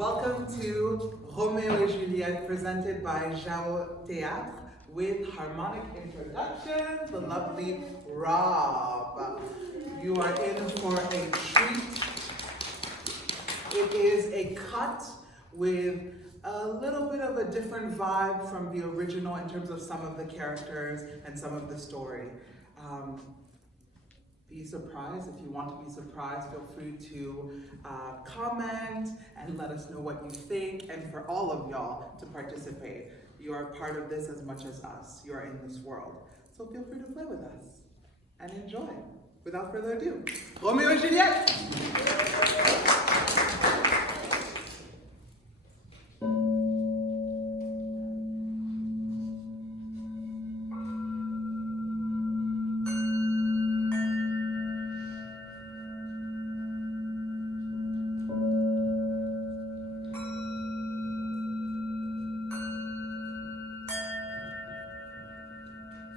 Welcome to Romeo Juliet, presented by JaYo Théâtre, with Harmonic introductions, the lovely Rob. You are in for a treat. It is a cut with a little bit of a different vibe from the original in terms of some of the characters and some of the story. Be surprised. If you want to be surprised, feel free to comment and let us know what you think, and for all of y'all to participate. You are part of this as much as us. You are in this world. So feel free to play with us and enjoy. Without further ado, Romeo and Juliet!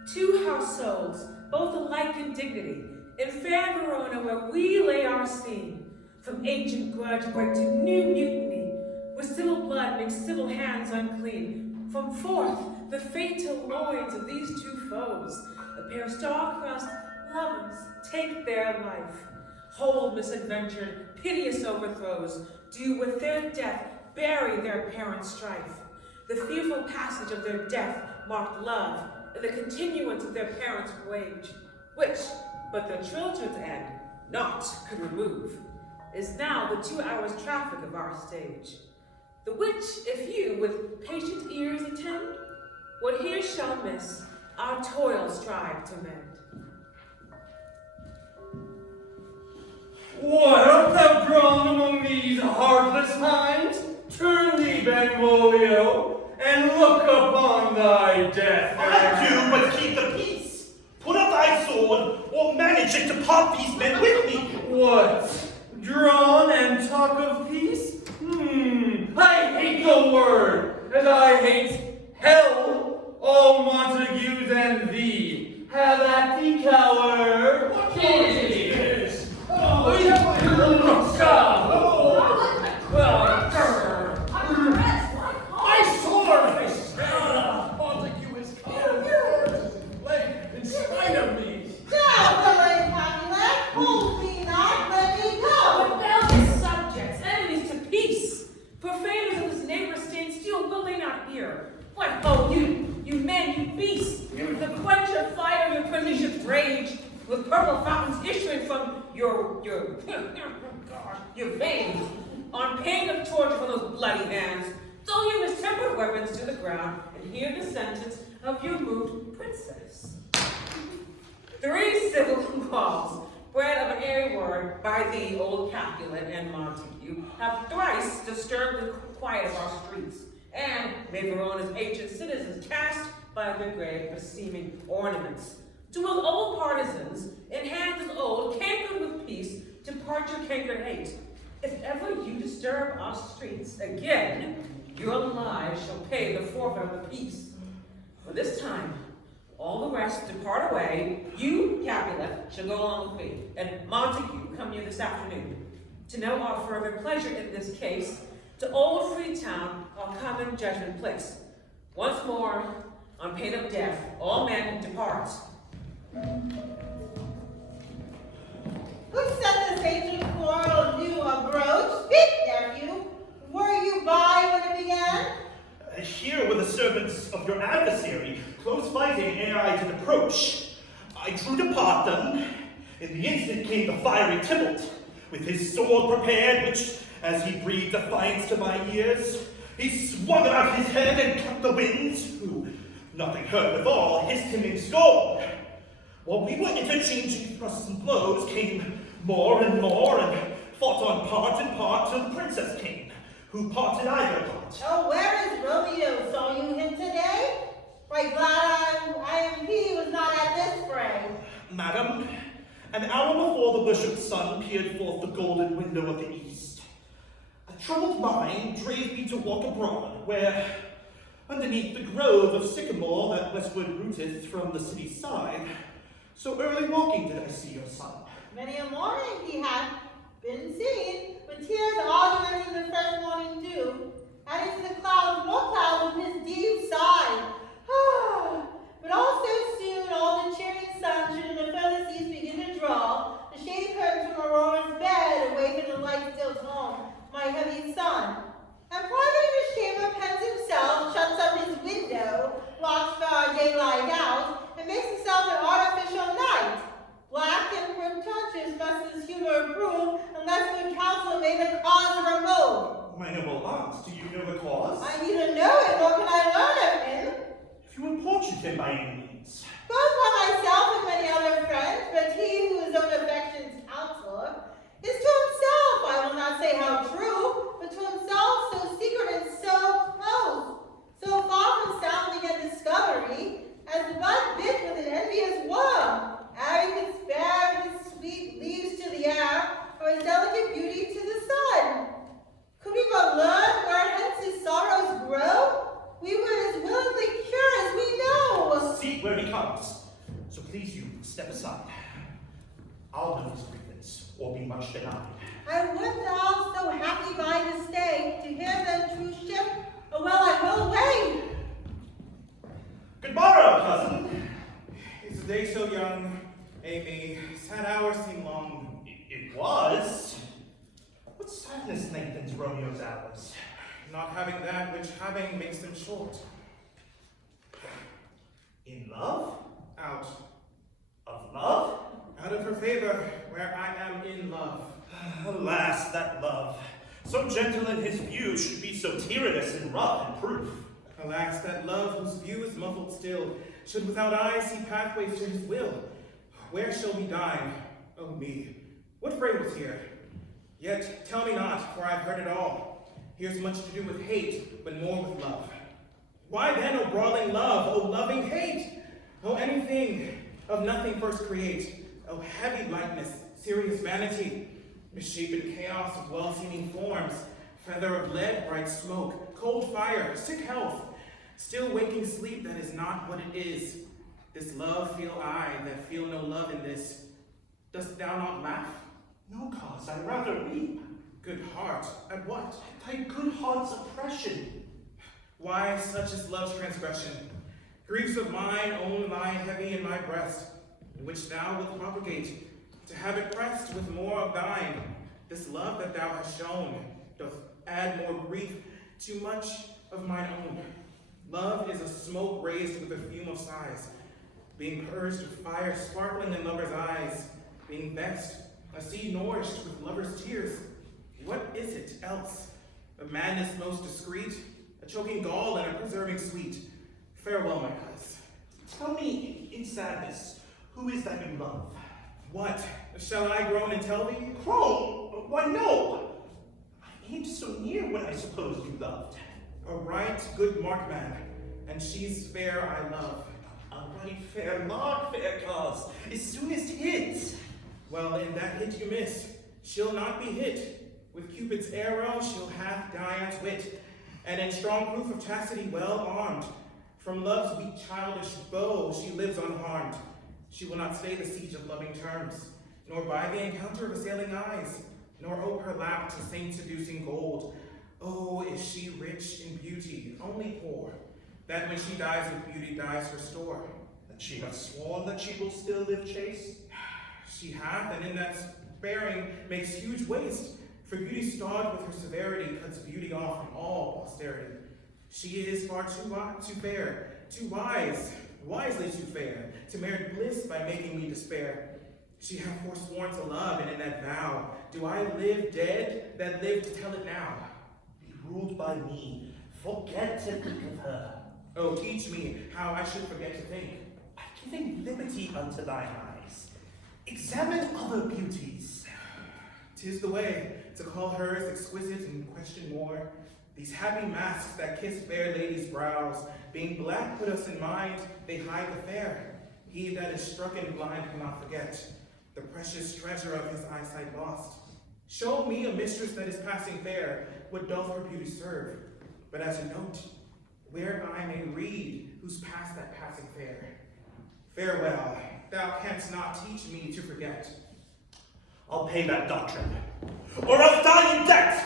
Two households, both alike in dignity, in fair Verona where we lay our scene, from ancient grudge break to new mutiny, where civil blood makes civil hands unclean. From forth the fatal loins of these two foes, a pair of star-crossed lovers take their life. Whole misadventured, piteous overthrows, do with their death bury their parents' strife. The fearful passage of their death marked love, and the continuance of their parents' wage, which, but the children's end, naught could remove, is now the 2 hours' traffic of our stage. The which, if you with patient ears attend, what here shall miss, our toil strive to mend. What art thou drawn among these heartless minds? Turn thee, Benvolio, and look upon thy death. I do but keep the peace. Put up thy sword, or manage it to part these men with me. What? Drawn and talk of peace? I hate the word, as I hate hell, all Montagues and thee. Have at thee, coward. What is this? My sword! Montague is cold. Leg in spite of me. Hold me not, let me go. Rebellious subjects, enemies to peace, profaners of this neighbor's stain, still will they not hear? What, oh, you men, you beasts, the quench of fire of your pernicious rage, with purple fountains issuing from your veins, on pain of torture from those bloody hands, throw your mistempered weapons to the ground, and hear the sentence of your moved princess. 3 civil laws, bred of an airy word by thee, old Capulet and Montague, have thrice disturbed the quiet of our streets, and made Verona's ancient citizens cast by their grave beseeming ornaments. To will old partisans, in hands as old, cankered with peace, to part your cankered hate. If ever you disturb our streets again, your lives shall pay the forfeit of the peace. For this time, all the rest depart away. You, Capulet, shall go along with me, and Montague come here this afternoon. To know our further pleasure in this case, to old Freetown, our common judgment place. Once more, on pain of death, all men depart. Who set this ancient quarrel new abroach? Speak, nephew. Were you by when it began? Here were the servants of your adversary, close fighting ere I did approach. I drew to part them. In the instant came the fiery Tybalt, with his sword prepared, which, as he breathed defiance to my ears, he swung about his head and cut the winds, who, nothing hurt withal, hissed him in scorn. While we were interchanging thrusts and blows, came more, and fought on part and part till the princess came, who parted either part. Oh, where is Romeo? Saw you him today? Right glad I am he was not at this fray. Madam, an hour before the worshiped sun peered forth the golden window of the east, a troubled mind drave me to walk abroad, where, underneath the grove of sycamore that westward rooteth from the city side, so early walking did I see your son. Many a morning he had been seen, with tears argument in the fresh morning dew. my noble aunt, do you know the cause? I neither know it nor can I learn of him. If you importune him by any means. Both by myself and many other friends, but he who his own affections outsoar is to himself, I will not say how true, but to himself so secret and so close, so far from sounding and discovery, as the bud bit with an envious worm, ere he could spare his sweet leaves to the air, or his delicate beauty to the sun. Could we but learn where hence his sorrows grow, we would as willingly cure as we know. See where he comes. So please you, step aside. I'll know his grievance, or be much denied. I would thou so happy by the stay, to hear them true ship, oh well I will away. Good morrow, cousin. Is the day so young, Amy? Sad hours seem long. It was. What sadness lengthens Romeo's hours? Not having that which having makes them short. In love? Out. Of love? Out of her favor, where I am in love. Alas, that love, so gentle in his view, should be so tyrannous and rough in proof. Alas, that love whose view is muffled still, should without eyes see pathways to his will. Where shall we dine? Oh me, what fray was here? Yet tell me not, for I've heard it all. Here's much to do with hate, but more with love. Why then, O brawling love, O loving hate? O anything of nothing first create. O heavy lightness, serious vanity, misshapen chaos of well-seeming forms, feather of lead, bright smoke, cold fire, sick health, still waking sleep that is not what it is. This love feel I, that feel no love in this. Dost thou not laugh? No cause, I rather weep. Good heart, at what? Thy good heart's oppression. Why, such is love's transgression. Griefs of mine own lie heavy in my breast, which thou wilt propagate, to have it pressed with more of thine. This love that thou hast shown doth add more grief, too much of mine own. Love is a smoke raised with a fume of sighs, being purged with fire sparkling in lover's eyes, being vexed, a sea nourished with lover's tears. What is it else? A madness most discreet, a choking gall and a preserving sweet. Farewell, my cuz. Tell me, in sadness, who is that in love? What? Shall I groan and tell thee? Groan? Why, no. I aimed so near when I supposed you loved. A right good mark man, and she's fair I love. A right fair mark, fair cause, as soon as hit. Well, in that hit you miss, she'll not be hit. With Cupid's arrow she'll have Dian's wit, and in strong proof of chastity well armed. From love's weak childish bow she lives unharmed. She will not stay the siege of loving terms, nor by the encounter of assailing eyes, nor ope her lap to saint-seducing gold. Oh, is she rich in beauty, only poor, that when she dies with beauty dies her store. And she hath sworn that she will still live chaste? She hath, and in that sparing makes huge waste, for beauty starved with her severity cuts beauty off from all posterity. She is far too fair, too wise, wisely too fair, to merit bliss by making me despair. She hath forsworn to love, and in that vow, do I live dead that live to tell it now? Be ruled by me, forget to think of her. Oh, teach me how I should forget to think. By giving liberty unto thine eyes, examine other beauties. 'Tis the way to call hers exquisite and question more. These happy masks that kiss fair ladies' brows, being black put us in mind, they hide the fair. He that is struck and blind cannot forget the precious treasure of his eyesight lost. Show me a mistress that is passing fair, what doth her beauty serve? But as a note, where I may read who's past that passing fair. Farewell, thou canst not teach me to forget. I'll pay that doctrine, or else die in debt!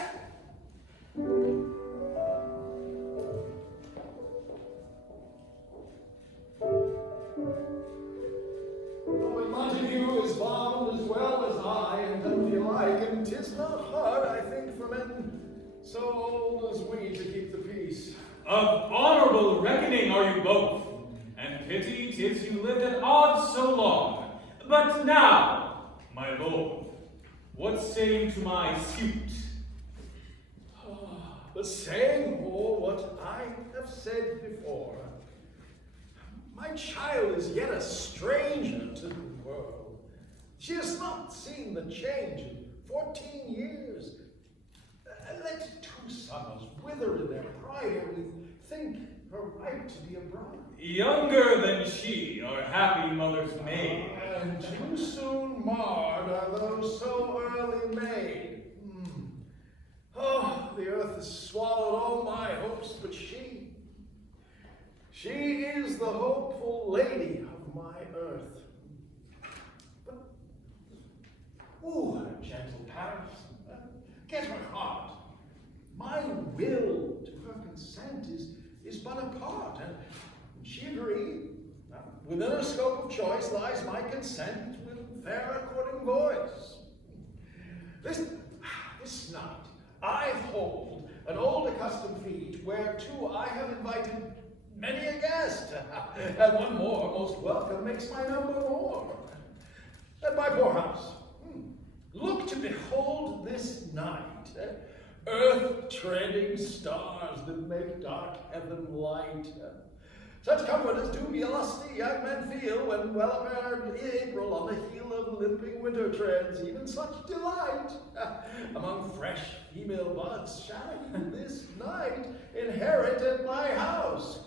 But Montague is bound as well as I, and them the like, and 'tis not hard, I think, for men so old as we to keep the peace. Of honorable reckoning are you both, and pity 'tis you lived at odds so long. But now, my lord, what say you to my suit? saying more what I have said before. My child is yet a stranger to the world. She has not seen the change in 14 years. Let 2 summers wither in their pride ere we think her right to be a bride. Younger than she, our happy mother's maid. And too soon marred are those so early made. Oh, the earth has swallowed all my hopes, but she is the hopeful lady of my earth. But, her gentle Paris, get her heart. My will to her consent is but a part, and she agreed. Within her scope of choice lies my consent with fair according voice. This night I hold an old accustomed feast, whereto I have invited many a guest, and one more most welcome makes my number more. At my poor house, look to behold this night, earth-treading stars that make dark heaven light. Such comfort as do be a lusty young men feel when well-apparent April on the heel of limping winter treads, even such delight among fresh female buds shall he this night inherit at my house.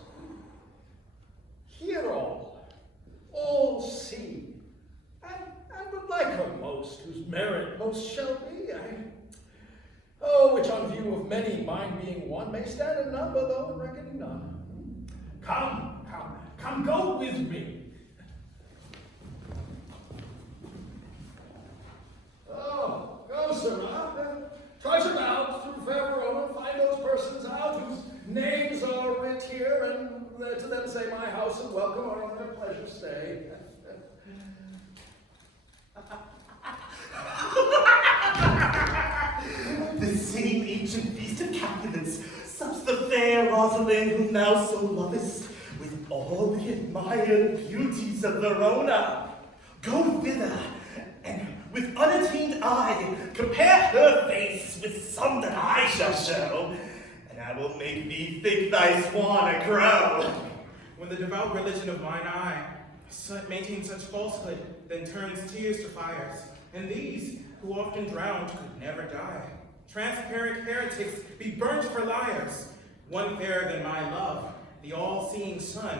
Hear all see, and would like her most, whose merit most shall be. Which on view of many, mine being one, may stand in number, though in reckoning none. Come, go with me. Oh, go, sirrah. Trudge about through fair Verona, find those persons out whose names are writ here, and to them say my house and welcome are on their pleasure stay. The same ancient feast of Capulets, such the fair Rosalind whom thou so lovest, with all the admired beauties of Verona. Go thither, and with unattained eye, compare her face with some that I shall show, and I will make thee think thy swan a crow. When the devout religion of mine eye maintains such falsehood, then turns tears to fires, and these, who often drowned, could never die. Transparent heretics be burnt for liars. One fairer than my love, the all-seeing sun,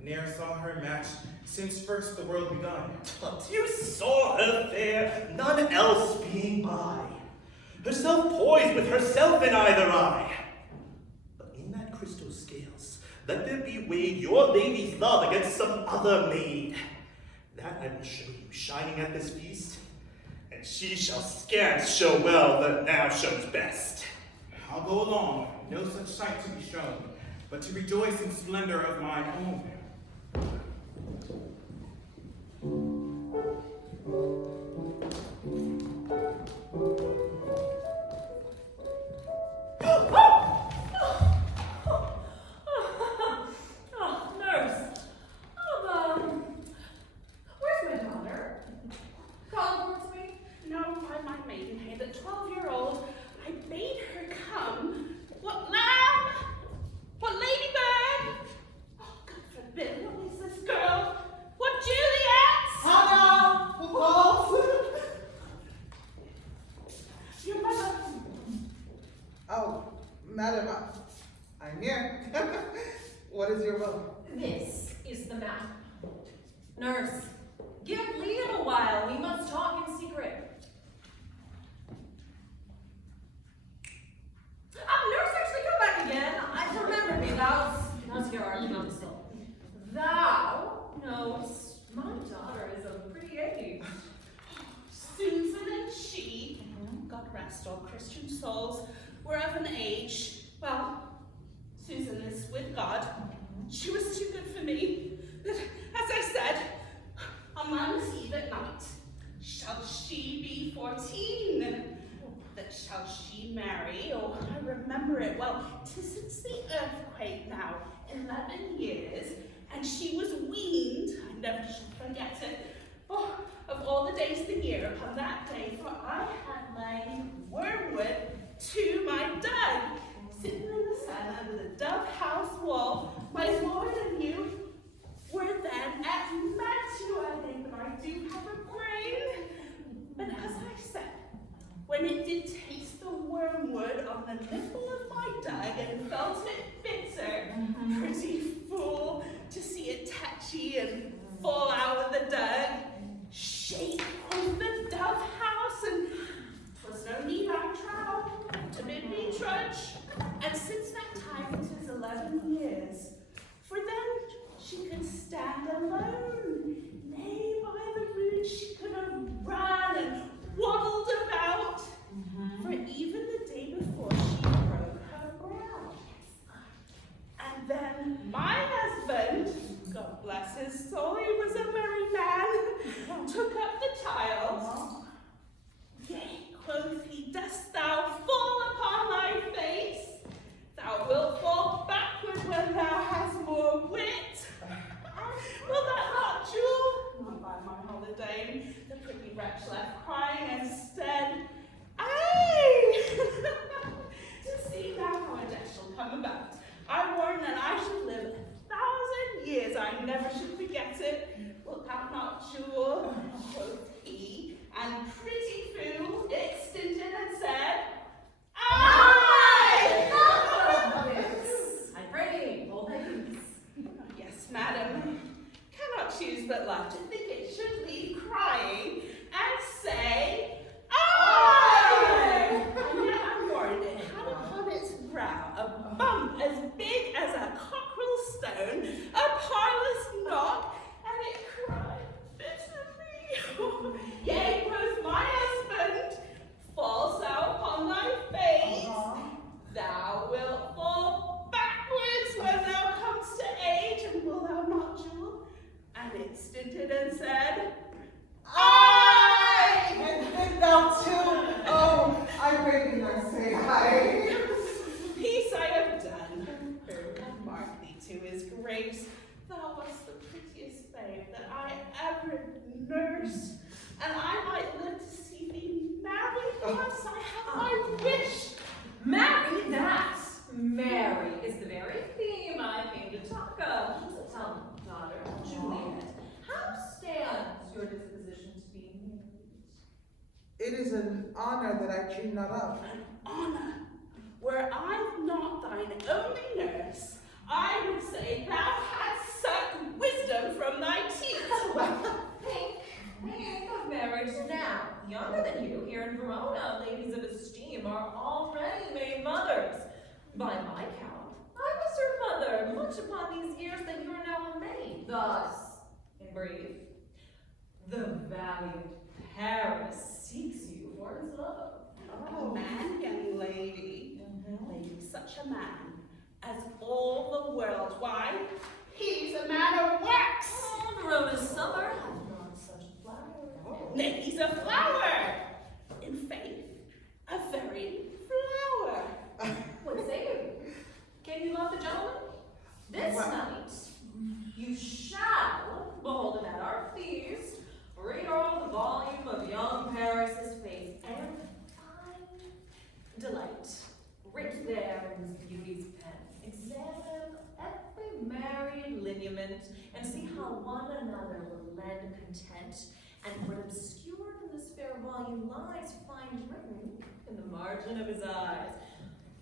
ne'er saw her matched since first the world begun. But you saw her fair, none else being by. Herself poised with herself in either eye. But in that crystal scales, let there be weighed your lady's love against some other maid. That I will show you, shining at this feast, and she shall scant show well that now shows best. I'll go along, no such sight to be shown, but to rejoice in splendor of mine own. Nurse. Where's my daughter? Call for me? No, by my maidenhead, the 12-year-old, I bade her come. What lamb? What ladybird? Oh, God forbid, what is this girl? What Juliet? Hannah, who calls? Your mother. Oh, madam, I'm here. What is your will? This is the map. Nurse, give Lee a while. We must talk in secret. Nurse, actually come back again. I remember me. Thou's here art counsel. Thou knowest my daughter is of pretty age. Susan and she, God rest all Christian souls, were of an age. Well, Susan is with God. She was too good for me. But as I said, on Mama's Eve at night, shall she be 14? That shall she marry? Oh, I remember it well. 'Tis since the earthquake now, 11 years, and she was weaned, I never shall forget it, oh, of all the days of the year upon that day, for I had lain wormwood to my dug, sitting way more than you. Were then at MERCUTIO, I think, but I do have a brain. But as I said, when it did taste the wormwood on the nipple of my dug and felt it bitter, pretty fool to see it touchy and fall out of the dug, shake on the dove house, and 'twas no need I trow to bid me trudge. And since that time it is 11 years, for then she could stand alone. Nay, by the rood she could have run and waddled about. For even the day before she broke her ground. And then my husband, God bless his soul, he was a merry man, took up the child. Yea, quoth he, dost thou fall upon thy face? Thou wilt fall backward when thou hast more wit. Will that not, Jewel? Not by my holiday. The pretty wretch left crying instead. Aye! To see now how a death shall come about. I warn that I should live 1,000 years. I never should forget it. Wilt thou not, Jewel? Quoth he, and pretty fool extinted and said, Aye! I pray, old ladies. Yes, madam. Cannot choose but love to think it should leave crying and say, Aye! And yet I'm warned it had upon its brow a bump as big as a cockerel stone, a parlous knock, and it cried bitterly. Yea, quoth my husband, fall thou upon thy face, thou wilt fall backwards when thou comest to age, and will thou not, Jewel? And it stinted and said, Aye! And thou too. Oh, I pray thee not say aye. Peace I have done. Bergh, mark thee to his grace. Thou wast the prettiest babe that I ever nursed, and I might live to see thee married once. I have my wish. Marry that! Mary is the very theme I came to talk of. So tell me, daughter Juliet, how stands your disposition to be married? It is an honor that I dream not of. Honor, were I not thine only nurse, I would say thou hadst sucked wisdom from thy teeth. Think of marriage now. Younger than you, here in Verona, ladies of esteem are already made mothers. By my count, I was your mother, much upon these years that you are now a maid. Thus, in brief, the valiant Paris seeks you for his love. A man, young lady, lady, such a man as all the world. Why, he's a man of wax. Oh, Verona's summer has not such a flower. Nay, he's a flower. In faith, a very flower. What say you? Can you love the gentleman? This night, you shall behold him at our feast, read all the volume of young Paris's face, and find delight writ there in his beauty's pen. Examine every married lineament, and see how one another will lend content, and what obscured in this fair volume lies, find written in the margin of his eyes.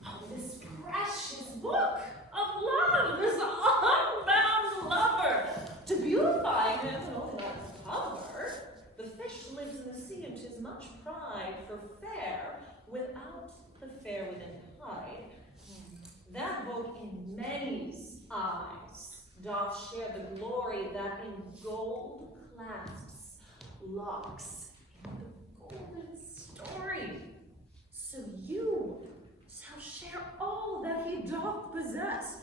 Oh, this precious book of love, this unbound lover, to beautify him and only not his cover. The fish lives in the sea, and 'tis much pride for fair without the fair within hide. That book in many's eyes doth share the glory that in gold clasps locks in the golden story. So you shall share all that he doth possess,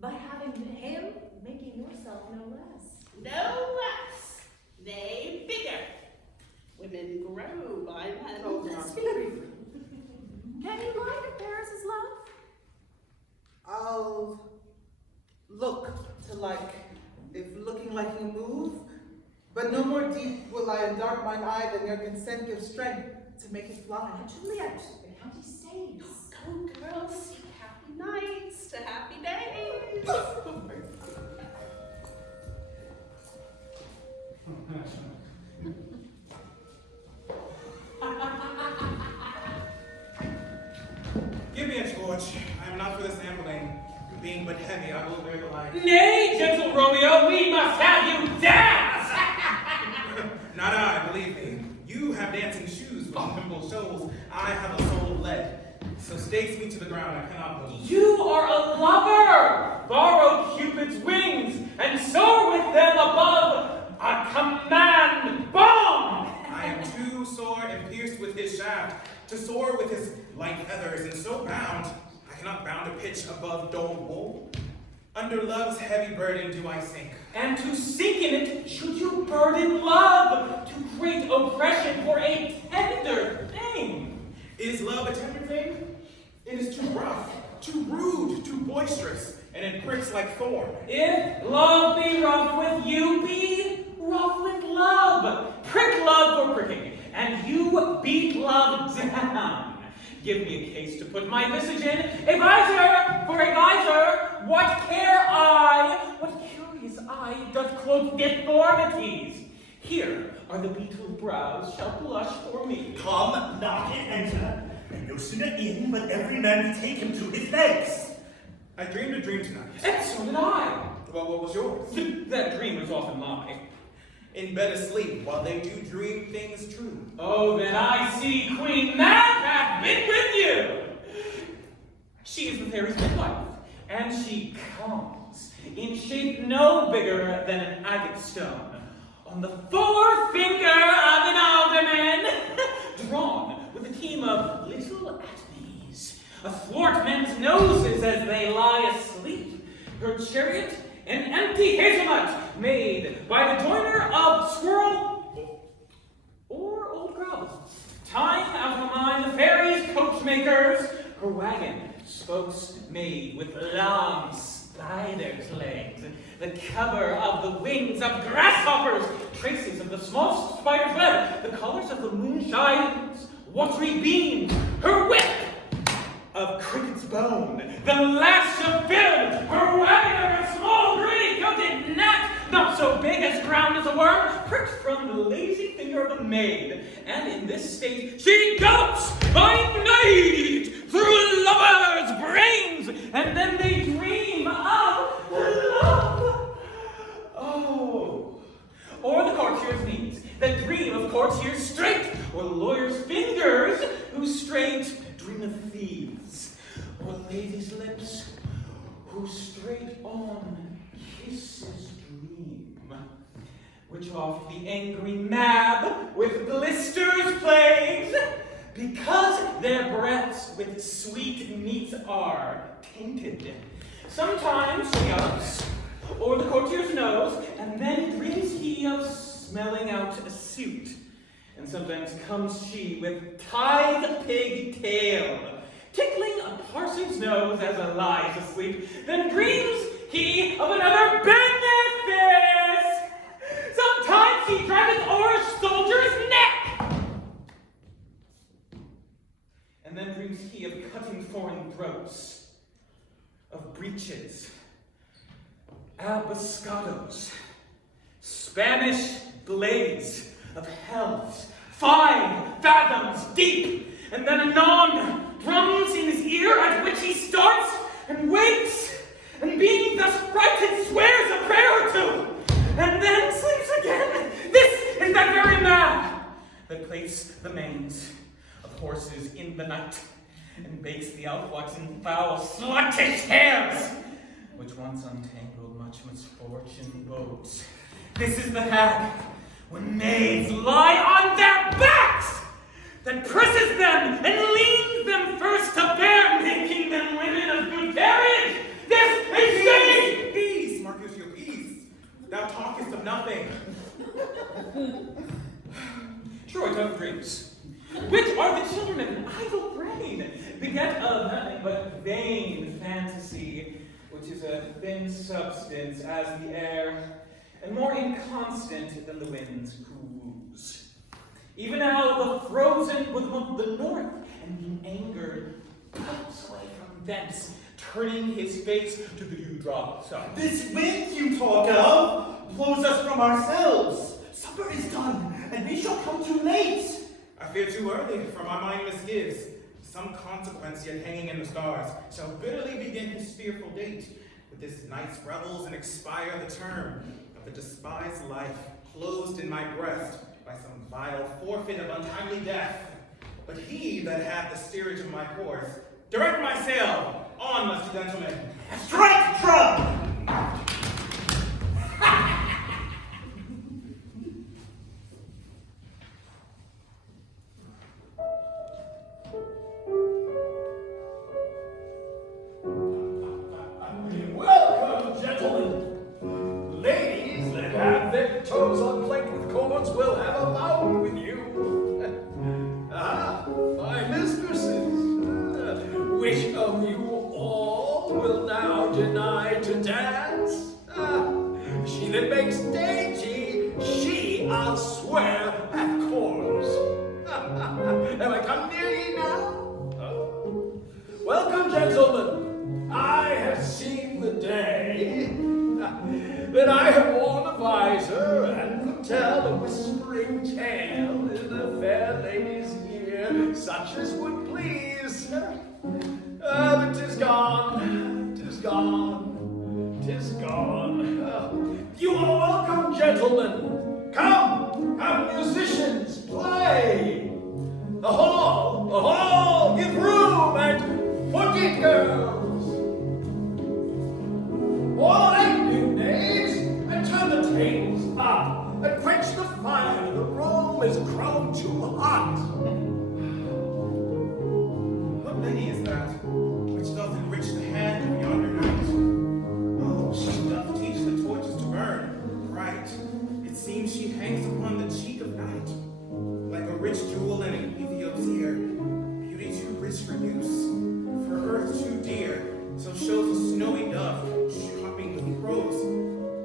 by having him making yourself no less. No less, nay, bigger. Women grow by men. Oh, Let's be brief. Can you like Paris's love? I'll look to like, if looking like you move, but no more deep will I endart mine eye than your consent gives strength to make it fly. Juliet, happy stays. Go, girls, seek happy nights to happy days. much. I am not for this ambling. Being but heavy, I will bear the light. Nay, gentle Romeo, we must have you dance! Not I, believe me. You have dancing shoes with nimble soles. I have a soul of lead. So stakes me to the ground, I cannot move. You are a lover! Borrow Cupid's wings and soar with them above a command bomb! I am too sore and pierced with his shaft to soar with his light feathers, and so bound, I cannot bound a pitch above dulled wool. Under love's heavy burden do I sink. And to sink in it should you burden love, to great oppression for a tender thing. Is love a tender thing? It is too rough, too rude, too boisterous, and it pricks like thorn. If love be rough with you, be rough with love. Prick love for pricking, and you beat love down. Give me a case to put my visage in, a visor for a visor. What care I? What curious eye doth cloak deformities? Here are the beetled brows shall blush for me. Come, knock and enter, and no sooner in, but every man be taken to his legs. I dreamed a dream tonight. And so did I. Well, what was yours? That dream was often mine. In bed asleep, while they do dream things true. Oh, then I see Queen Mab hath been with you. She is the fairy's midwife, and she comes in shape no bigger than an agate stone, on the forefinger of an alderman, drawn with a team of little atomies, athwart men's noses as they lie asleep. Her chariot, an empty hazelnut made by the joiner of squirrel or old grub. Time out of mind the fairies' coachmakers, her wagon, spokes made with long spider's legs, the cover of the wings of grasshoppers, traces of the small spider's web, the colors of the moonshine's watery beams, her whip of cricket's bone, the lash of film, her wagon of a small gritty-coated gnat, not so big as ground as a worm, pricked from the lazy finger of a maid. And in this state she gallops by night through lovers' brains, and then they dream of love. Oh, or the courtier's knees that dream of courtiers straight, or lawyers' fingers who straight dream of thieves, or ladies' lips who straight on kisses dream, which oft the angry Mab with blisters plagues, because their breaths with sweet meats are tainted. Sometimes she ups, or the courtier's nose, and then dreams he of smelling out a suit. And sometimes comes she with tied pig tail, tickling a parson's nose as a lies asleep. Then dreams he of another benefice. Sometimes he driveth o'er a soldier's neck. And then dreams he of cutting foreign throats, of breeches, albuscados, Spanish blades, of hells, 5 fathoms deep, and then anon drums in his ear, at which he starts and wakes, and being thus frightened swears a prayer or two, and then sleeps again. This is that very man that plates the manes of horses in the night, and bakes the outwatching foul sluggish hairs, which once untangled much misfortune bodes. This is the hag, when maids lie on their backs, that presses them and leans them first to bear, making them women of good carriage. This is shame! Peace, MERCUTIO, peace. Thou talkest of nothing. Troy of dreams, which are the children of an idle brain, beget of nothing but vain fantasy, which is a thin substance as the air, and more inconstant than the winds who woos. Even now the frozen bosom of the north, and being angered, puffs away from thence, turning his face to the dewdrop side. This wind you talk of blows us from ourselves. Supper is done, and we shall come too late. I fear too early, for my mind misgives. some consequence yet hanging in the stars, shall bitterly begin his fearful date. With this night's revels and expire the term of a despised life, closed in my breast by some vile forfeit of untimely death. But he that hath the steerage of my course, direct my sail, on, lusty gentlemen. Strike drum! Welcome, gentlemen. Ladies that have their toes on plank with cords will have a bout with you. My mistresses, which of you all will now deny to dance? She that makes dainty, she, I'll swear, hath corns. Have I come near ye now? Welcome, gentlemen. I have seen the day that I have worn a visor and could tell a whispering tale in a fair lady's ear, such as would please. But 'tis gone, 'tis gone, 'tis gone. You are welcome, gentlemen. Come, musicians, play. The hall, give room, and put it, girls. All right, you knaves, and turn the tables up, and quench the fire. The room is grown too hot. What lady is that, which doth enrich the hand of yonder knight? Oh, she doth teach the torches to burn, bright. It seems she hangs upon the cheek of night, like a rich jewel in an Ethiop's ear, beauty too rich for use, for earth too dear, so shows a snowy dove, chopping the crows,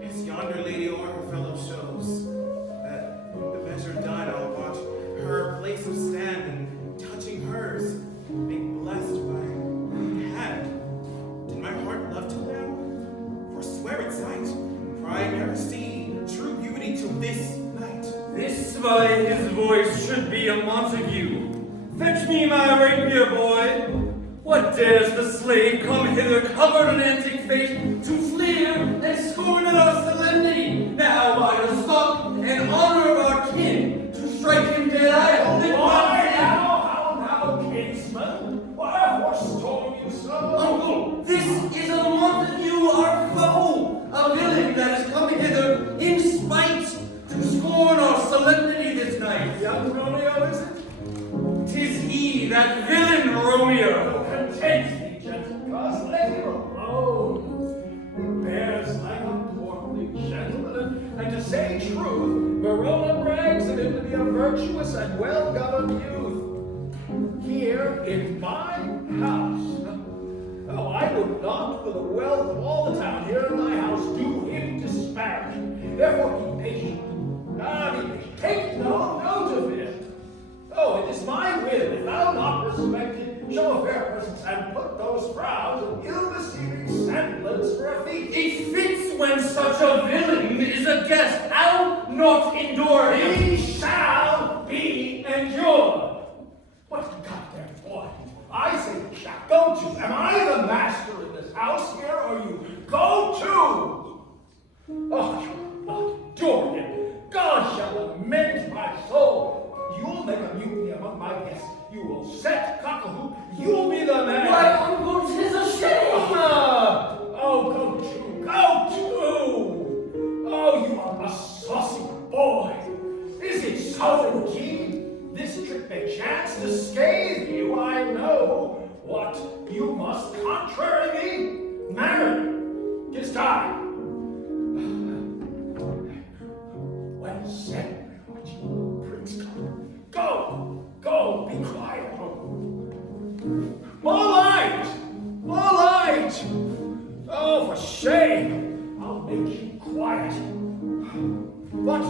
as yonder lady o'er her fellow shows, that the measure done, I'll watch her place of stand, and touching hers, make blessed by my hand. Did my heart love till now? Forswear its sight, pride never see true beauty till this night. This by his voice should be a Montague. Fetch me my rapier, boy. What dares the slave come hither covered in antique face to fleer and scorn at our solemnity? Now by the stock and honor of our kin, to strike him dead I hold it. Why now, kinsman? Why forestall you so? Uncle, this is a Montague, our foe, a villain that is come hither in spite to scorn our solemnity this night. Young Romeo, is it? 'Tis he, that villain Romeo. Content thee, gentle cause, let him alone. He bears like a portly gentleman, and to say truth, Verona brags of him to be a virtuous and well-governed youth. Here in my house. Oh, I would not, for the wealth of all the town here in my house, do him disparage. Therefore be patient. Be patient. Take no note of it. Oh, it is my will, if thou not respected, show a fair presence and put those frowns of ill-beseeming semblance for a feast. It fits when such a villain is a guest. I'll not endure him. He shall be endured. What goddamn boy? I say he shall. Go to. Am I the master in this house here, or you? Go to. Oh, you'll not endure him. God shall amend my soul. You'll make a mutiny among my guests. You will set cock-a-hoop. You'll be the man. Why, Uncle, 'tis a shame. Oh, go to. Oh, you are a saucy boy. Is it so indeed? This trick may chance to scathe you, I know. What, you must contrary me? Marry, 'tis time. Well said, Prince. Go, be quiet. More light! Oh, for shame! I'll make you quiet. What?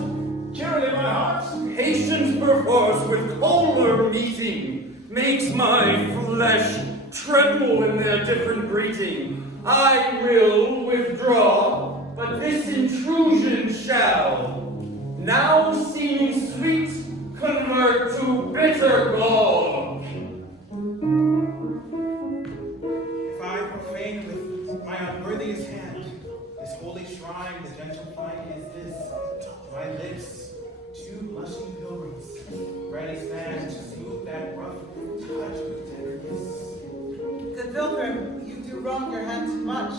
Cheerily, my hearts? Patience perforce with colder meeting makes my flesh tremble in their different greeting. I will withdraw, but this intrusion shall, now seeming sweet, convert to bitter gall. strain with my unworthiest hand. This holy shrine, the gentle fight is this. My lips, two blushing pilgrims, ready stand to smooth that rough touch with tenderness. Good pilgrim, you do wrong your hand too much,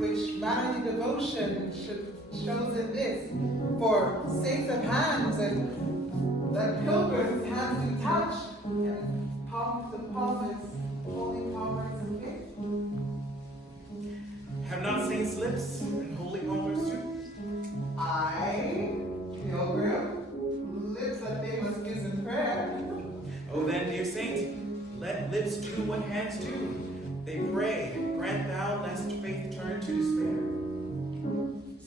which manly devotion shows in this. For saints of hands and that pilgrim's hands do touch, and palm to palm is holy palmers and gift. Have not saints lips and holy palmers too? I, pilgrim, lips that they must use in prayer. Oh then, dear saint, let lips do what hands do. They pray, grant thou lest faith turn to despair.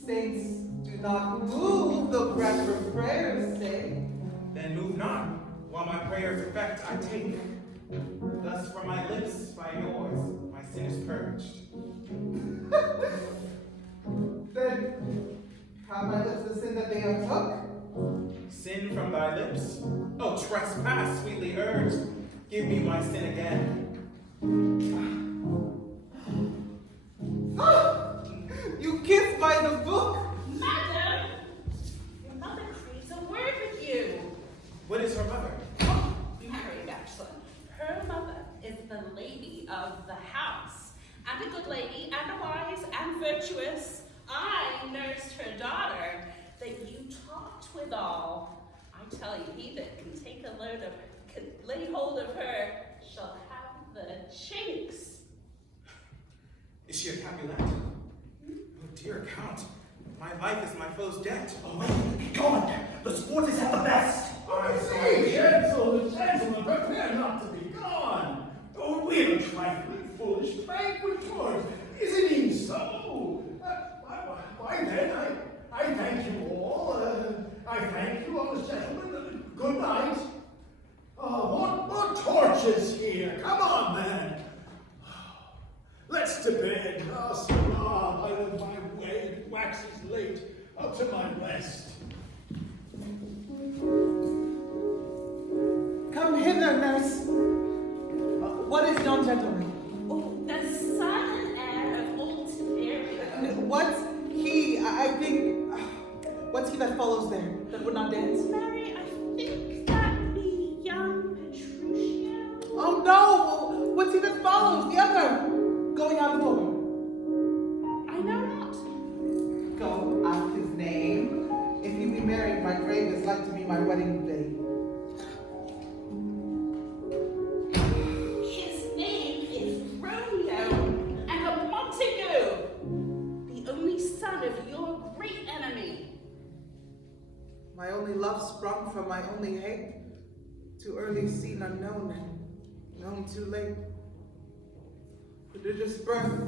Saints do not move the breath for prayer's sake. Then move not, while my prayer's effect I take. Thus from my lips, by yours, my sin is purged. Then, have my lips the sin that they have took? Sin from thy lips? Oh, trespass, sweetly urged. Give me my sin again. You kissed by the book? Madam, your mother craves a word with you. What is her mother? Oh, married, actually. Her mother is the lady of the house, and a good lady, and a wise, and virtuous. I nursed her daughter, that you talked withal. I tell you, he that can take a load of, can lay hold of her, shall have the chinks. Is she a Capulet? Oh, dear Count, my life is my foe's debt. Oh, wait, be gone. The sport is at the best. I say, gentlemen, prepare not to be gone. Oh, we're trifling, foolish, tranquil towards. Is it even so? Why then, I thank you all. I thank you, honest gentlemen. Good night. More torches here. Come on, man. Let's to bed. So long. I live my way. It waxes late. Up to my rest. Come hither, nurse. What is yon gentleman? Oh, the son and heir of old Otega. What's he? I think. What's he that follows there? That would not dance? Mary, I think that be young Tricia. Oh no! What's he that follows? The other! Going out the door. I know not. Go, ask his name. If he be married, my grave is like to be my wedding day. His name is Romeo and a Montague, the only son of your great enemy. My only love sprung from my only hate. Too early seen unknown and known too late. Prodigious birth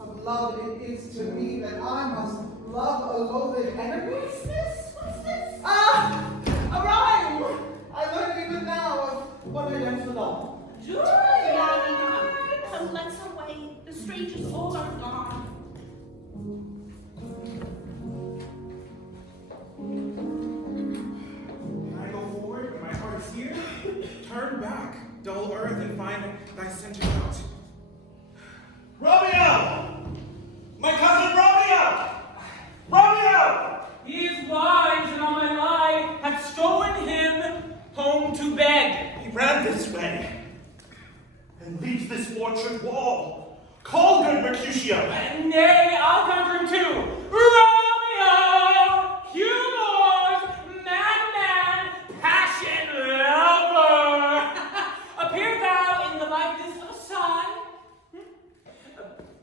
of love it is to me that I must love a loathed enemy. What's this? What's this? Ah! A rhyme! I learned even now of what I dance with all. Come, let's away. The strangers all are gone. Can I go forward when my heart is here? Turn back, dull earth, and find thy center out. Romeo! My cousin Romeo! Romeo! He is wise, and on my life hath stolen him home to bed. He ran this way and leaves this orchard wall. Call good Mercutio. Nay, I'll conquer him too. Romeo, humors, madman, passion lover. Appear thou in the likeness of a sun.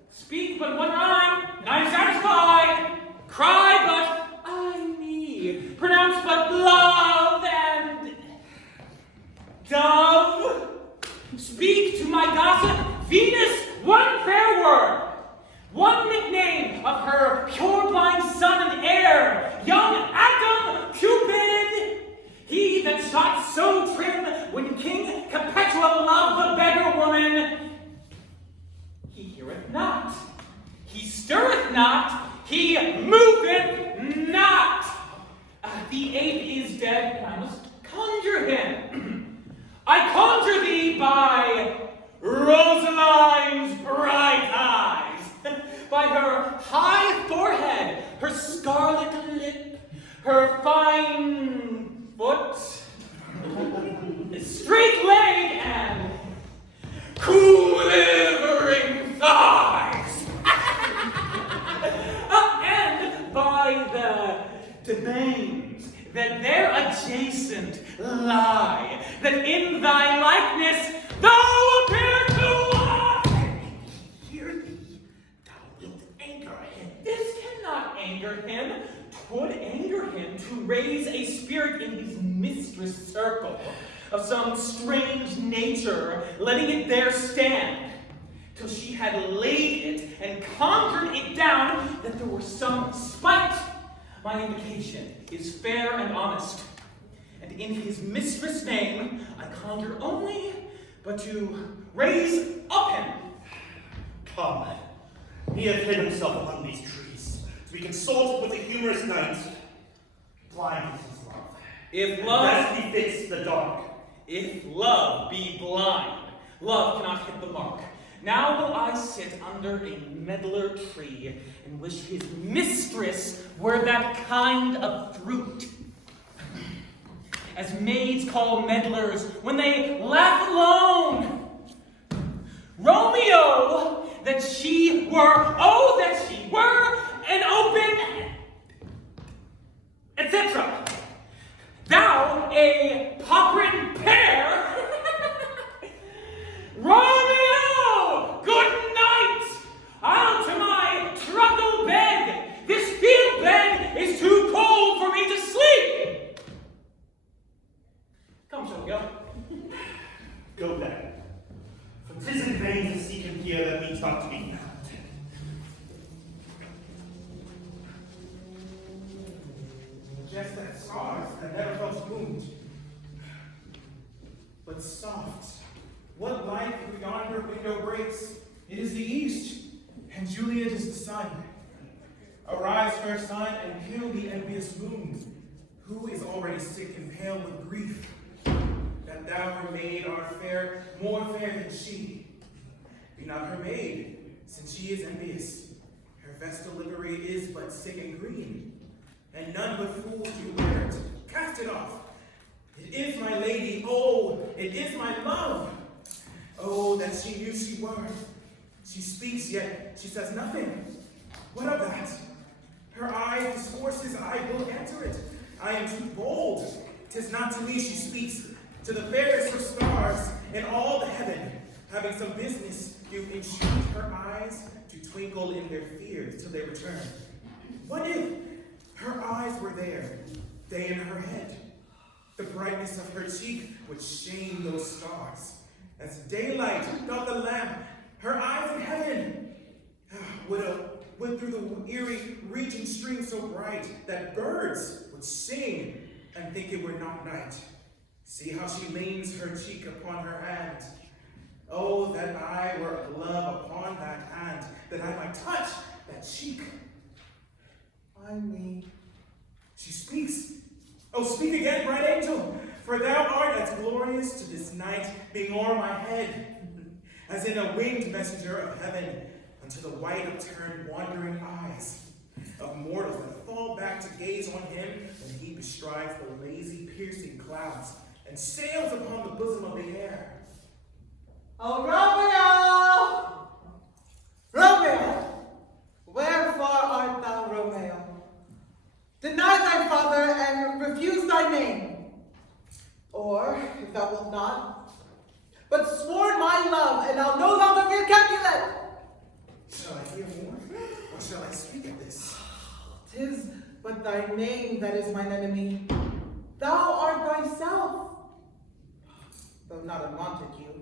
Speak but one rhyme, and I'm satisfied. Cry but I me. Pronounce but love and dove. Speak to my gossip, Venus, one fair word. One nickname of her pure-blind son and heir, young Adam Cupid. He that sought so trim when King Capulet loved the beggar woman. He heareth not, he stirreth not, he moveth not. The ape is dead, and I must conjure him. I conjure thee by Rosaline's bright eye. deigns that there adjacent lie, that in thy likeness thou appear to us. Hear thee, thou wilt anger him. This cannot anger him. 'Twould anger him to raise a spirit in his mistress' circle of some strange nature, letting it there stand, till she had laid it and conjured it down that there were some spite. My indication is fair and honest, and in his mistress' name I conjure only but to raise up him. Come, he hath hid himself among these trees, to be consulted with the humorous knight. Blind is his love. If love, Lest befits the dark. if love be blind, love cannot hit the mark. Now will I sit under a medlar tree and wish his mistress were that kind of fruit, as maids call medlars when they laugh alone. Romeo, that she were, oh, that she were an open, etc. Thou a popperin pear. Romeo, good night. I'll to my truckle bed. This field bed is too cold for me to sleep. Come, shall we go? Go then, for 'tis in vain to seek him here that needs not to be found. Just as stars that never felt wound. But soft, what light through yonder window breaks? It is the east, and Juliet is the sun. Arise, fair sun, and kill the envious moon, who is already sick and pale with grief, that thou, her maid, art fair, more fair than she. Be not her maid, since she is envious. Her vestal livery is but sick and green, and none but fools do wear it. Cast it off. It is my lady, oh, it is my love. Oh, that she knew she were. She speaks, yet she says nothing. What of that? Her eye discourses, I will answer it. I am too bold. 'Tis not to me she speaks, to the fairest of stars in all the heaven, having some business, do entreat her eyes to twinkle in their fears till they return. What if her eyes were there, they in her head? The brightness of her cheek would shame those stars. As daylight doth the lamp, her eyes in heaven would through the eerie reaching stream so bright that birds would sing and think it were not night. See how she leans her cheek upon her hand. Oh, that I were a glove upon that hand, that I might touch that cheek. I mean, she speaks. Oh, speak again, bright angel, for thou art as glorious to this night, being o'er my head, as in a winged messenger of heaven, unto the white upturned wandering eyes of mortals that fall back to gaze on him when he bestrides the lazy piercing clouds and sails upon the bosom of the air. Oh, Romeo! Romeo! Wherefore art thou, Romeo? Deny thy father and refuse thy name. Or, if thou wilt not, but sworn my love, and I'll no longer be a Capulet. Shall I hear more? Or shall I speak of this? 'Tis but thy name that is mine enemy. Thou art thyself. Though not a Montague.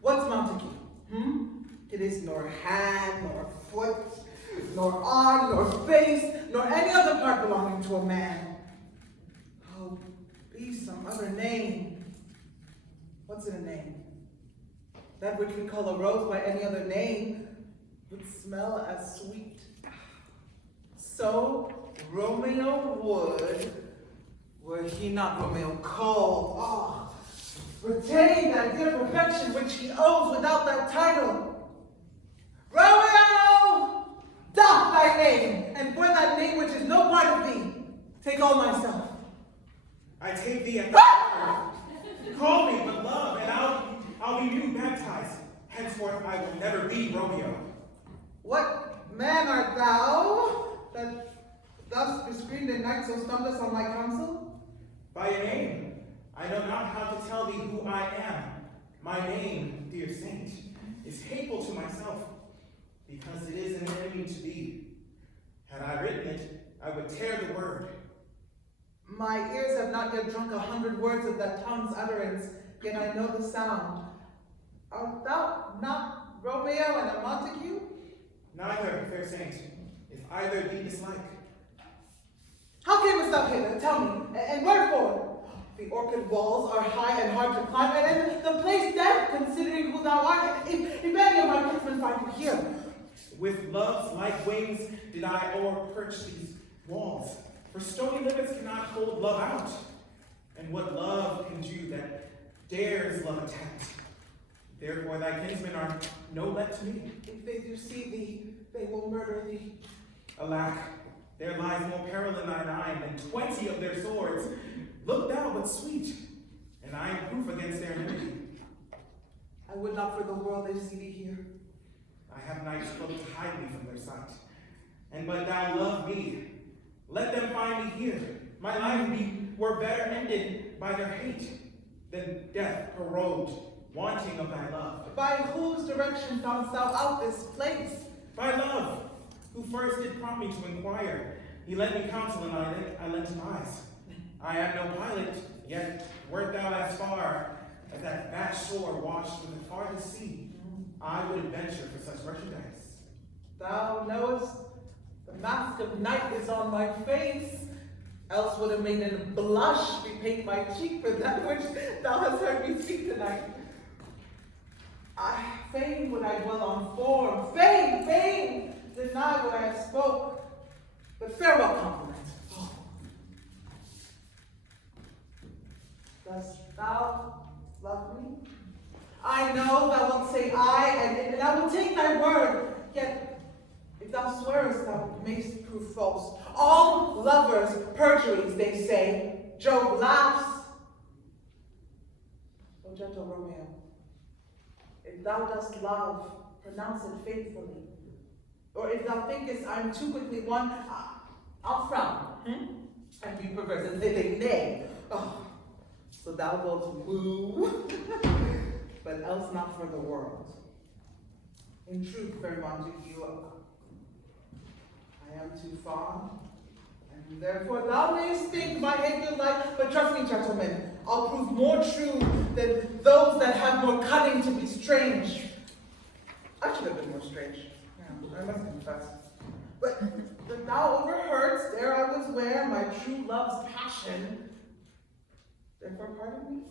What's Montague? It is nor hand, nor foot, nor arm, nor face, nor any other part belonging to a man. Oh, be some other name. What's in a name? That which we call a rose by any other name would smell as sweet. So Romeo would, were he not Romeo cold, retain that dear perfection which he owes without that title. Romeo, doff thy name, and for that name which is no part of thee, take all myself. I take thee at thy word. Call me but love, and I'll be new baptized. Henceforth I will never be Romeo. What man art thou that thus bescreen impudent knight so stumblest on my counsel? By your name, I know not how to tell thee who I am. My name, dear saint, is hateful to myself, because it is an enemy to thee. Had I written it, I would tear the word. My ears have not yet drunk 100 words of that tongue's utterance, yet I know the sound. Art thou not Romeo and a Montague? Neither, fair saint, if either thee dislike. How camest thou hither? Tell me, and wherefore? The orchid walls are high and hard to climb, and the place dead, considering who thou art, if any of my kinsmen find you here. With love's light wings did I o'er-perch these walls, for stony limits cannot hold love out. And what love can do that dares love attempt? Therefore thy kinsmen are no let to me. If they do see thee, they will murder thee. Alack, there lies more peril in thine eye than 20 of their swords. Look thou but sweet, and I am proof against their enmity. I would not for the world they see thee here. I have knights cloaked to hide me from their sight. And but thou love me, let them find me here. My life were better ended by their hate than death paroled, wanting of thy love. By whose direction foundst thou out this place? By love, who first did prompt me to inquire. He lent me counsel, and I lent him eyes. I am no pilot, yet wert thou as far as that vast shore washed with the farthest sea, I would adventure for such merchandise. Thou knowest the mask of night is on my face, else would a maiden blush repaint my cheek for that which thou hast heard me speak tonight. Fain would I dwell on form, fain deny what I have spoke, but farewell compliment. Dost thou love me? I know thou wilt say I, and I will take thy word, yet if thou swearest, thou mayst prove false. All lovers perjuries, they say. Job laughs. O gentle Romeo, if thou dost love, pronounce it faithfully. Or if thou thinkest I'm too quickly won, I'll frown and be perverse and say nay. Oh, so thou wilt woo, but else not for the world. In truth, fair Montague, I am too fond, and therefore thou mayst think my hate good life, but trust me, gentlemen, I'll prove more true than those that have more cunning to be strange. I should have been more strange, I must confess. But thou overheardst, there I was where my true love's passion, therefore pardon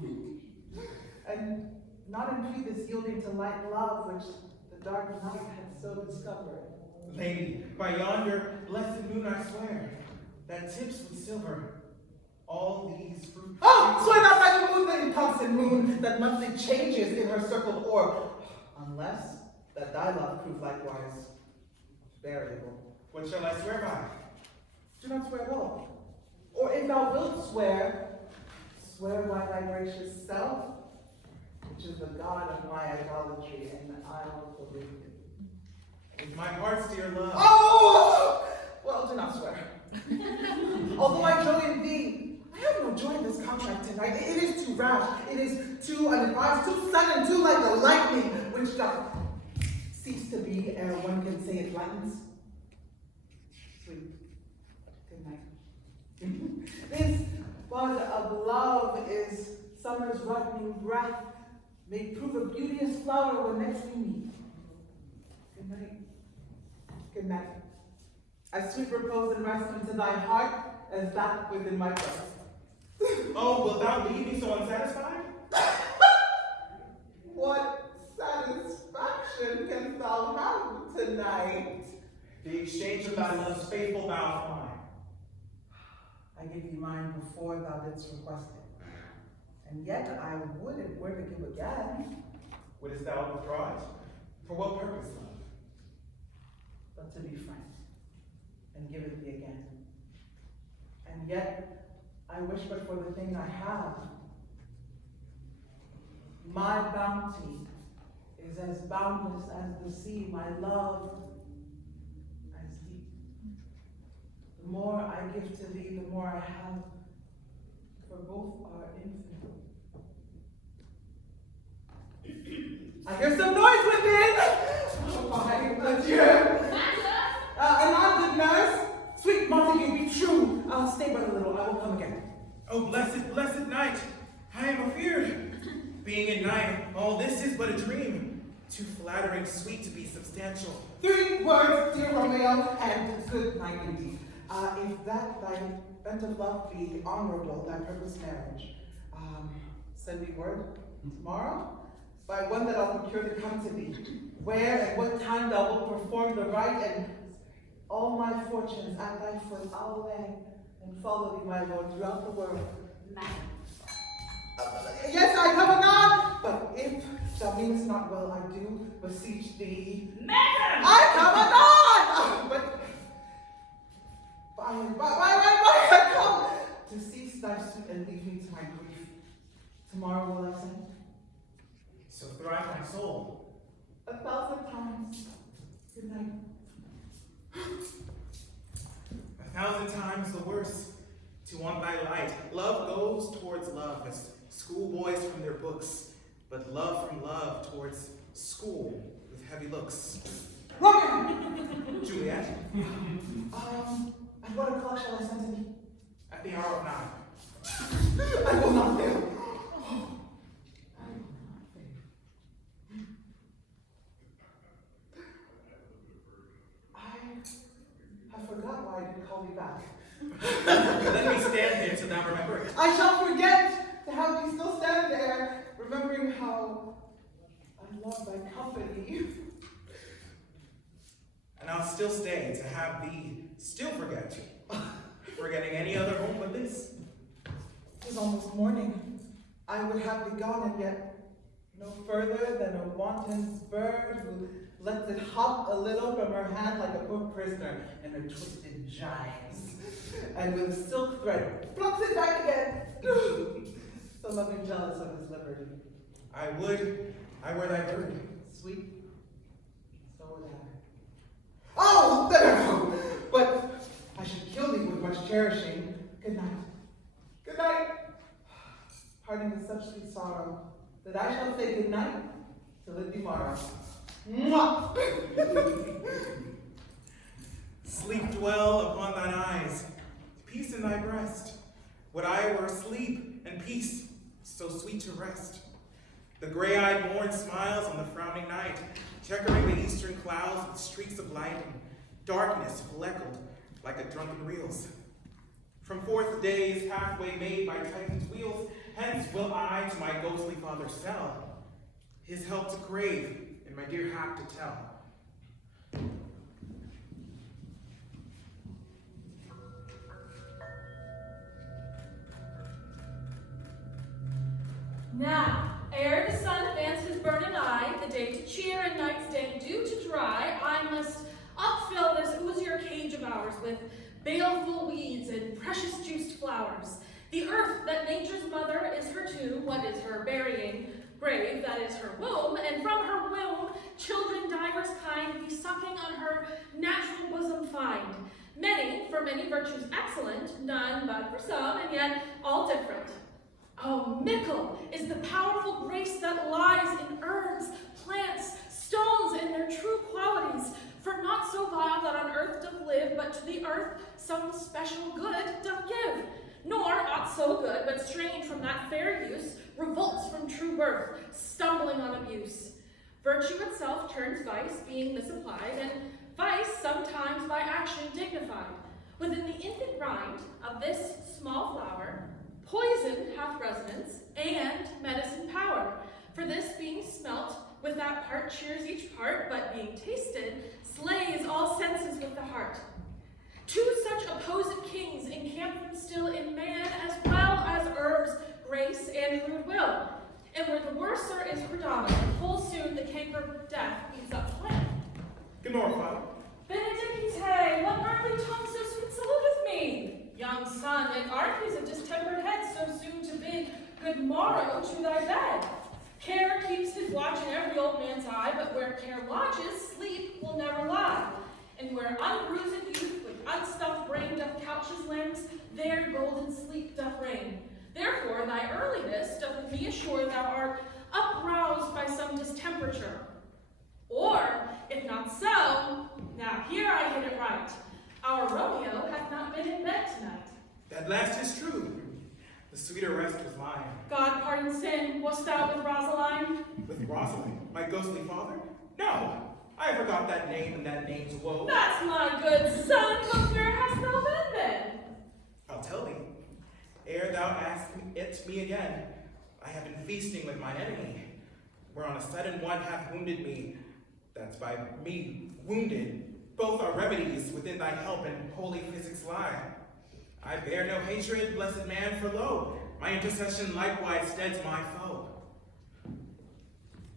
me, and not impede this yielding to light love which the dark night had so discovered. Lady, by yonder blessed moon I swear, that tips with silver all these fruits. Oh, swear not by the moon, the inconstant moon that monthly changes in her circled orb, unless that thy love prove likewise variable. What shall I swear by? Do not swear at all. Or if thou wilt swear, swear by thy gracious self, which is the God of my idolatry, and I will believe it. With my heart's dear love. Oh! Well, do not swear. Although I joy in thee, I have no joy in this contract tonight. It is too rash, it is too unadvised, too sudden, too like the lightning, which doth cease to be ere one can say it lightens. Sweet. Good night. This bud of love is summer's ripening breath, may prove a beauteous flower when next we meet. Good night. Good night. As sweet repose and rest into thy heart as that within my breast. Oh, wilt thou leave me so unsatisfied? What satisfaction canst thou have tonight? The exchange of thy love's faithful vow for mine. I gave thee mine before thou didst request it. And yet I would it were to give again. Wouldst thou withdraw it? For what purpose, love? But to be frank, and give it thee again. And yet I wish but for the thing I have. My bounty is as boundless as the sea, my love as deep. The more I give to thee, the more I have, for both are infinite. I hear some noise within! Oh my, adieu! Anon, good nurse! Sweet Montague, be true! I'll stay but a little, I will come again. Oh, blessed, blessed night! I am afeard. Being in night, all this is but a dream. Too flattering, sweet to be substantial. 3 words, dear Romeo, and good night indeed. If that thy bent of love be honorable, thy purpose marriage, send me word tomorrow, by one that I'll procure to come to thee, where and what time thou wilt perform the rite, and all my fortunes at thy foot I'll lay, and follow thee, my lord, throughout the world. Yes, I come anon, but if thou meanest not well, I do beseech thee. Madam! I come anon! But why I come to cease thy suit and leave me to my grief. Tomorrow will I send? So thrive my soul. 1,000 times. Good night. 1,000 times the worse. To want thy light, love goes towards love, as schoolboys from their books, but love from love towards school with heavy looks. Romeo! Juliet, At what o'clock shall I send to thee? at the hour of 9. I will not fail. I forgot why I didn't call thee back. Let me stand here till thou remember it. I shall forget to have thee still stand there, remembering how I love thy company. And I'll still stay to have thee still forget you. Forgetting any other home but this. It is almost morning. I would have thee gone, and yet no further than a wanton bird who lets it hop a little from her hand like a poor prisoner in her twisted gyves, and with a silk thread plucks it back again. So loving jealous of his liberty. I would I were thy bird. Sweet, so would I. Oh, there! But I should kill thee with much cherishing. Good night. Good night. Parting with such sweet sorrow that I shall say good night till it be morrow. Mwah! Sleep dwell upon thine eyes, peace in thy breast. Would I were sleep and peace, so sweet to rest. The gray-eyed morn smiles on the frowning night, checkering the eastern clouds with streaks of light, and darkness fleckled like a drunken reels. From forth days halfway made by Titan's wheels, hence will I to my ghostly father sell, his help to crave, and my dear hap to tell. Now, ere the sun advance his burning eye, the day to cheer and night's damp dew to dry, I must upfill this osier cage of ours with baleful weeds and precious juiced flowers. The earth that nature's mother is her tomb, what is her burying grave, that is her womb, and from her womb children divers kind be sucking on her natural bosom find. Many, for many virtues excellent, none but for some, and yet all different. Oh, mickle is the powerful grace that lies in herbs, plants, stones, and their true qualities, for not so vile that on earth doth live, but to the earth some special good doth give. Nor aught so good, but strange from that fair use, revolts from true birth, stumbling on abuse. Virtue itself turns vice, being misapplied, and vice sometimes by action dignified. Within the infant rind of this small flower, poison hath resonance and medicine power. For this being smelt, with that part cheers each part, but being tasted, slays all senses with the heart. Two such opposed kings encamp them still in man, as well as herbs, grace, and rude will. And where the worser is predominant, full soon the canker death eats up plant. Good morning, Father. Benedicite, what earthly tongue so sweet saluteth me? Young son, and art these a distempered head so soon to bid good morrow to thy bed? Care keeps his watch in every old man's eye, but where care lodges, sleep will never lie. And where unbruised youth with unstuffed brain doth couch watches lends, there golden sleep doth reign. Therefore thy earliness doth me assure thou art uproused by some distemperature. Or, if not so, now here I hit it right. Our Romeo hath not been in bed tonight. That last is true. The sweeter rest was mine. God pardon sin, wast thou with Rosaline? With Rosalind, my ghostly father? No, I forgot that name and that name's woe. That's my good son, but where hast thou been then? I'll tell thee. Ere thou ask me again, I have been feasting with mine enemy, where on a sudden one hath wounded me. That's by me wounded. Both are remedies within thy help and holy physics lie. I bear no hatred, blessed man, for lo, my intercession likewise steads my foe.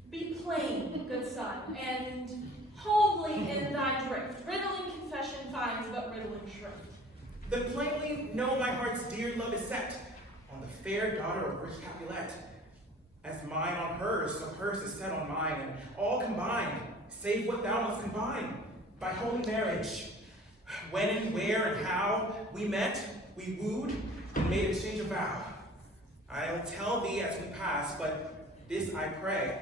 Be plain, good son, and homely in thy drift. Riddling confession finds but riddling shrift. The plainly know my heart's dear love is set on the fair daughter of rich Capulet. As mine on hers, so hers is set on mine, and all combined, save what thou must combine, by holy marriage. When and where and how we met, we wooed, and made exchange of vow. I'll tell thee as we pass, but this I pray,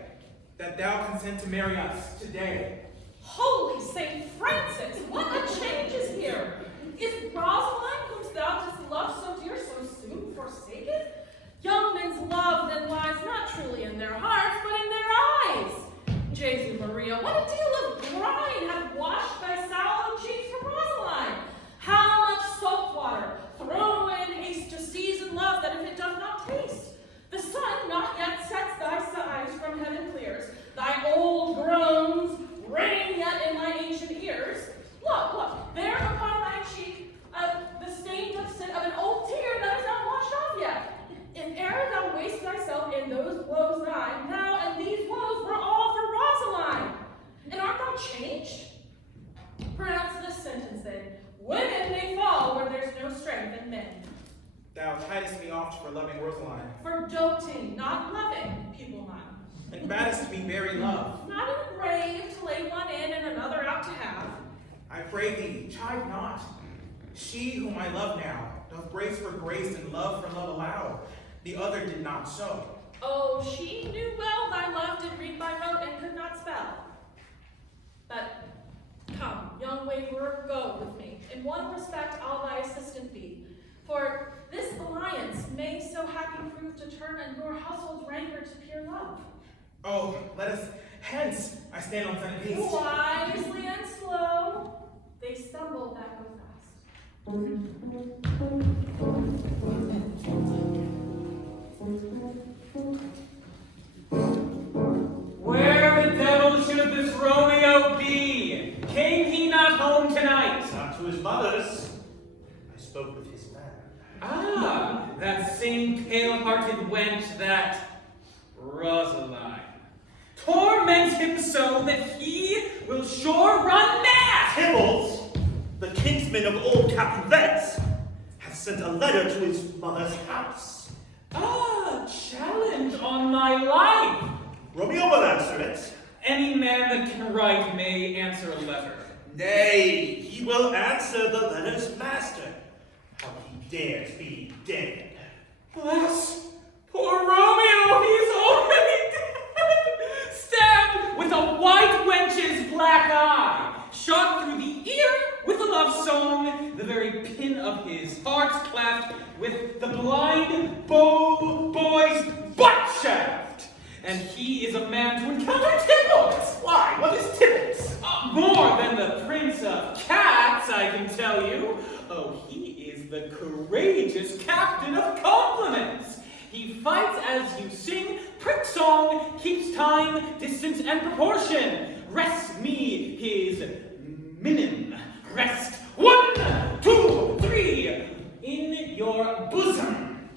that thou consent to marry us today. Holy Saint Francis, what a change is here! Is Rosaline, whom thou didst love so dear, so soon forsaken? Young men's love then lies not truly in their hearts, but in their eyes. Jesu Maria, what a deal of brine hath washed thy sallow cheeks from Rosaline! How much salt water thrown away in haste to season love, that if it doth not taste, the sun not yet sets thy sighs from heaven clears, thy old groans ring yet in my ancient ears. Look, look, there upon thy cheek, the stain doth sit of an old tear that is not washed off yet. If e'er thou waste thyself in those woes thine, thou and these woes were all for Rosaline. And art thou changed? Pronounce this sentence then. Women may fall where there's no strength in men. Thou tidest me oft for loving Rosaline, For doting, not loving, pupil mine. and baddest me bury love. Not in a grave to lay one in and another out to have. I pray thee, chide not. She whom I love now, doth grace for grace and love for love allow. The other did not so. Oh, she knew well thy love did read by rote and could not spell. But come, young waverer, go with me. In one respect I'll thy assistant be. For this alliance may so happy prove to turn and your household's rancor to pure love. Oh, let us hence. I stand on Senate haste. Wisely and slow, they stumble that go fast. Where the devil should this Romeo be? Came he not home tonight? Not to his mother's. I spoke with his man. Ah, that same pale-hearted wench, that Rosaline. Torment him so that he will sure run mad! Tybalt, the kinsman of old Capulet, hath sent a letter to his mother's house. Ah, challenge on my life! Romeo will answer it. Any man that can write may answer a letter. Nay, he will answer the letter's master. How he dares be dead. Alas, poor Romeo, he's already dead! Stabbed with a white wench's black eye, shot through the ear with a love song, the very pin of his heart's cleft with the blind boy's butt shaft. And he is a man to encounter Tybalt. Why? What is Tybalt? More than the prince of cats, I can tell you. Oh, he is the courageous captain of compliments. He fights as you sing, prick song, keeps time, distance, and proportion. Rest me his minim. Rest 1, 2, 3 in your bosom.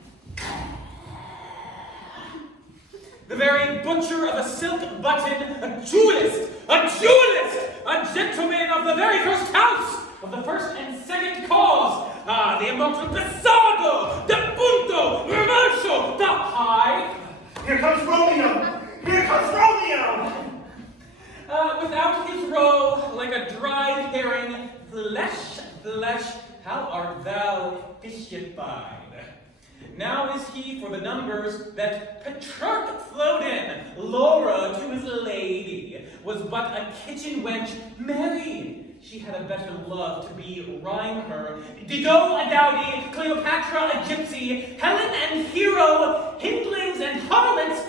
The very butcher of a silk button, a duelist, a gentleman of the very first house, of the first and second cause. Ah, the immortal Pisarra, the punto, reverso, the high. Here comes Romeo! Here comes Romeo! Without his roe, like a dried herring, flesh, how art thou fishified? Now is he for the numbers that Petrarch flowed in. Laura to his lady was but a kitchen wench merry. She had a better love to be rhyme her. Dido a dowdy, Cleopatra a gypsy, Helen and Hero, hindlings and harlots.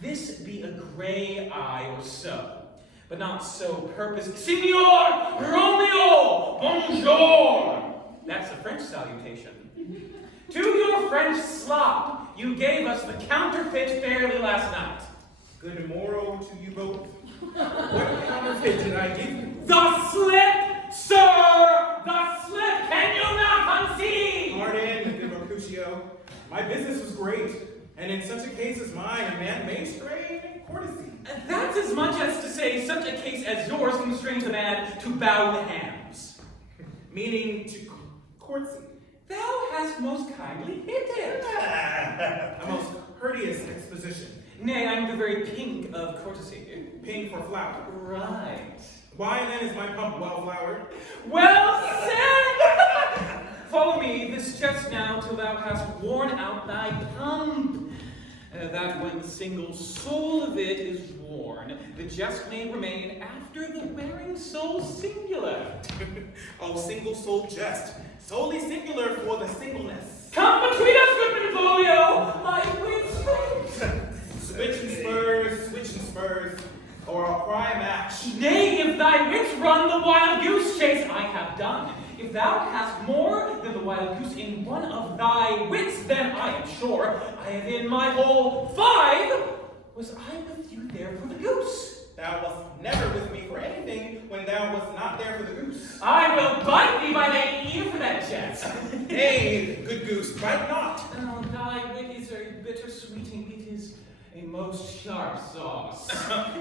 This be a grey eye or so, but not so purposed. Signor Romeo, bonjour. That's the French salutation. To your French slop, you gave us the counterfeit fairly last night. Good morrow to you both. What counterfeit did I give you? The slip, sir! The slip! Can you not conceive? Pardon, MERCUTIO. My business was great, and in such a case as mine, a man may strain courtesy. That's as much as to say such a case as yours constrains a man to bow the hams. Meaning to courtesy. Thou hast most kindly hit it. A most courteous exposition. Nay, I'm the very pink of courtesy. Pink for flower. Right. Why then is my pump well flowered? Well said! Follow me this just now till thou hast worn out thy pump. That when the single soul of it is worn, the jest may remain after the wearing soul singular. Oh, single soul jest, solely singular for the singleness. Come between us, good BENVOLIO, my wits faint. Switch and spurs, or I'll cry a match. Nay, if thy wits run the wild goose chase, I have done. If thou hast more than the wild goose in one of thy wits, then I am sure I have in my whole 5. Was I with you there for the goose? Thou wast never with me for anything when thou wast not there for the goose. I will bite thee by thy ear for that jest. Nay, good goose, bite not. Oh, thy wit is very bitter-sweeting. It is a most sharp sauce.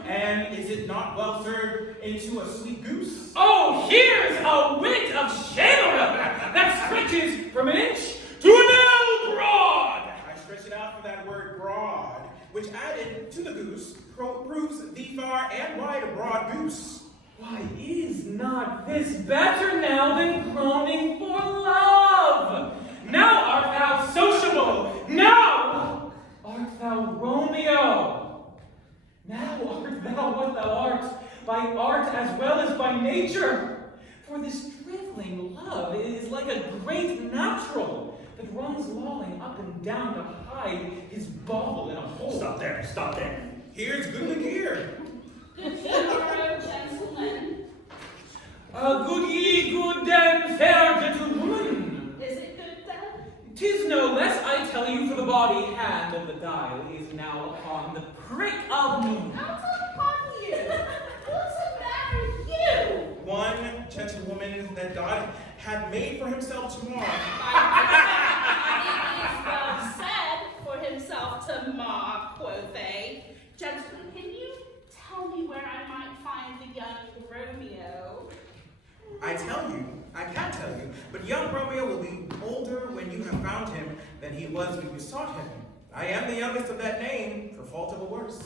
And is it not well served into a sweet goose? Oh, here's a wit of chivalry that stretches from an inch to an ell broad. I stretch it out for that word broad, which added to the goose proves the far and wide broad goose. Why, is not this better now than groaning for love? Now art thou sociable. Now art thou Romeo. Now art thou what thou art, by art as well as by nature. For this driveling love is like a great natural that runs lolling up and down to hide his bauble in a hole. Stop there, stop there. Here's goodly gear. Good morrow, gentlemen. Good ye, good and fair gentlewoman. Is it good then? 'Tis no less, I tell you, for the body hand of the dial is now upon the prick of me. Out upon you. What's the matter with you? One gentlewoman that God had made for himself tomorrow. It is well said, for himself to mar, quoth they. Gentlemen, can you tell me where I might find the young Romeo? I can't tell you, but young Romeo will be older when you have found him than he was when you sought him. I am the youngest of that name, for fault of a worse.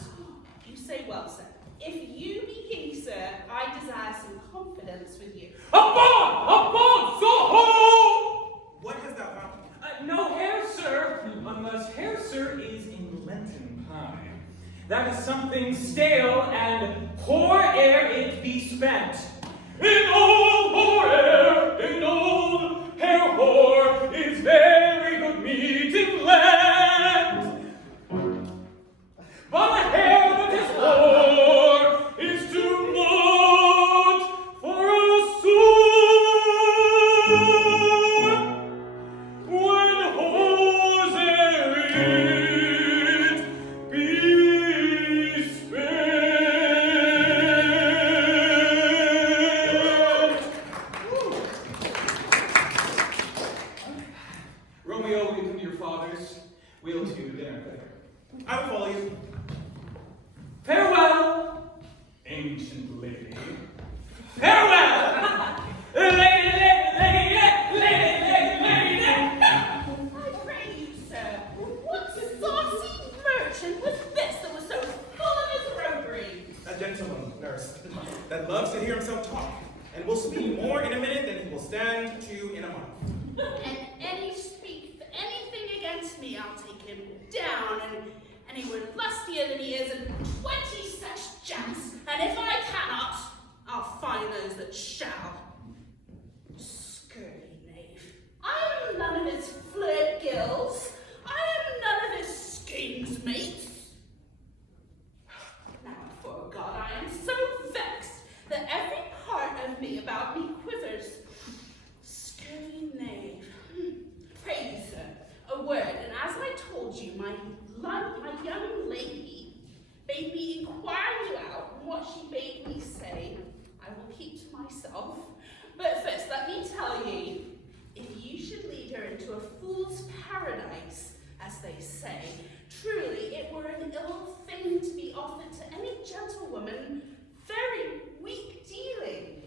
You say well, sir. If you be he, sir, I desire some confidence with you. Upon, so ho! What hast thou found? No hair, sir, unless hair, sir, is in Lenten time. That is something stale and poor ere it be spent. In old poor air, in old hair whore, is very good meat in Lent. But a hair that is poor is too much for a sore. When whores ere it be spent. Romeo, we come to your fathers. We'll to dinner. I will follow you. Farewell, ancient lady. Farewell! Lady. I pray you, sir, what saucy merchant was this that was so full of his roguery? A gentleman, nurse, that loves to hear himself talk, and will speak more in a minute than he will stand to in a month. And any speak anything against me, I'll take him down, and anyone lustier than he is, and 20 such jacks. And if I cannot, I'll find those that shall. Scurvy knave. I am none of his flirt gills. I am none of his schemes mates. Now, before God, I am so vexed that every part of me about me quivers. Scurvy knave. Pray you, sir, a word, and as I told you, my young lady bade me inquire you out, and what she bade me say, I will keep to myself. But first, let me tell ye, if you should lead her into a fool's paradise, as they say, truly it were an ill thing to be offered to any gentlewoman, very weak dealing.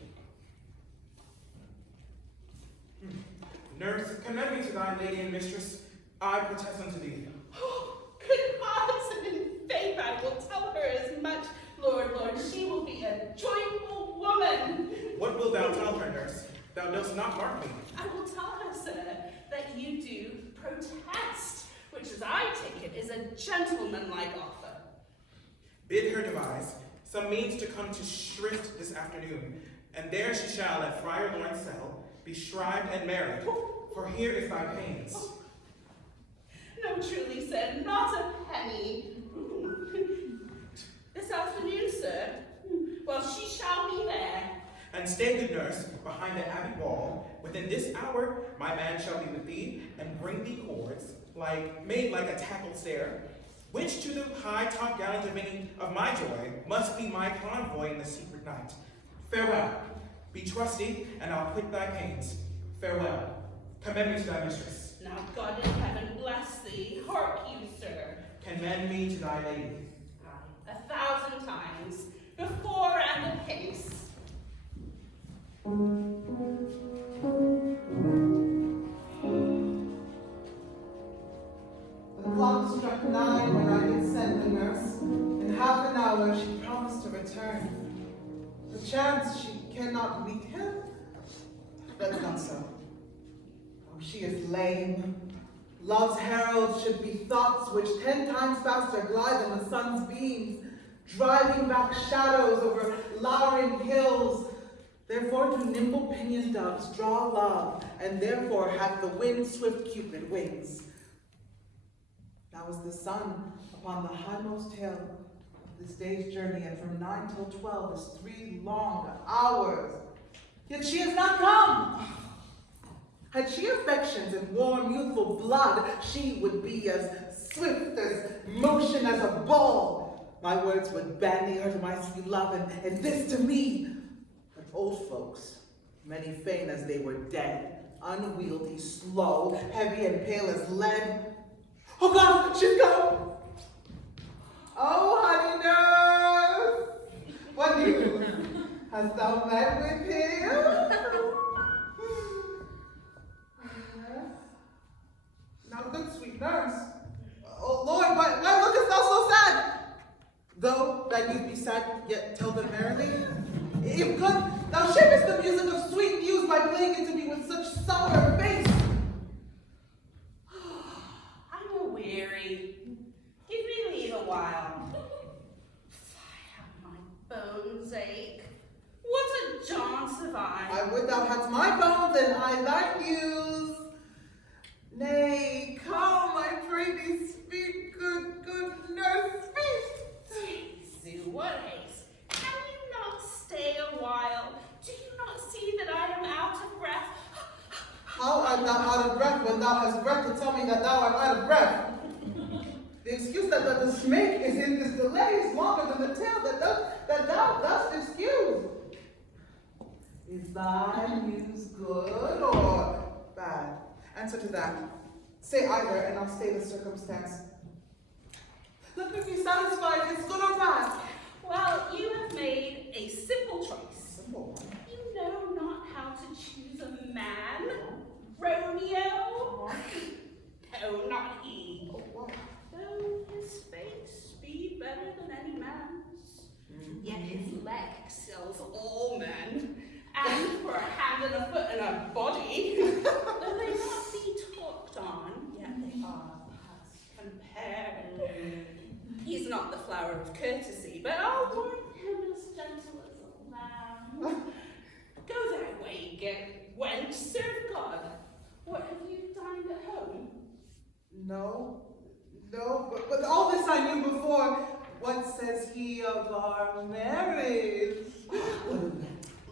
Nurse, commend me to thy lady and mistress. I protest unto thee. Oh, good hearts, and in faith I will tell her as much. Lord, she will be a joyful woman. What wilt thou tell her, nurse? Thou dost not mark me. I will tell her, sir, that you do protest, which, as I take it, is a gentlemanlike offer. Bid her devise some means to come to Shrift this afternoon, and there she shall at Friar Lawrence cell be shrived and married, for here is thy pains. No, truly, sir, not a penny. This afternoon, sir? Well, she shall be there. And stay, good nurse, behind the abbey wall. Within this hour, my man shall be with thee, and bring thee cords, made like a tackle stair, which to the high top gallant of my joy must be my convoy in the secret night. Farewell. Be trusty, and I'll quit thy pains. Farewell. Commend me to thy mistress. Now God in heaven bless thee. Hark you, sir. Commend me to thy lady. 1,000 times, before and apace. The clock struck 9 when I did send the nurse. In half an hour she promised to return. Perchance she cannot meet him? That's not so. Oh, she is lame. Love's heralds should be thoughts which 10 times faster glide than the sun's beams, driving back shadows over lowering hills. Therefore do nimble pinioned doves draw love, and therefore hath the wind-swift Cupid wings. Now is the sun upon the highmost hill of this day's journey, and from 9 till 12 is 3 long hours. Yet she has not come. Had she affections and warm youthful blood, she would be as swift as motion as a ball. My words would bandy her to my sweet love, and this to me. But old folks, many feign as they were dead, unwieldy, slow, heavy and pale as lead. Oh God, she's gone! Oh, honey nurse, what news? Hast thou met with him? Now, good sweet nurse. Oh Lord, why lookest thou so sad? Though thy youth be sad, yet tell them merrily. If good, thou shapest the music of sweet muse by playing it to me with such sour face. I'm a-weary. Give me leave a while. How my bones ache. What a jaunt have I. I would thou hadst my bones and I thy news. Nay, come, I pray thee, speak, good nurse, speak. Jesu, what haste. Can you not stay a while? Do you not see that I am out of breath? How art thou out of breath when thou hast breath to tell me that thou art out of breath? The excuse that the snake is in this delay is longer than the tale that thou dost excuse. Is thy news good or bad? Answer to that. Say either, and I'll state the circumstance. Let me be satisfied, it's good or bad. Well, you have made a simple choice. Simple. You know not how to choose a man, Romeo. No, not he. Though his face be better than any man's, yet his leg excels all men. And for a hand and a foot and a body, though they compared. He's not the flower of courtesy, but I'll warn him as gentle as a lamb. Go thy way, wench, serve God. What, have you dined at home? No, but all this I knew before. What says he of our marriage?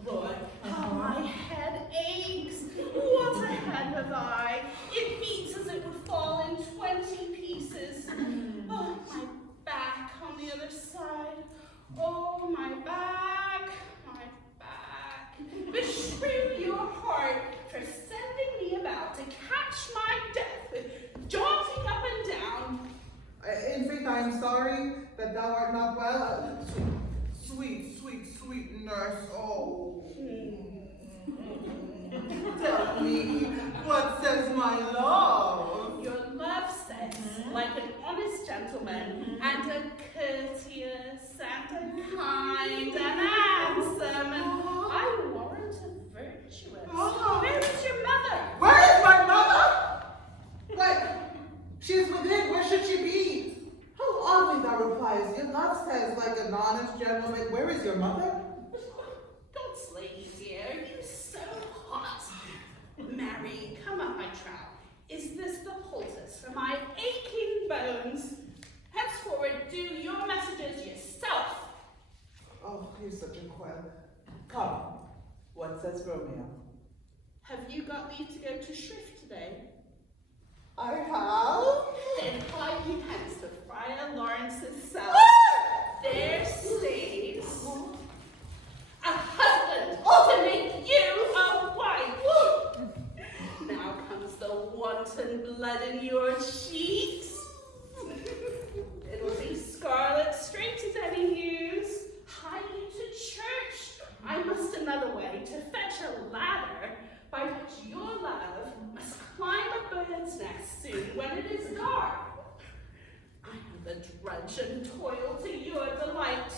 Lord, how my head aches. What a head have I. It beats as it would fall in 20 pieces. Oh, my back on the other side. Oh, my back, my back. Beshrew your heart for sending me about to catch my death with jaunting up and down. In faith, I am sorry that thou art not well. Sweet nurse, oh. Tell me, what says my love? Your love says, like an honest gentleman, and a courteous, and a kind, and handsome, and I warrant a virtuous. Where is your mother? Where is my mother? What? She is within. Where should she be? How oddly thou replies. Your love says, like an honest gentleman. Where is your mother? Don't slay me, dear. You're so hot. Marry, come up, my trout. Is this the poultice for my aching bones? Henceforward, do your messages yourself. Oh, you're such a quail. Come. What says Romeo? Have you got leave to go to shrift today? I have. Then fly you hence to Friar Lawrence's cell. There stays a husband to make you a wife. Now comes the wanton blood in your cheeks. It'll be scarlet straight as any hues. Hie you to church. I must another way to fetch a ladder by which your love must climb a bird's nest soon when it is dark. I am the drudge and toil to your delight,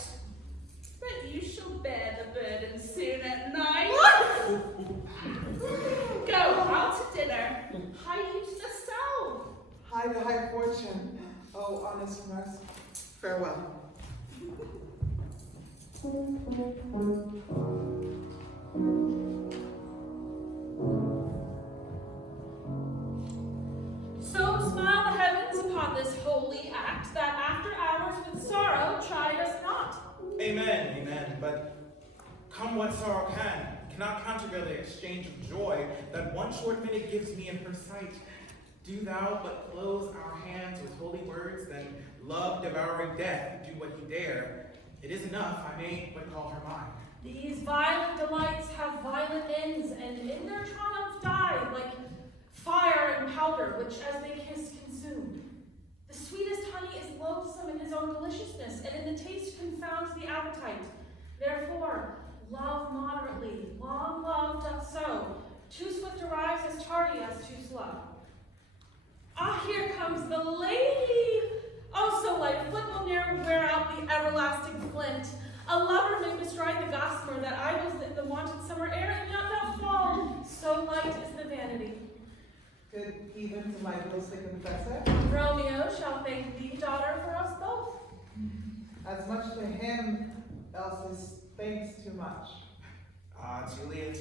but you shall bear the burden soon at night. Go out to dinner. Hie you to the cell. High to high fortune. Oh, honest nurse. Farewell. So smile the heavens upon this holy act, that after hours with sorrow chide us not. Amen. But come what sorrow cannot countervail the exchange of joy that one short minute gives me in her sight. Do thou but close our hands with holy words, then love devouring death do what he dare. It is enough, I may but call her mine. These violent delights have violent ends, and in their triumph die, like fire and powder, which as they kiss consume. The sweetest honey is loathsome in his own deliciousness, and in the taste confounds the appetite. Therefore, love moderately, long love doth so. Too swift arrives as tardy as too slow. Ah, here comes the lady! Oh, so light, foot will ne'er wear out the everlasting flint. A lover may bestride the gossamer that idles in the wanted summer air, and yet not fall. So light is the vanity. Good even to my ghostly confessor. Romeo shall thank thee, daughter, for us both. As much to him, else his thanks too much. Ah, Juliet,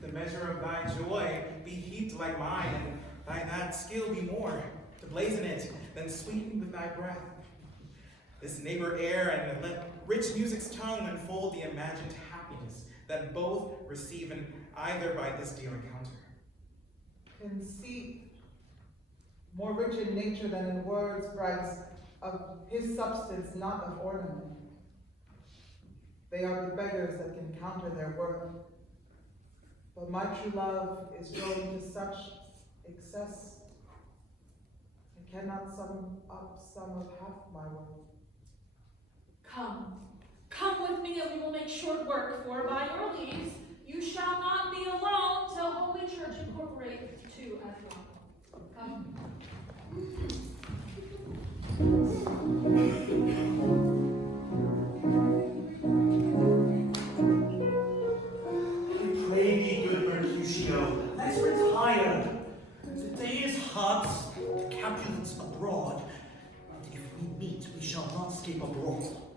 the measure of thy joy be heaped like mine, and thy that skill be more to blazon it than sweeten with thy breath. This neighbor air and let rich music's tongue unfold the imagined happiness that both receive in either by this dear encounter. Conceit, more rich in nature than in words, brags of his substance, not of ornament. They are the beggars that can counter their worth. But my true love is grown to such excess, I cannot sum up some of half my worth. Come with me, and we will make short work, for by your leaves, you shall not be alone till Holy Church incorporate the two as one. Come. Pray thee, good Mercutio, let's retire. The day is hot, the Capulets abroad, we meet, we shall not escape a brawl.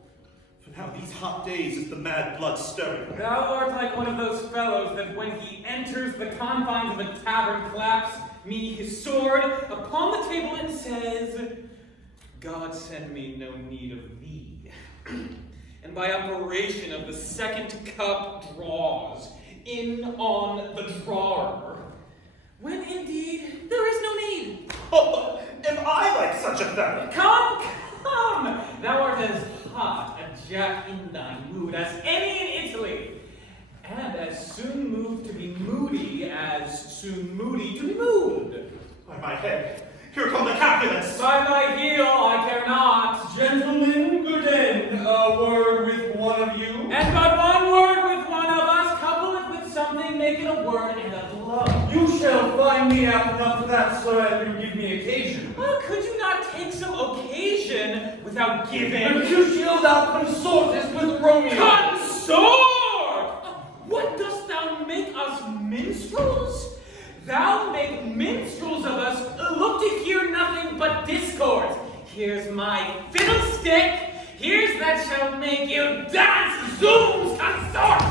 For now these hot days is the mad blood stirring. Thou art like one of those fellows that when he enters the confines of a tavern claps me his sword upon the table and says, God send me no need of thee. And by operation of the second cup draws in on the drawer, when indeed there is no need. Oh, am I like such a fellow? Come, come! Thou art as hot a jack in thy mood as any in Italy, and as soon moved to be moody as soon moody to be moved. By my head, here come the Capulets! By my heel, I care not. Gentlemen, good end. A word with one of you. And but one word with one of us, couple it with something, make it a word and a glove. You shall find me apt enough to that, so that you give me occasion. Well, could you not take some occasion without giving? Mercutio, thou consortest with Romeo. Consort! What dost thou make us minstrels? Thou make minstrels of us, look to hear nothing but discord. Here's my fiddlestick, here's that shall make you dance, zooms, consort!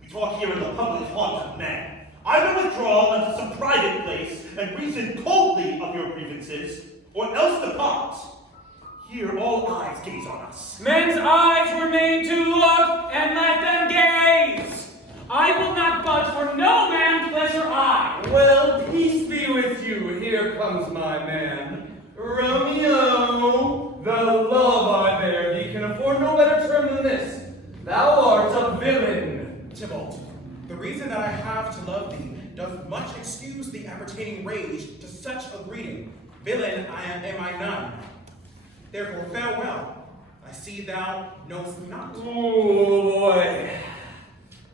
We talk here in the public haunt of men. I will withdraw unto some private place and reason coldly of your grievances, or else depart. Here all eyes gaze on us. Men's eyes were made to look, and let them gaze. I will not budge for no man pleasure I. Well, peace be with you. Here comes my man. Romeo, the love I bear thee can afford no better term than this. Thou art a villain. Tybalt, the reason that I have to love thee doth much excuse the appertaining rage to such a greeting. Villain am I none. Therefore farewell. I see thou knowest me not. Oh boy.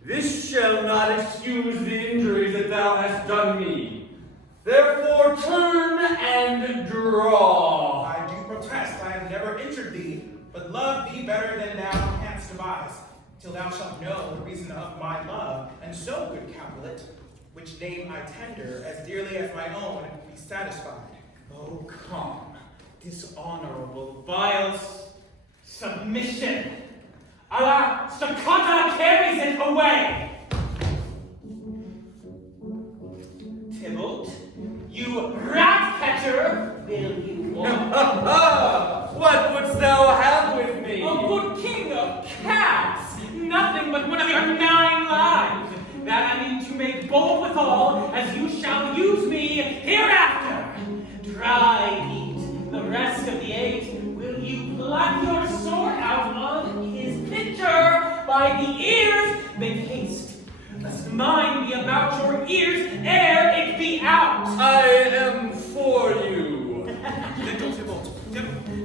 This shall not excuse the injuries that thou hast done me. Therefore turn and draw. I do protest I have never injured thee, but love thee better than thou canst devise, till thou shalt know the reason of my love, and so, good Capulet, which name I tender as dearly as my own, be satisfied. Oh, come, dishonorable, vile submission. Allah, Staccato carries it away. Tybalt, you rat catcher, will you walk? What wouldst thou have with me? Oh, good king of cats, nothing but one of your 9 lives. That I mean to make bold withal, as you shall use me hereafter. Try eat the rest of the 8. Will you pluck your sword out of his pitcher by the ears? Make haste, lest mine be about your ears ere it be out. I am for you. Gentle Tybalt,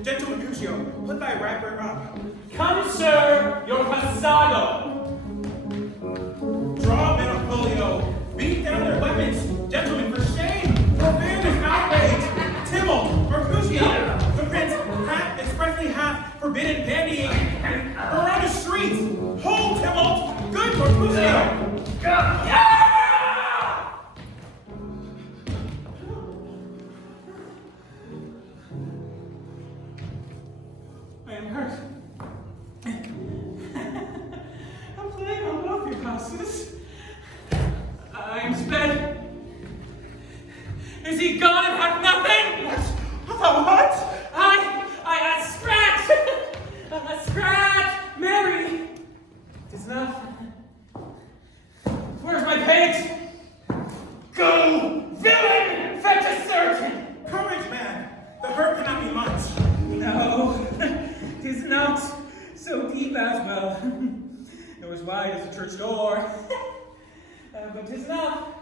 gentle Mercutio, put thy wrapper up. Come, sir, your passado. Draw MERCUTIO, beat down their weapons, gentlemen, for shame, forbid this outrage. Tybalt, Mercutio, the prince expressly hath forbidden bandying around the streets. Hold, Tybalt, good Mercutio. Yeah! I am hurt. I'm playing on both your houses. I am sped. Is he gone and hath nothing? What? I scratch! A scratch! Mary! It's enough. Where's my page? Go! Villain! Fetch a surgeon! Courage, man. The hurt cannot be much. No, 'tis not so deep as well, nor as wide as a church door. But 'tis enough.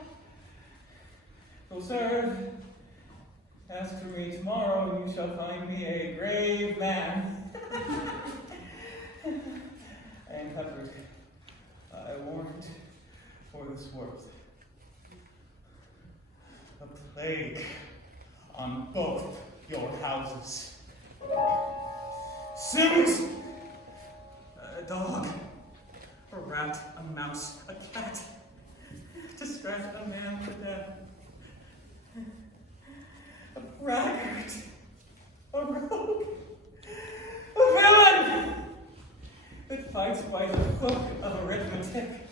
Will serve. Ask for me tomorrow, and you shall find me a grave man. I am comfort. I warrant for this worth. A plague on both your houses. Sins! A dog, a rat, a mouse, a cat, to scratch a man to death. A braggart, a rogue, a villain that fights by the hook of arithmetic.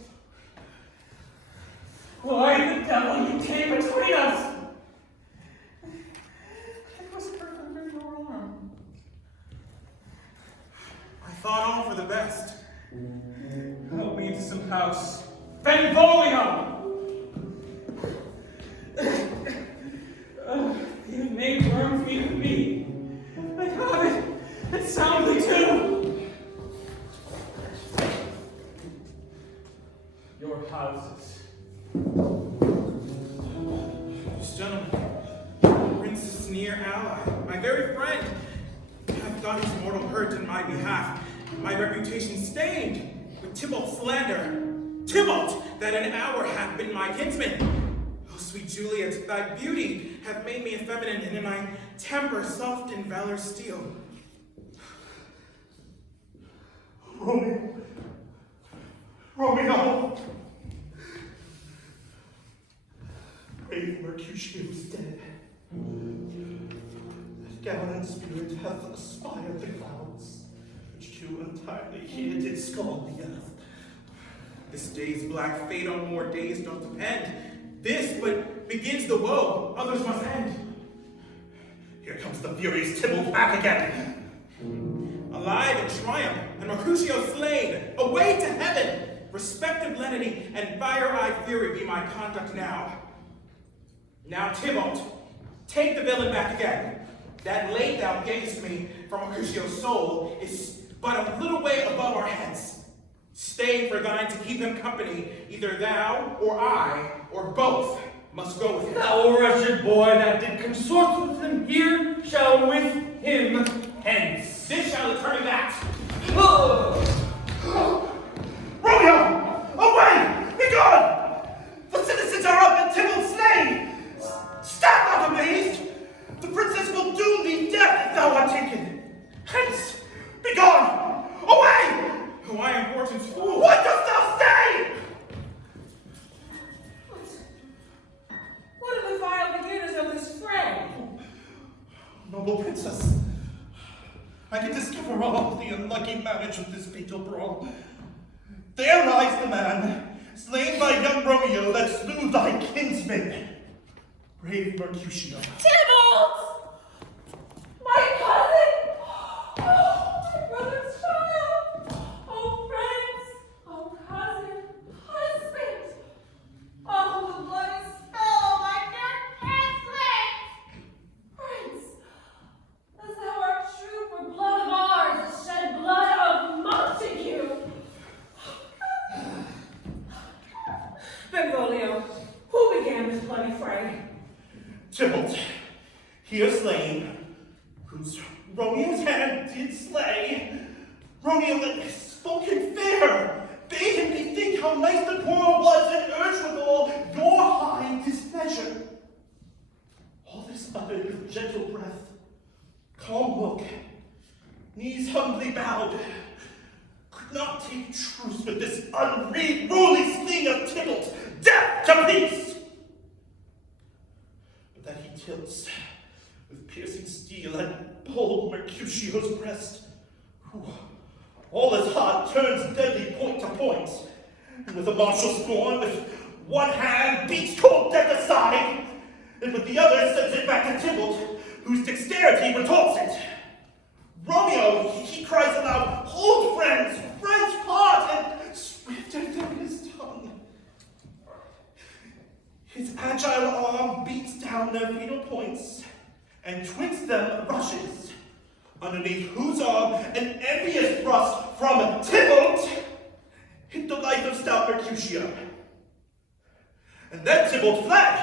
Why the devil you came between us? I whispered under your arm. I thought all for the best. Help me into some house. Benvolio! You made worms eat of me. I have it. It soundly too. Your houses. This gentleman, Princess' near ally, my very friend, hath done his mortal hurt in my behalf, my reputation stained with Tybalt's slander. Tybalt, that an hour hath been my kinsman. Oh, sweet Juliet, thy beauty hath made me effeminate, and in my temper soft in valor steel. Romeo! Brave Mercutio is dead. That gallant spirit hath aspired the clouds, which too untimely here did scald the earth. This day's black fate on more days doth depend. This but begins the woe, others must end. Here comes the furious Tybalt back again. Alive in triumph, and Mercutio slain, away to heaven. Respective lenity and fire-eyed fury be my conduct now. Now, Tybalt, take the villain back again. That late thou gavest me from Mercutio's soul is but a little way above our heads. Stay for thine to keep him company. Either thou or I, or both, must go with him. Thou wretched boy that did consort with him here shall with him hence. This shall determine that. Romeo! Away! Begone! The citizens are up and Tybalt slain! Stand not amazed! The princess will doom thee death if thou art taken! Hence! Begone! Away! Why important fool? What dost thou say? What are the vile beginners of this fray? Noble princess, I can discover all the unlucky marriage of this fatal brawl. There lies the man, slain by young Romeo that slew thy kinsman, brave Mercutio. Tybalt! My cousin! Oh, my brother's child! Oh, friends! Oh, cousin! Husband! Oh, the bloody spell of my dear kinsman! Prince, as thou art true for blood of ours, has shed blood of Montague! Benvolio, who began this bloody fray? Tybalt, here slain, whose Romeo's hand did slay. Romeo that spoke him fair, bade him bethink how nice the quarrel was, and urged withal your high displeasure. All this uttered with gentle breath, calm look, knees humbly bowed, could not take truce with this unruly sting of Tybalt. Death to peace! But that he tilts with piercing steel at bold Mercutio's breast, who, all his heart turns deadly point to point, and with a martial scorn, with one hand beats cold death aside, and with the other sends it back to Tybalt, whose dexterity retorts it. Romeo, he cries aloud, "Hold, friends! Friends part!" and swifter than his tongue. His agile arm beats down their fatal points, and twixt them rushes, underneath whose arm an envious thrust from Tybalt hit the life of stout Mercutio. And then Tybalt fled,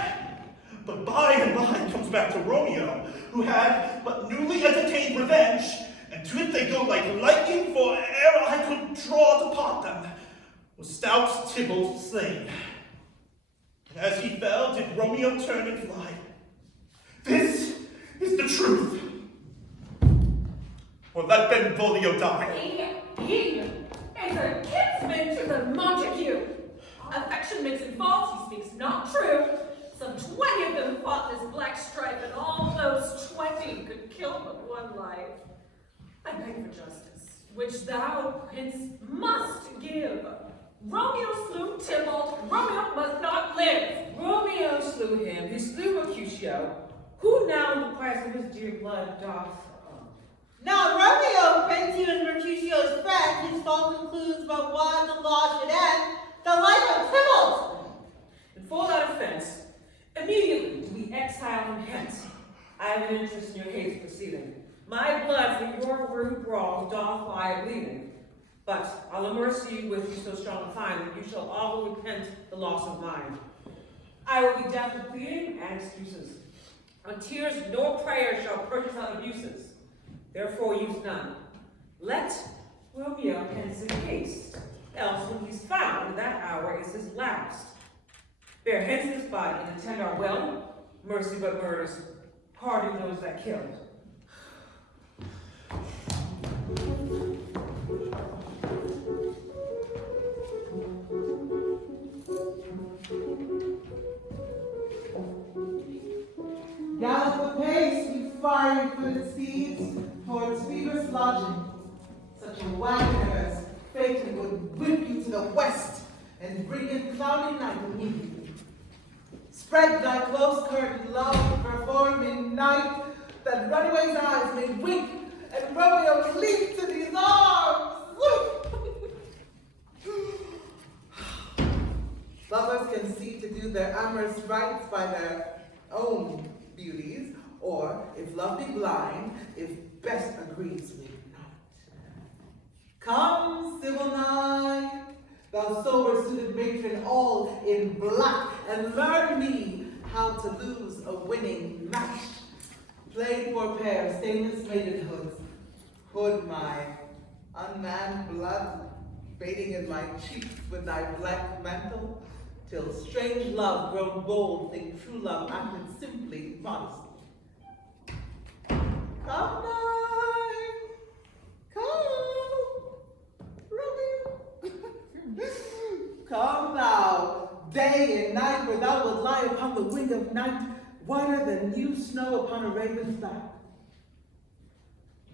but by and by comes back to Romeo, who had but newly entertained revenge, and to it they go like lightning, for ere I could draw to part them, was stout Tybalt slain. And as he fell, did Romeo turn and fly. This is the truth. Or let Benvolio die. He is a kinsman to the Montague. Affection makes him false, he speaks not true. Some 20 of them fought this black stripe, and all those 20 could kill but one life. I beg for justice, which thou, Prince, must give. Romeo slew Tybalt. Romeo must not live. Romeo slew him, he slew Mercutio, who now the price of his dear blood doth owe. Now Romeo, Prince, he was Mercutio's friend, his fault concludes but one the law should end, the life of Tybalt. And for that offense, immediately do we exile him hence. I have an interest in your haste proceeding. My blood for your rude brawl doth lie bleeding. But I'll mercy with you so strong and fine that you shall all repent the loss of mine. I will be deaf to pleading and excuses. On tears nor prayer shall purchase out abuses. Therefore use none. Let Romeo hence in haste, else when he's found, that hour is his last. Bear hence his body and attend our well, mercy but murders, pardon those that killed. Gallop apace, you fiery-footed steeds, towards Phoebus' lodging. Such a wagoner as Phaeton would whip you to the west and bring in cloudy night immediately. Spread thy close curtain, love, perform in night, that runaway's eyes may wink and Romeo leap to these arms. Lovers can seek to do their amorous rites by their own beauties, or if love be blind, if best agrees we not. Come, civil knight, thou sober-suited matron, all in black, and learn me how to lose a winning match. Played for pair, stainless maidenhoods, hood my unmanned blood, bathing in my cheeks with thy black mantle, till strange love grown bold, think true love acted simply modestly. Come, night, come, Romeo. Come thou, day and night, where thou wilt lie upon the wing of night, whiter than new snow upon a raven's back.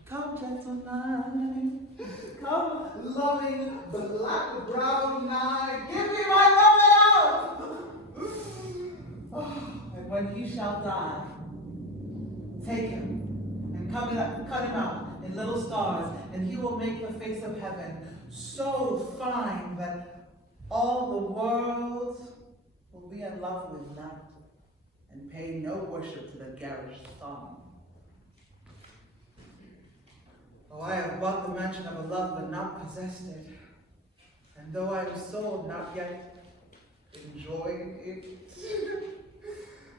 Come, gentle night, come, loving black brown night, give me my Romeo! And when he shall die, take him and cut him out in little stars, and he will make the face of heaven so fine that all the world will be in love with night and pay no worship to the garish sun. Oh, I have bought the mansion of a love but not possessed it, and though I am sold, not yet enjoying it.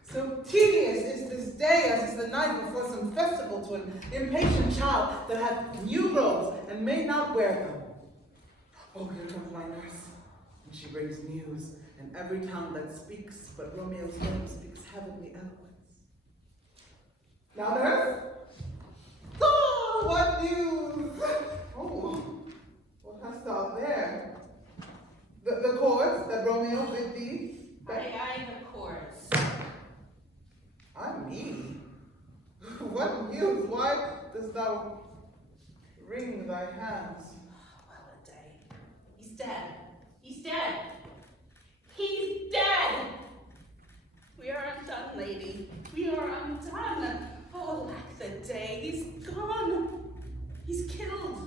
So tedious is this day as is the night before some festival to an impatient child that hath new robes and may not wear them. Oh, here comes my nurse, and she brings news, and every tongue that speaks but Romeo's name speaks heavenly eloquence. Now, nurse? Oh, what news? Oh, what hast thou there? The cords that Romeo bid thee? I the cords. I me? What news? Why dost thou wring thy hands? Well a day. He's dead. He's dead. He's dead. We are undone, lady. We are undone. Oh, lack the day. He's gone. He's killed.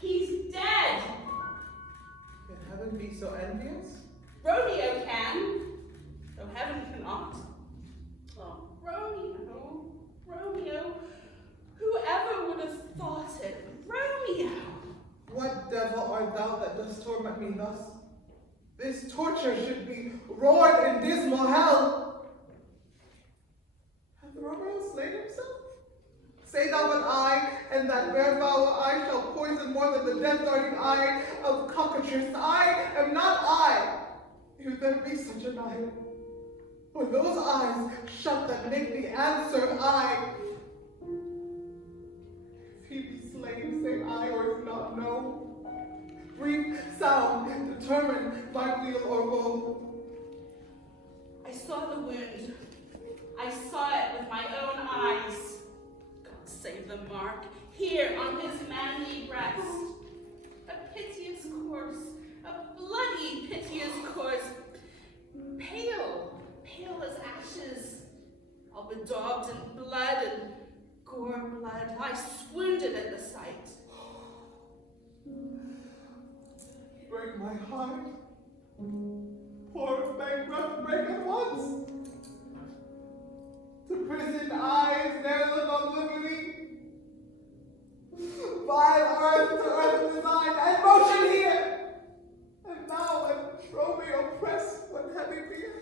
He's dead. Can heaven be so envious? Romeo can, though heaven cannot. Oh, Romeo, whoever would have thought it? Romeo! What devil art thou that dost torment me thus? This torture should be roared in dismal hell. Hath Romeo slain himself? Say thou but I, and that rare foul eye shall poison more than the death-darting eye of cockatrice. I am not I, if there be such an eye. For those eyes shut that make me answer I. If he be slain, say I, or if not, no. Brief sound, determine by weal or woe. I saw the wound. I saw it with my own eyes. God save the mark, here on his manly breast. A piteous course, a bloody piteous course. Pale, pale as ashes, all bedaubed in blood and gore blood. I swooned at the sight. Break my heart. Poor bankrupt break at once. To prison eyes ne'er look on liberty. Vile earth to earth resigned, and motion here. And now when Romeo pressed what heavy fear.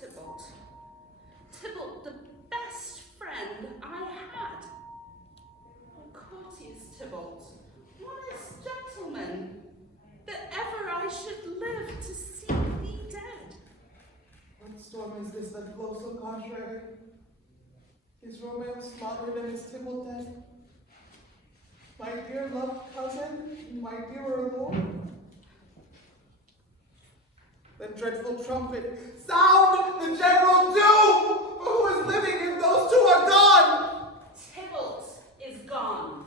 Tybalt. Tybalt, the best friend I had. A courteous Tybalt, honest gentleman, that ever I should live to see thee dead. What storm is this that blows so contrary? Is Romeo slaughtered and is Tybalt dead? My dear loved cousin, my dearer lord? The dreadful trumpet, sound the general doom! For who is living if those two are gone? Tybalt is gone,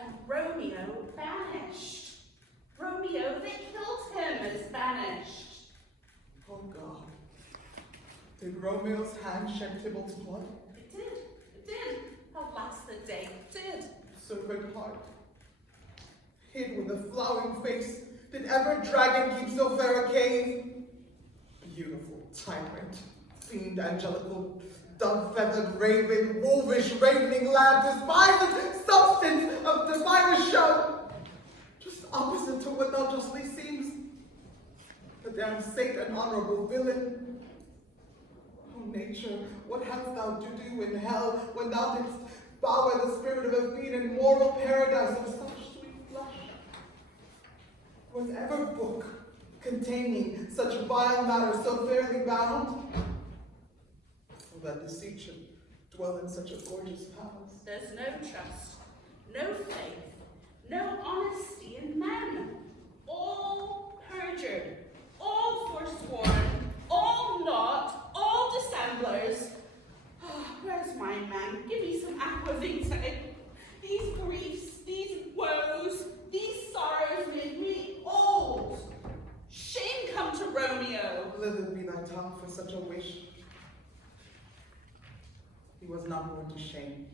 and Romeo banished. Romeo that killed him is banished. Oh God. Did Romeo's hand shed Tybalt's blood? It did. Alas, the day did. Serpent heart, hid with a flowering face, did ever dragon keep so fair a cave? Beautiful tyrant, fiend angelical, dove-feathered raven, wolvish ravening lamb, despised substance of divinest show, just opposite to what thou justly seems, the damned Satan, honorable villain. O nature, what hast thou to do in hell when thou didst bow by the spirit of a fiend in moral paradise of such sweet flesh? Was ever book containing such vile matter so fairly bound? Or that deceit should dwell in such a gorgeous palace? There's no trust, no faith, no honesty in men. All perjured, all forsworn, all not, all dissemblers. Where's my man? Give me some aqua vitae. These griefs, these woes, these sorrows made me old. Shame come to Romeo. Livid be thy tongue for such a wish. He was not born to shame.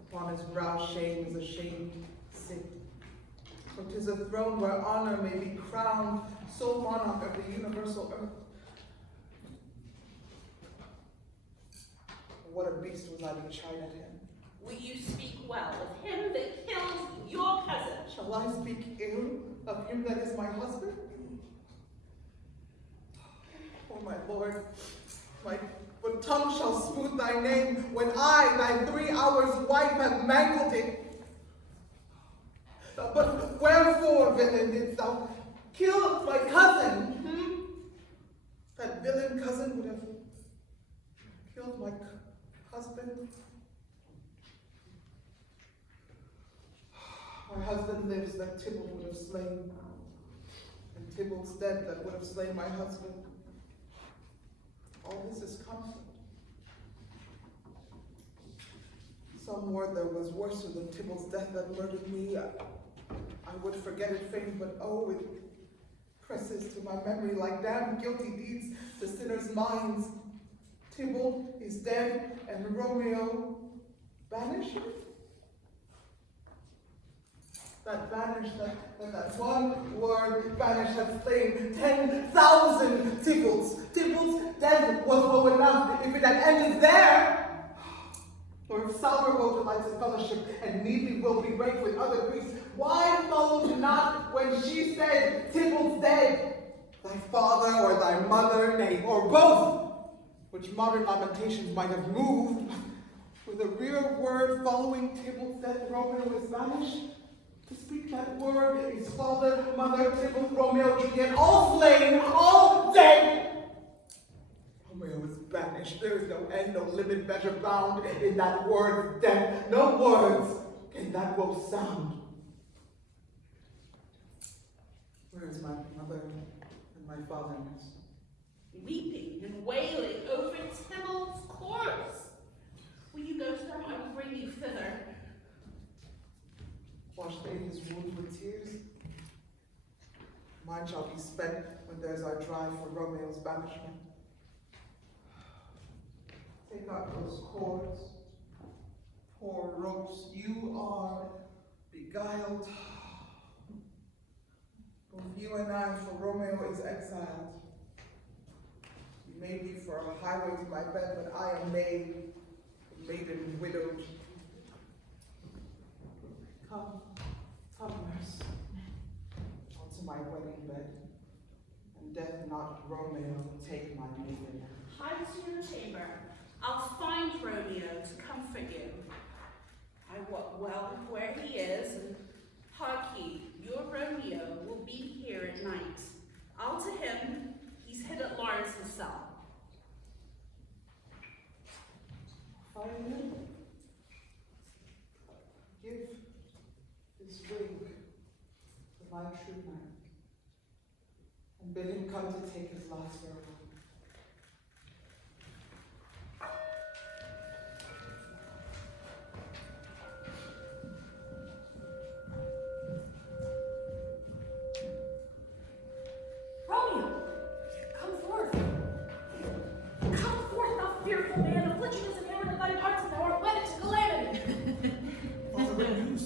Upon his brow shame is a shame sit. For 'tis a throne where honor may be crowned, sole monarch of the universal earth. What a beast was I to chide at him. Will you speak well of him that killed your cousin? Shall I speak ill of him that is my husband? Oh, my lord, what tongue shall smooth thy name when I, thy 3 hours wife, have mangled it? But wherefore, villain, didst thou kill my cousin? That villain cousin would have killed my husband. My husband lives that Tybalt would have slain, and Tybalt's dead that would have slain my husband. All this is comfort. Some word there was worse than Tybalt's death that murdered me. I would forget it fain, but oh, it presses to my memory like damn guilty deeds to sinners' minds. Tybalt is dead, and Romeo banished? That banished, that one word banished had slain 10,000 Tybalts. Tybalt's death was low enough if it had ended there. Or if sour woe delights in fellowship and needly will be ranked with other griefs, why followed not when she said, Tybalt's dead? Thy father or thy mother, nay, or both, which modern lamentations might have moved, with a rear word following Tybalt's death, Romeo is banished. To speak that word is father, mother, Tybalt, Romeo, Juliet, all slain, all dead. Romeo is banished. There is no end, no limit, measure bound in that word of death. No words can that woe sound. Where is my mother and my father? weeping and wailing over Tybalt's corpse. Will you go to them? I will bring you thither. Wash they his wounds with tears. Mine shall be spent when theirs are dry for Romeo's banishment. Take out those cords, poor ropes, you are beguiled. Both you and I, for Romeo is exiled. You made me for a highway to my bed, but I am made, maiden widowed. Come, nurse, onto my wedding bed, and death not Romeo take my maiden. Hide to your chamber. I'll find Romeo to comfort you. I wot well where he is, and hark ye, your Romeo will be here at night. I'll to him, he's hid at Lawrence's cell. Finally, give this ring to my true man, and bid him come to take his last farewell. Romeo, come forth. Come forth, thou fearful man. Affliction is inherent in thy parts, and thou art wedded to calamity. Father, what news?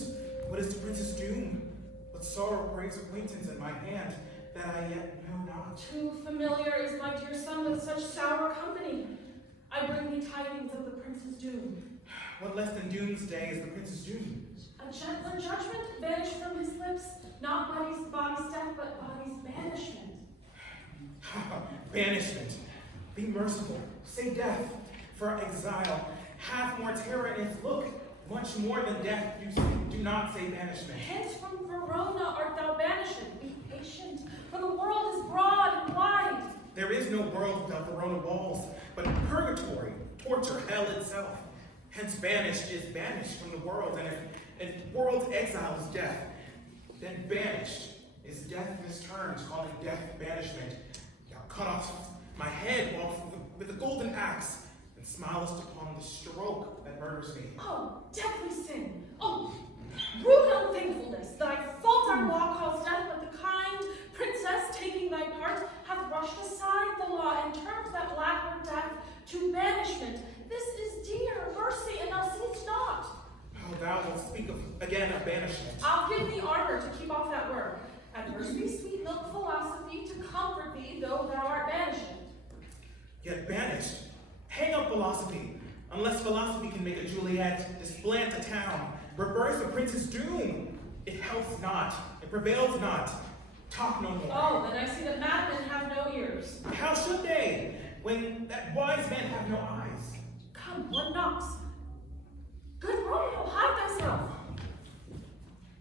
What is the prince's doom? What sorrow craves acquaintance at my hand that I yet know not? Too familiar is my dear son with such sour company. I bring thee tidings of the prince's doom. What less than doomsday is the prince's doom? A gentler judgment vanished from his lips, not body's death, but body's banishment. Banishment. Be merciful. Say death. For exile hath more terror in its look, much more than death. Do not say banishment. Hence from Verona art thou banished. Be patient, for the world is broad and wide. There is no world without Verona walls, but purgatory, torture, hell itself. Hence banished is banished from the world, and if world's exile is death, then banished is death misturned, calling death banishment. Thou cut off my head off with a golden axe, and smilest upon the stroke that murders me. Oh, deadly sin! Oh, rude unthankfulness! Thy fault our law calls death, but the kind princess, taking thy part, hath brushed aside the law and turned that blackward death to banishment. This is dear mercy, and thou seest not. Oh, thou wilt speak again of banishment. I'll give thee armor to keep off that word. Adversity, sweet milk philosophy, to comfort thee, though thou art banished. Yet banished. Hang up philosophy. Unless philosophy can make a Juliet, displant a town, reverse a prince's doom. It helps not. It prevails not. Talk no more. Oh, then I see that madmen have no ears. How should they, when that wise man have no eyes? Come, one knocks. Good Romeo, hide thyself.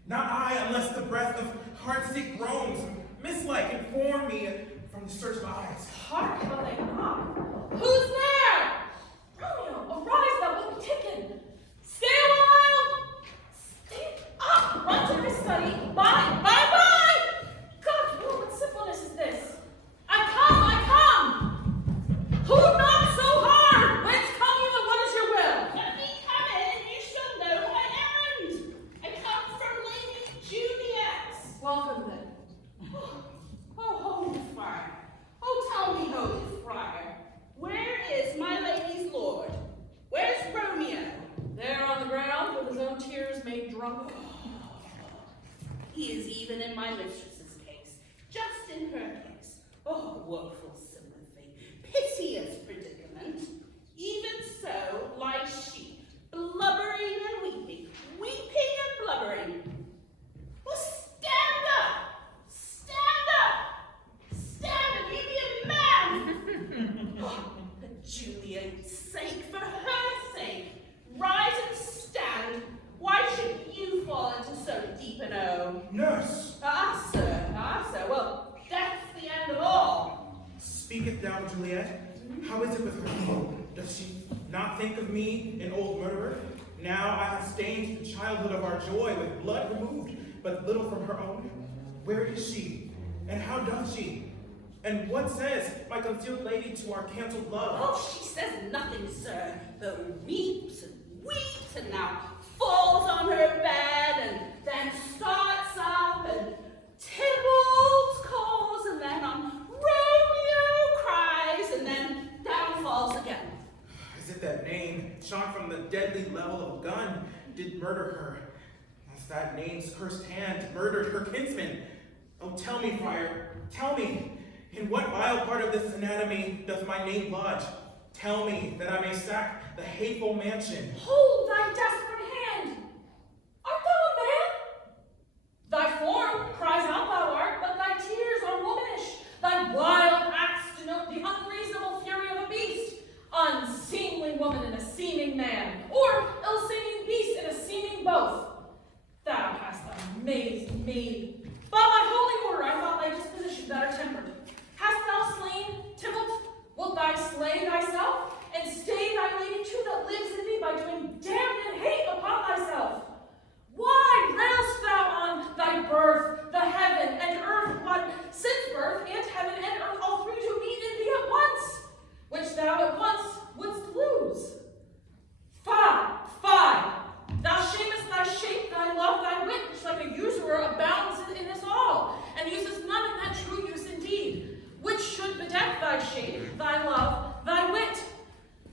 Not I, unless the breath of heart-sick groans, mislike, inform me from the search of eyes. Hark how they knock. Who's there? Romeo, arise, thou wilt be taken. Stay a while. Stay up. Run to my study. Bye. God, what sinfulness is this? I come. Who knocks so hard? Whence come you and what is your will? Let me come in, and you shall know my errand. I come from Lady Juliet. Welcome then. Oh, holy friar. Oh, tell me, holy friar, where is my lady's lord? Where's Romeo? There on the ground with his own tears made drunk. He is even in my mistress's case, just in her case. Oh, woeful sympathy, piteous predicament. Even so lies she, blubbering and weeping and blubbering. Well, stand up, you be a man. Oh, for Juliet's sake, for her sake, rise and stand. Why should you fall into so deep an O? Nurse! Ah, sir, well, that's the end of all. Speaketh thou, Juliet? How is it with her? Does she not think of me, an old murderer? Now I have stained the childhood of our joy with blood removed, but little from her own. Where is she? And how doth she? And what says my concealed lady to our cancelled love? Oh, she says nothing, sir, but weeps and now falls on her bed and then starts up and Tybalt calls and then Romeo cries and then down falls again. Is it that name, shot from the deadly level of a gun, did murder her? As that name's cursed hand murdered her kinsman? Oh, tell me, friar, tell me, in what vile part of this anatomy does my name lodge? Tell me, that I may sack the hateful mansion. Hold thy desperate hand! Art thou a man? Thy form cries out thou art, but thy tears are womanish. Thy wild acts denote the unreasonable fury of a beast. Unseemly woman in a seeming man, or ill-seeming beast in a seeming both. Thou hast amazed me. By my holy order, I thought thy disposition better tempered. Hast thou slain Tybalt? Wilt thou slay thyself, and stay thy lady too that lives in thee by doing damned hate upon thyself? Why railst thou on thy birth, the heaven and earth, but since birth and heaven and earth all three do meet in thee at once, which thou at once wouldst lose? Fie! Thou shamest thy shape, thy love, thy wit, which like a usurer abounds in us all, and uses none in that true use indeed, which should bedeck thy shape, thy love, thy wit.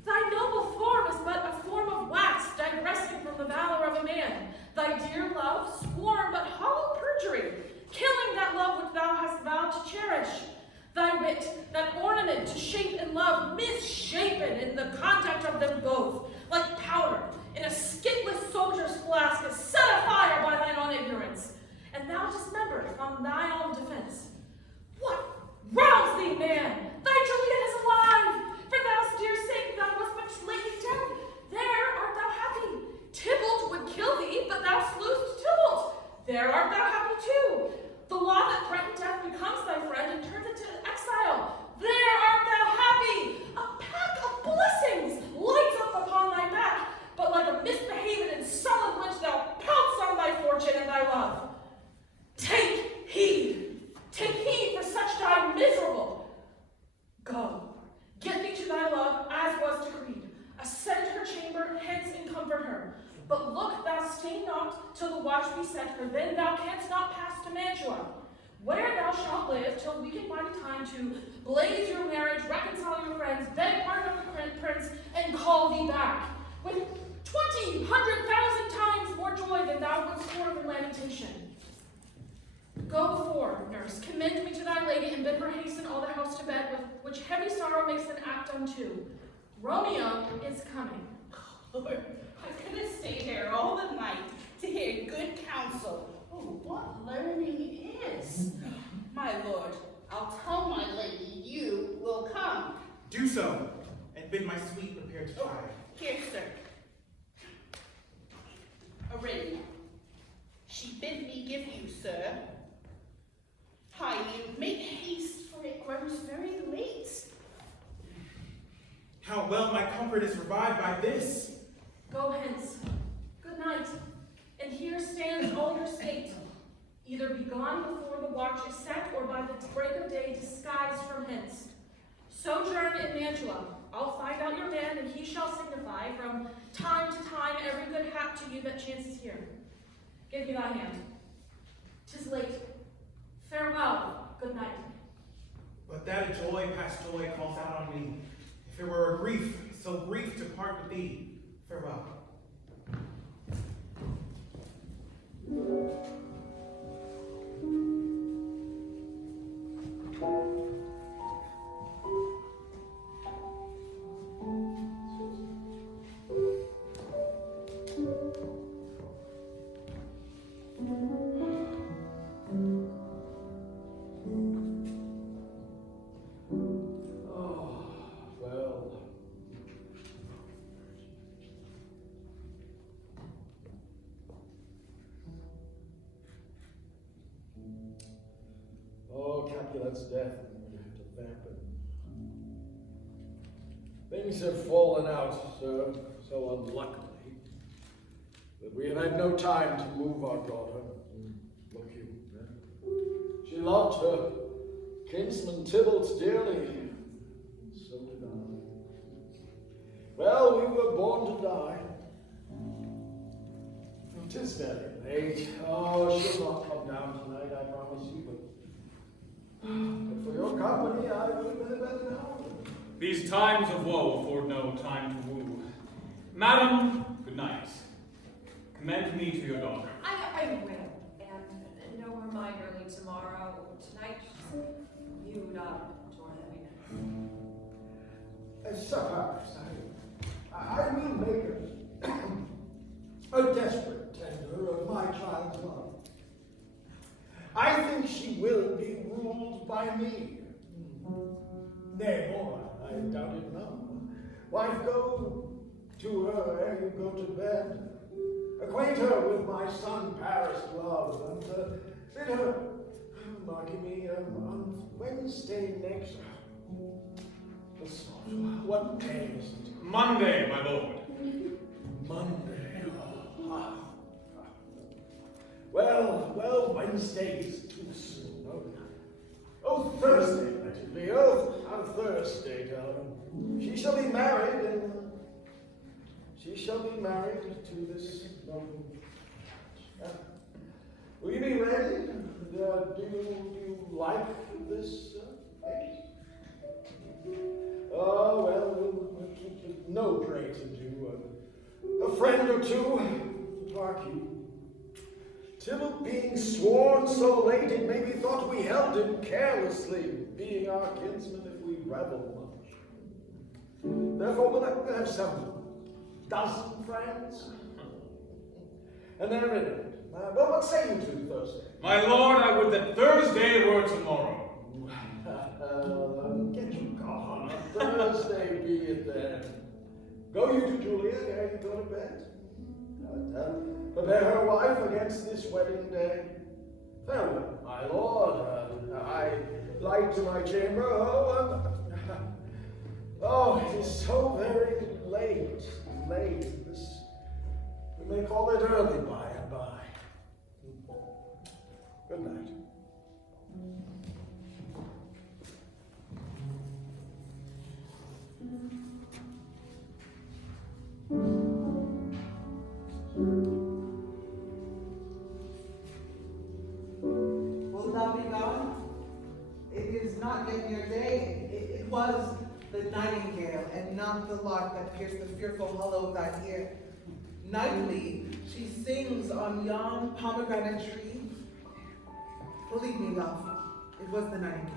Thy noble form is but a form of wax, digressing from the valor of a man. Thy dear love, sworn but hollow perjury, killing that love which thou hast vowed to cherish. Thy wit, that ornament to shape and love, misshapen in the contact of them both, like powder in a skitless soldier's flask, is set afire by thine own ignorance, and thou dismembered from thy own defense. What? Rouse thee, man! Thy Juliet is alive! For thou's dear sake thou wast but lately dead. There art thou happy. Tybalt would kill thee, but thou slewest Tybalt. There art thou happy too. The law that threatened death becomes thy friend and turns it to exile. There art thou happy. A pack of blessings lights up upon thy back, but like a misbehaved and sullen witch thou pounce on thy fortune and thy love. Take heed, for such die miserable. Go, get thee to thy love, as was decreed. Ascend her chamber, hence and comfort her. But look, thou stay not till the watch be set, for then thou canst not pass to Mantua, where thou shalt live till we can find time to blaze your marriage, reconcile your friends, beg pardon of the prince, and call thee back, with 100,000 times more joy than thou wouldst scorn in lamentation. Go before, nurse, commend me to thy lady, and bid her hasten all the house to bed, with which heavy sorrow makes an act unto. Romeo is coming. Lord, I could have stayed here all the night to hear good counsel. Oh, what learning is. My lord, I'll tell my lady you will come. Do so, and bid my suite prepare to try. Here, sir. A ring. She bid me give you, sir. Hie you, make haste, for it grows very late. How well my comfort is revived by this. Go hence. Good night. And here stands all your state. Either be gone before the watch is set, or by the break of day disguised from hence. Sojourn in Mantua. I'll find out your man, and he shall signify from time to time every good hap to you that chances here. Give me thy hand. 'Tis late. Farewell. Good night. But that a joy past joy calls out on me. If it were a grief, so brief to part with thee, farewell. Capulet's death, and we have to vamp it. Things have fallen out, sir, so unluckily, that we have had no time to move our daughter. Look you, she loved her, kinsman Tybalt dearly. So did I. Well, we were born to die. It is very late. Oh, she'll not come down tonight, I promise you. But for your company, I will be better now. These times of woe afford no time to woo. Madam, good night. Commend me to your daughter. I will. And no reminder early tomorrow. Tonight, viewed up to our heaviness. Perhaps I will make a desperate tender of my child's love. I think she will be ruled by me. Nay, more, I doubt it not. Wife, go to her ere you go to bed. Acquaint her with my son Paris' love, and bid her mark me on Wednesday next. What day is it? Monday, my lord. Monday. Well, Wednesday is too soon. Oh, Thursday, let it be. Oh, on Thursday, darling. She shall be married, and she shall be married to this noble. Will you be ready? Do you like this place? Oh, well, we'll keep it no prey to do. A friend or two, mark you. Tybalt being sworn so late, it may be thought we held him carelessly, being our kinsman if we revel much. Therefore, we'll have some dozen friends. And they're in it. Well, what say you to Thursday? My lord, I would that Thursday were tomorrow. Get you gone. Thursday be it then. Go you to Juliet ere you go to bed. Prepare her wife against this wedding day. Farewell, my lord. I light to my chamber. Oh, it is so very late. We may call it early by and by. Good night. Will thou be gone? It is not yet your day. It was the nightingale and not the lark that pierced the fearful hollow of thy ear. Nightly she sings on yon pomegranate tree. Believe me, love, it was the nightingale.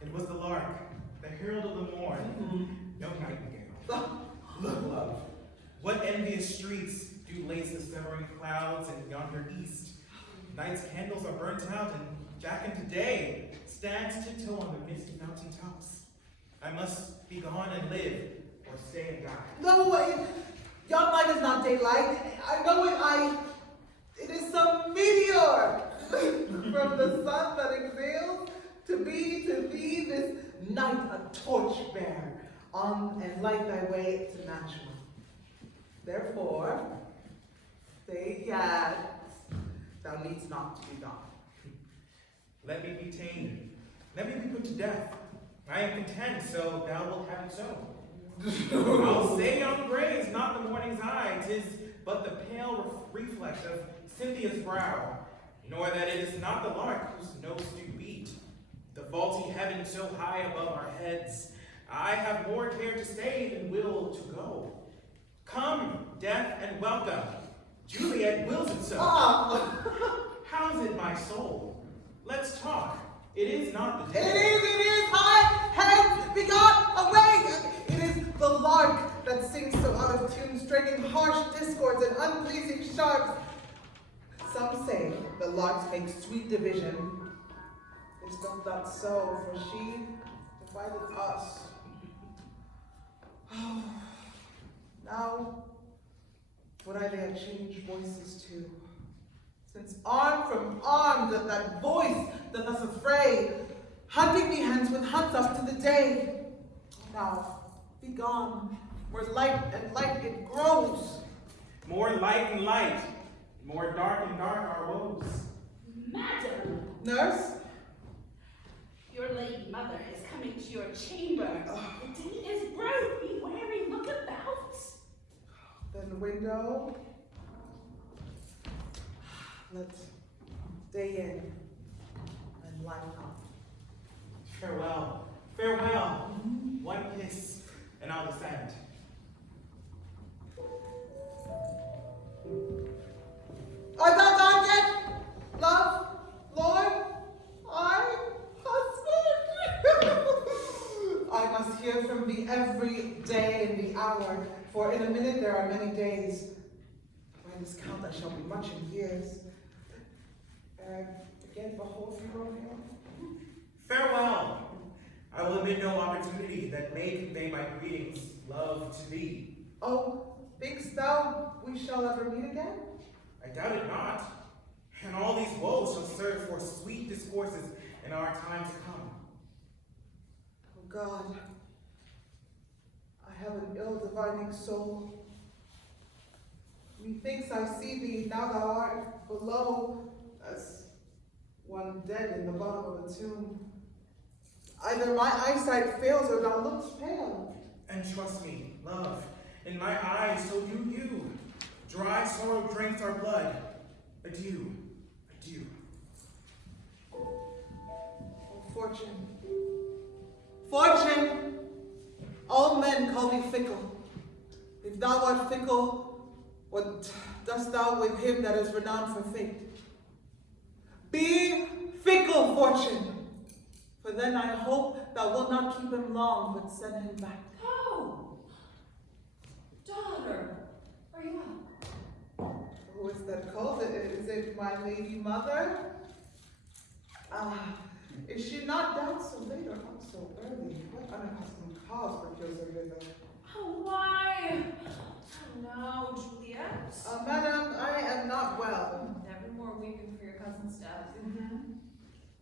It was the lark, the herald of the morn. No nightingale. Look, love, what envious streets do lace the severing clouds in yonder east? Night's candles are burnt out, and Jacqueline today stands tiptoe on the misty mountain tops. I must be gone and live, or stay and die. No way! Yon light is not daylight. I know it. It is some meteor from the sun that exhales to be this night a torch bearer on and light thy way to natural. Therefore, stay yet. Thou needst not to be gone. Let me be tamed. Let me be put to death. I am content, so thou wilt have it so. I'll say yon gray is not the morning's eye, 'tis but the pale reflex of Cynthia's brow, nor that it is not the lark whose notes do beat. The vaulty heaven so high above our heads, I have more care to stay than will to go. Come, death, and welcome. Juliet wills it so. How's it, my soul? Let's talk. It is not the day. It is, high heads, be gone, away! It is the lark that sings so out of tune, striking harsh discords and unpleasing sharps. Some say the larks make sweet division. It's not so, for she divided us. Oh, now would I they had changed voices too. Since arm from arm that voice that thus affray, hunting me hence with hunts up to the day. Now, be gone, where light and light it grows. More light and light, more dark and dark our woes. Madam! Nurse? Your your lady mother is coming to your chamber. The day is broke. Be wary. Look about. Then the window. Let's day in and light up. Farewell, farewell. One kiss, and I'll descend. Art thou gone yet, love, Lord, husband? I must hear from thee every day in the hour, for in a minute there are many days. By this count I shall be much in years. Again behold thee, Romeo. Farewell. I will omit no opportunity that may convey my greetings, love, to thee. Oh, thinkst thou we shall ever meet again? I doubt it not. And all these woes shall serve for sweet discourses in our time to come. Oh God, I have an ill-divining soul. Methinks I see thee, now thou art below, as one dead in the bottom of a tomb. Either my eyesight fails or thou lookst pale. And trust me, love, in my eyes so do you. Dry sorrow drinks our blood. Adieu, adieu. Oh, Fortune, Fortune! All men call me fickle. If thou art fickle, what dost thou with him that is renowned for fate? Be fickle, Fortune, for then I hope thou wilt not keep him long, but send him back. Oh, daughter, are you up? Who is that called? Is it my lady mother? Is she not down so late or up so early? What unaccustomed cause procures her hither? Oh, why? Oh, no, Juliet. Madam, I am not well. Never more weeping for your cousin's death. Mm-hmm.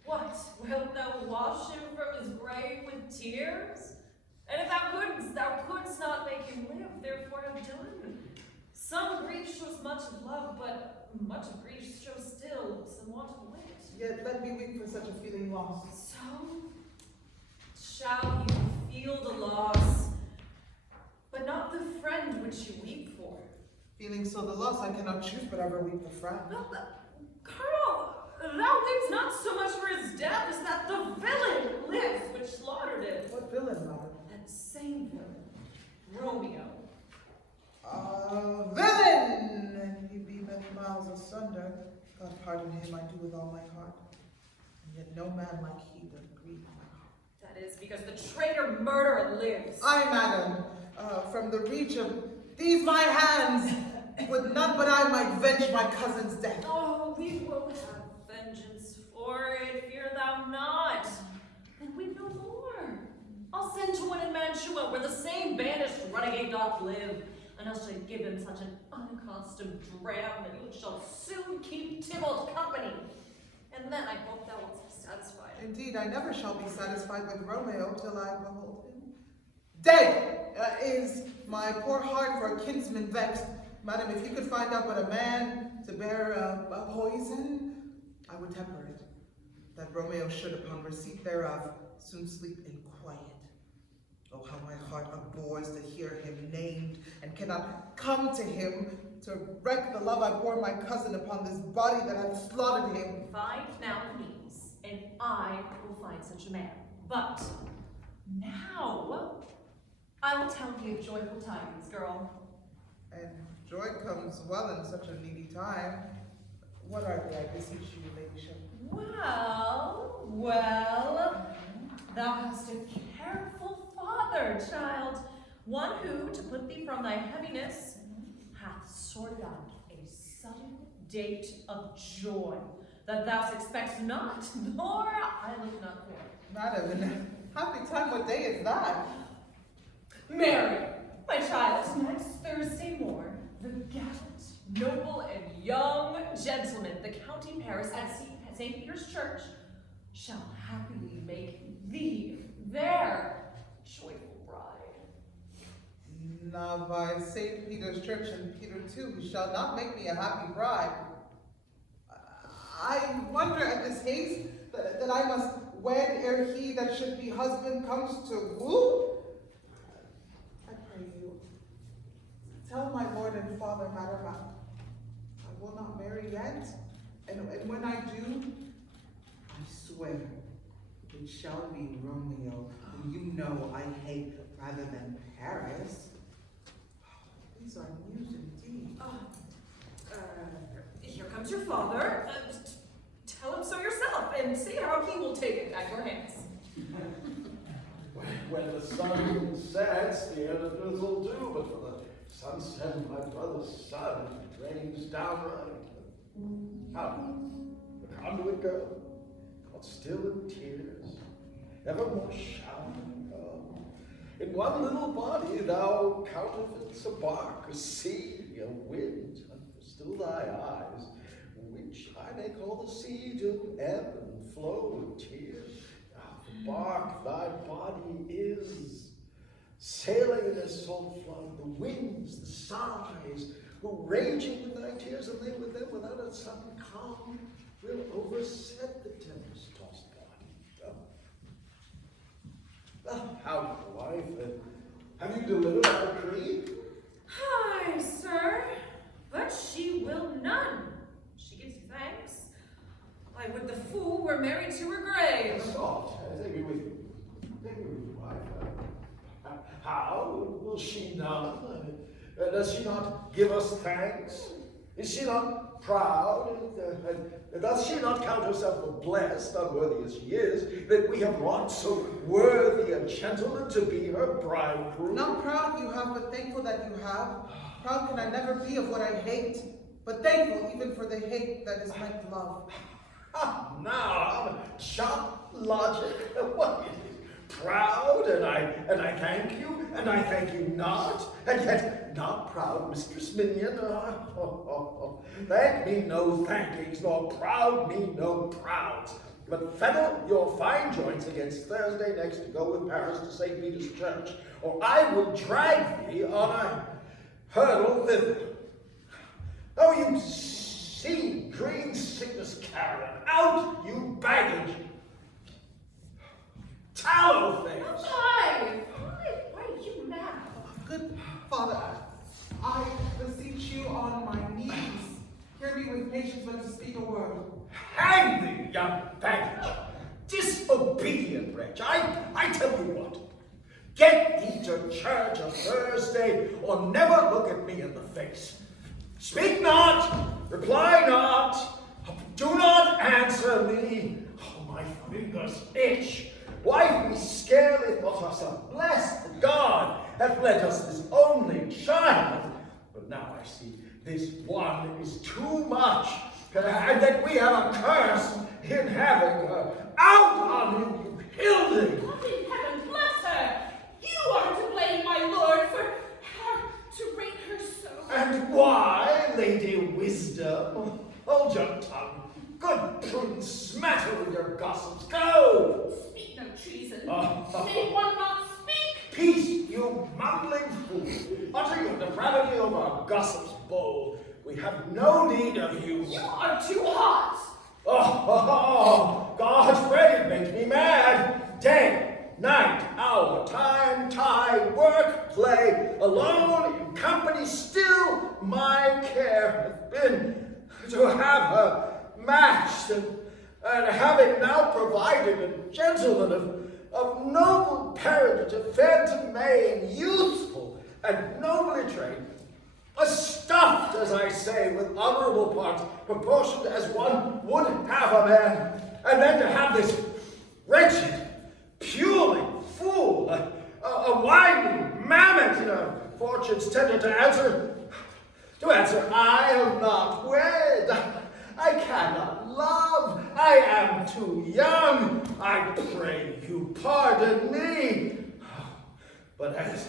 What? Wilt thou wash him from his grave with tears? And if thou couldst not make him live, therefore have done. Some grief shows much of love, but much of grief shows still some want of wit. Yet let me weep for such a feeling lost. So shall you feel the loss, but not the friend which you weep for. Feeling so the loss, I cannot choose but ever weep the friend. No, Colonel, thou weeps not so much for his death as that the villain lives which slaughtered him. What villain, madam? That same villain, Romeo. Villain! And he be many miles asunder. God pardon him, I do with all my heart. And yet no man like he doth grieve my heart. That is because the traitor murderer lives. I, madam, from the reach of these my hands, would none but I might venge my cousin's death. Oh, we will have vengeance for it, fear thou not. And weep no more. I'll send to one in Mantua, where the same banished renegade doth live, and I shall give him such an unaccustomed dram that he shall soon keep TYBALT company. And then I hope thou wilt be satisfied. Indeed, I never shall be satisfied with Romeo till I behold him. Dead is my poor heart for a kinsman vexed. Madam, if you could find out but a man to bear a poison, I would temper it, that Romeo should, upon receipt thereof, soon sleep in quiet. Oh, how my heart abhors to hear him named, and cannot come to him to wreak the love I bore my cousin upon this body that hath slaughtered him. Find now means, and I will find such a man. But now, I will tell thee of joyful tidings, girl. And joy comes well in such a needy time. What are they, I beseech you, ladyship? Well, thou hast a careful father, child, one who, to put thee from thy heaviness, hath sorted out a sudden date of joy, that thou expects not, nor I look not for. Madam, in happy time, what day is that? Mary, my child, next Thursday morn, the gallant, noble, and young gentleman, the county Paris at St. Peter's Church, shall happily make thee their joyful bride. Now by St. Peter's Church and Peter too, who shall not make me a happy bride. I wonder at this haste that I must wed ere he that should be husband comes to woo? I pray you, tell my lord and father Matterback, I will not marry yet, and when I do, I swear it shall be Romeo, whom you know I hate rather than Paris. These are news indeed. Here comes your father. Tell him so yourself, and see how he will take it at your hands. When the sun sets, the earth will do, but for the sunset of my brother's son, it rains downright. How? The conduit girl, but still in tears, evermore shouting, in one little body thou counterfeits a bark, a sea, a wind, and still thy eyes, which I may call the sea, do ebb and flow with tears. The bark thy body is, sailing in this salt flood, the winds, the sighs, who raging with thy tears, and they with them without a sudden calm, will overset the tempest-tossed body. How, wife, have you delivered our creed? Aye, sir, but she will none. She gives you thanks. I would the fool were married to her grave. Soft, take me with you. Take me with you, wife. How will she none? Does she not give us thanks? Is she not proud? Does she not count herself blessed, unworthy as she is, that we have wrought so worthy a gentleman to be her bridegroom? Not proud you have, but thankful that you have. Proud can I never be of what I hate, but thankful even for the hate that is meant love. Now, sharp logic. What is it? Proud, and I thank you, and I thank you not, and yet not proud, Mistress Minion. Thank me no thankings, nor proud me no prouds. But fettle your fine joints against Thursday next to go with Paris to St. Peter's Church, or I will drag thee on a hurdle thither. Oh, you sea green sickness carrier, out, you baggage! Tallow face! Why are you mad? Good Father, I beseech you on my knees. Hear me with patience but to speak a word. Hang thee, young baggage! Disobedient wretch! I tell you what. Get thee to church on Thursday, or never look at me in the face. Speak not, reply not, do not answer me. Oh, my fingers itch. Why we scarcely thought ourselves blessed that God hath lent us this only child. But now I see this one is too much, and that we have a curse in having her. Out on you, you hilding! God in heaven bless her! You are to blame, my lord, for to rate her so. And why, Lady Wisdom? Hold your tongue. Good prudence, smatter with your gossips. Go! Speak no treason. May one not speak? Peace, you mumbling fool. Utter your depravity over our gossip's bowl. We have no need of you. You are too hot. Oh, God's ready, makes me mad. Day, night, hour, time, tide, work, play, alone, in company, still my care hath been to have her matched, and having now provided a gentleman of noble parentage, fair to main, youthful and nobly trained, stuffed, as I say, with honorable parts, proportioned as one would have a man, and then to have this wretched, puling fool, a whining mammoth in a fortune's tender to answer, I am not wed. I cannot love. I am too young. I pray you pardon me. But as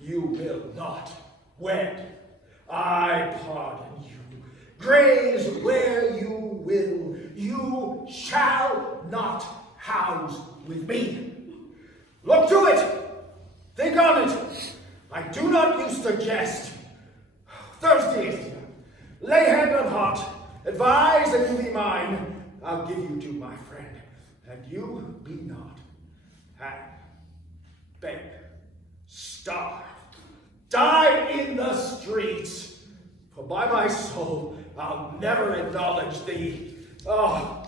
you will not wed, I pardon you. Graze where you will. You shall not house with me. Look to it. Think on it. I do not use to jest. Thursday is here. Lay hand on heart. Advise that you be mine. I'll give you to my friend. and you be not. Hang, beg, starve, die in the streets, for by my soul I'll never acknowledge thee. Oh,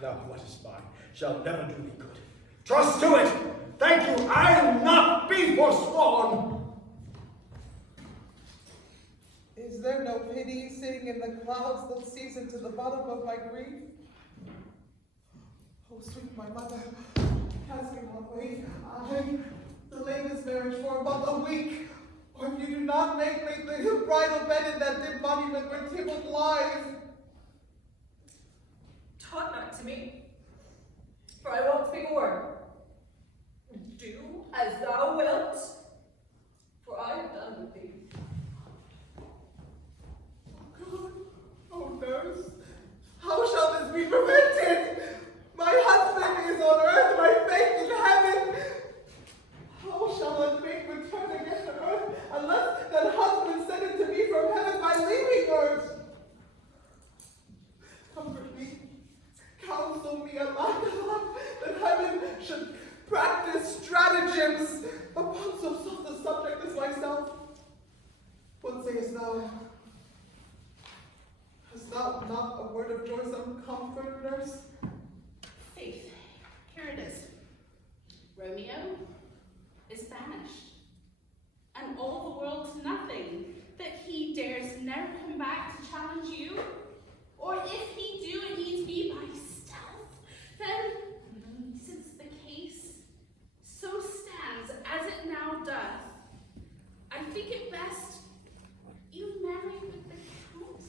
now what is mine shall never do me good. Trust to it. Thank you, I'll not be forsworn. Is there no pity sitting in the clouds that sees into the bottom of my grief? Oh, sweet my mother, has me away. I delay this marriage for but a week, or if you do not make me the bridal bed in that dim monument where Tybalt lies. Talk not to me, for I won't speak a word. Do as thou wilt, for I am done with thee. Oh, nurse, how shall this be prevented? My husband is on earth, my faith in heaven. How shall a fate return again to earth unless that husband send it to me from heaven by leaving earth? Comfort me, counsel me, Allah, that heaven should practice stratagems upon so soft a subject as myself. What sayest thou? Hast thou not a word of joy, some comfort, nurse? Faith, here it is. Romeo is banished, and all the world to nothing, that he dares never come back to challenge you, or if he do, it needs be by stealth. Then, since the case so stands as it now doth, I think it best you marry with the count.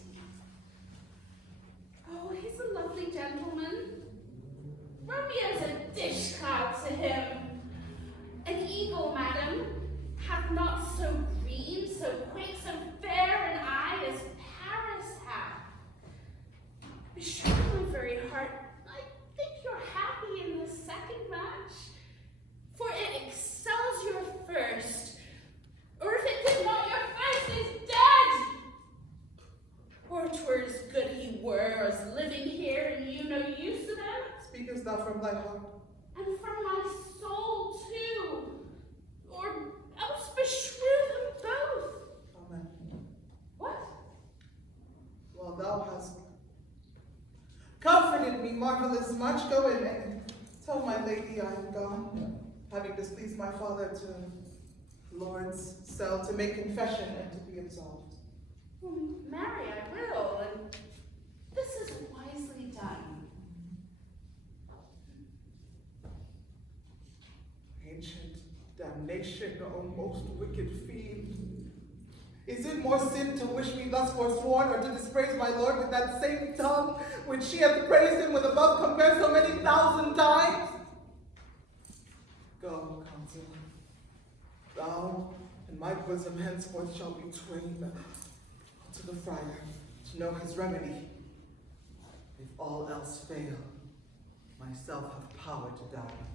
Oh, he's a lovely gentleman. Romeo's a dish clout to him. An eagle, madam, hath not so green, so quick, so fair an eye as Paris hath. Be sure, my very heart, I think you're happy in the second match, for it excels your first. Or if it did not, your first is dead. Or 'twere as good he were as living here, and you no use of him. Speakest thou from thy heart? And from my soul too, or else beshrew them both. Amen. What? Well, thou hast comforted me marvelous much. Go in and tell my lady I am gone, having displeased my father to Lord's cell to make confession and to be absolved. Marry, I will, and this is wisely done. Ancient damnation, O most wicked fiend. Is it more sin to wish me thus forsworn, or to dispraise my Lord with that same tongue, which she hath praised him with above compared so many thousand times? Go, counselor. Thou and my bosom henceforth shall be twain. To the friar, to know his remedy. If all else fail, myself have power to die.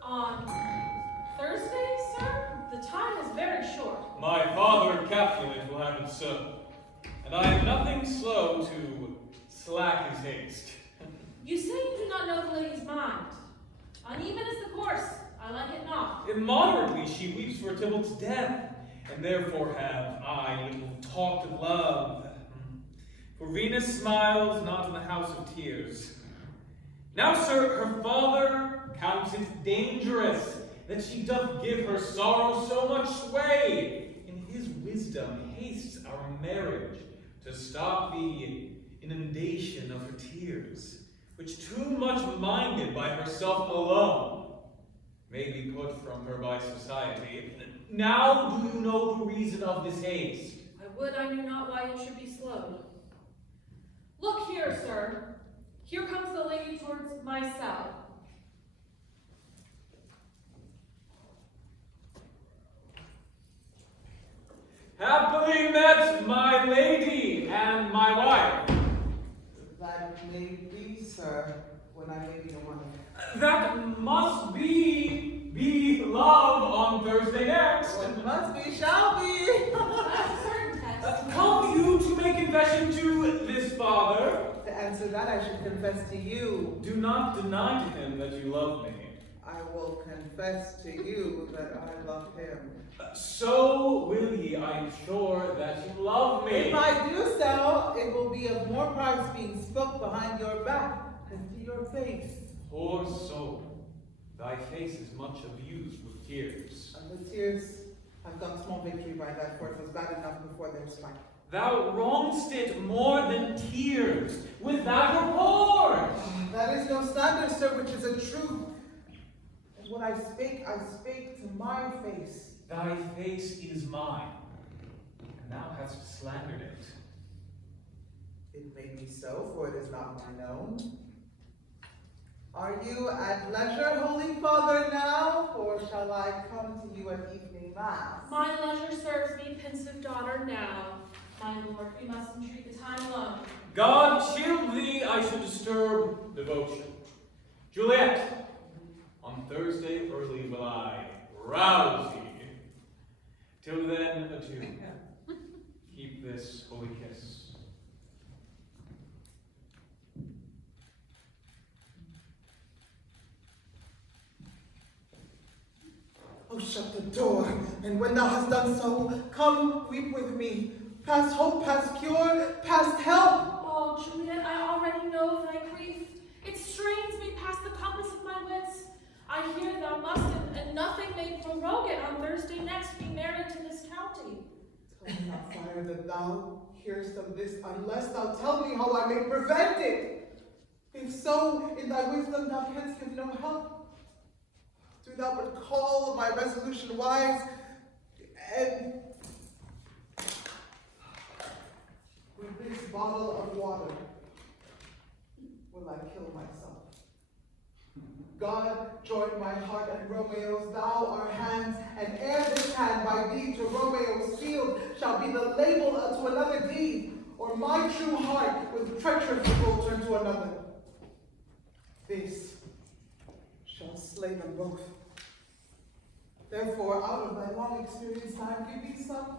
On Thursday, sir? The time is very short. My father Capulet will have it so, and I am nothing slow to slack his haste. You say you do not know the lady's mind. Uneven is the course. I like it not. Immoderately she weeps for Tybalt's death, and therefore have I little talked of love. For Venus smiles not in the house of tears. Now, sir, her father counts it dangerous that she doth give her sorrow so much sway. In his wisdom hastes our marriage to stop the inundation of her tears, which too much minded by herself alone may be put from her by society. Now do you know the reason of this haste? I would I knew not why it should be slowed. Look here, sir. Here comes the lady towards my cell. Happily met my lady and my wife. That may be, sir, when I may be a wife. That must be love on Thursday next. What must be shall be. Certain text. Come you to make confession to this father? To answer that, I should confess to you. Do not deny to him that you love me. I will confess to you that I love him. So will ye, I am sure, that you love me. If I do so, it will be of more price being spoke behind your back than to your face. Poor soul, thy face is much abused with tears. And the tears have got small victory by that, for it was bad enough before their spite. Thou wrong'st it more than tears with that report. That is no slander, sir, which is a truth. And what I spake to my face. Thy face is mine, and thou hast slandered it. It may be so, for it is not mine own. Are you at leisure, Holy Father, now, or shall I come to you at evening mass? My leisure serves me, pensive daughter, now. My lord, we must entreat the time alone. God shield thee, I should disturb devotion. Juliet, on Thursday early will I rouse thee. Till then, adieu. Keep this holy kiss. Oh, shut the door, and when thou hast done so, come weep with me. Past hope, past cure, past help. Oh, Juliet, I already know thy grief. It strains me past the compass of my wits. I hear thou must, and nothing may prorogue it on Thursday next, be married to this county. Tell me not, sire, that thou hearest of this, unless thou tell me how I may prevent it. If so, in thy wisdom thou canst give no help. Do thou but call my resolution wise, and with this bottle of water will I kill myself. God, join my heart and Romeo's, thou our hands, and ere this hand by thee to Romeo sealed shall be the label unto another deed, or my true heart with treacherous will turn to another. This shall slay them both. Therefore, out of thy long experience time, give me some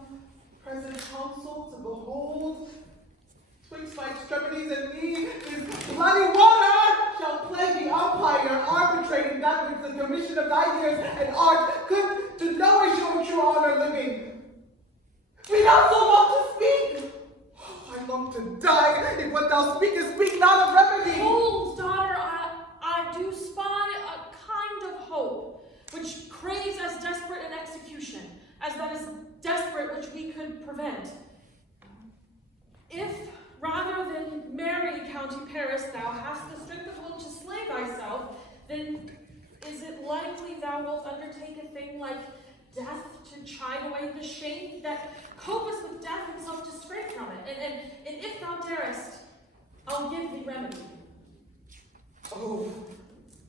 present counsel to behold. Twixt my extremities and me, this bloody water shall play the umpire, arbitrating that which the commission of thy years and art could to no issue of true honor living. We not so long to speak. Oh, I long to die. If what thou speakest, speak not of remedy. Hold, daughter, I do spy a kind of hope, which craves as desperate an execution, as that is desperate which we could prevent. If rather than marry County Paris, thou hast the strength of will to slay thyself, then is it likely thou wilt undertake a thing like death to chide away the shame that copeth with death himself to scrape from it? And if thou darest, I'll give thee remedy. Oh,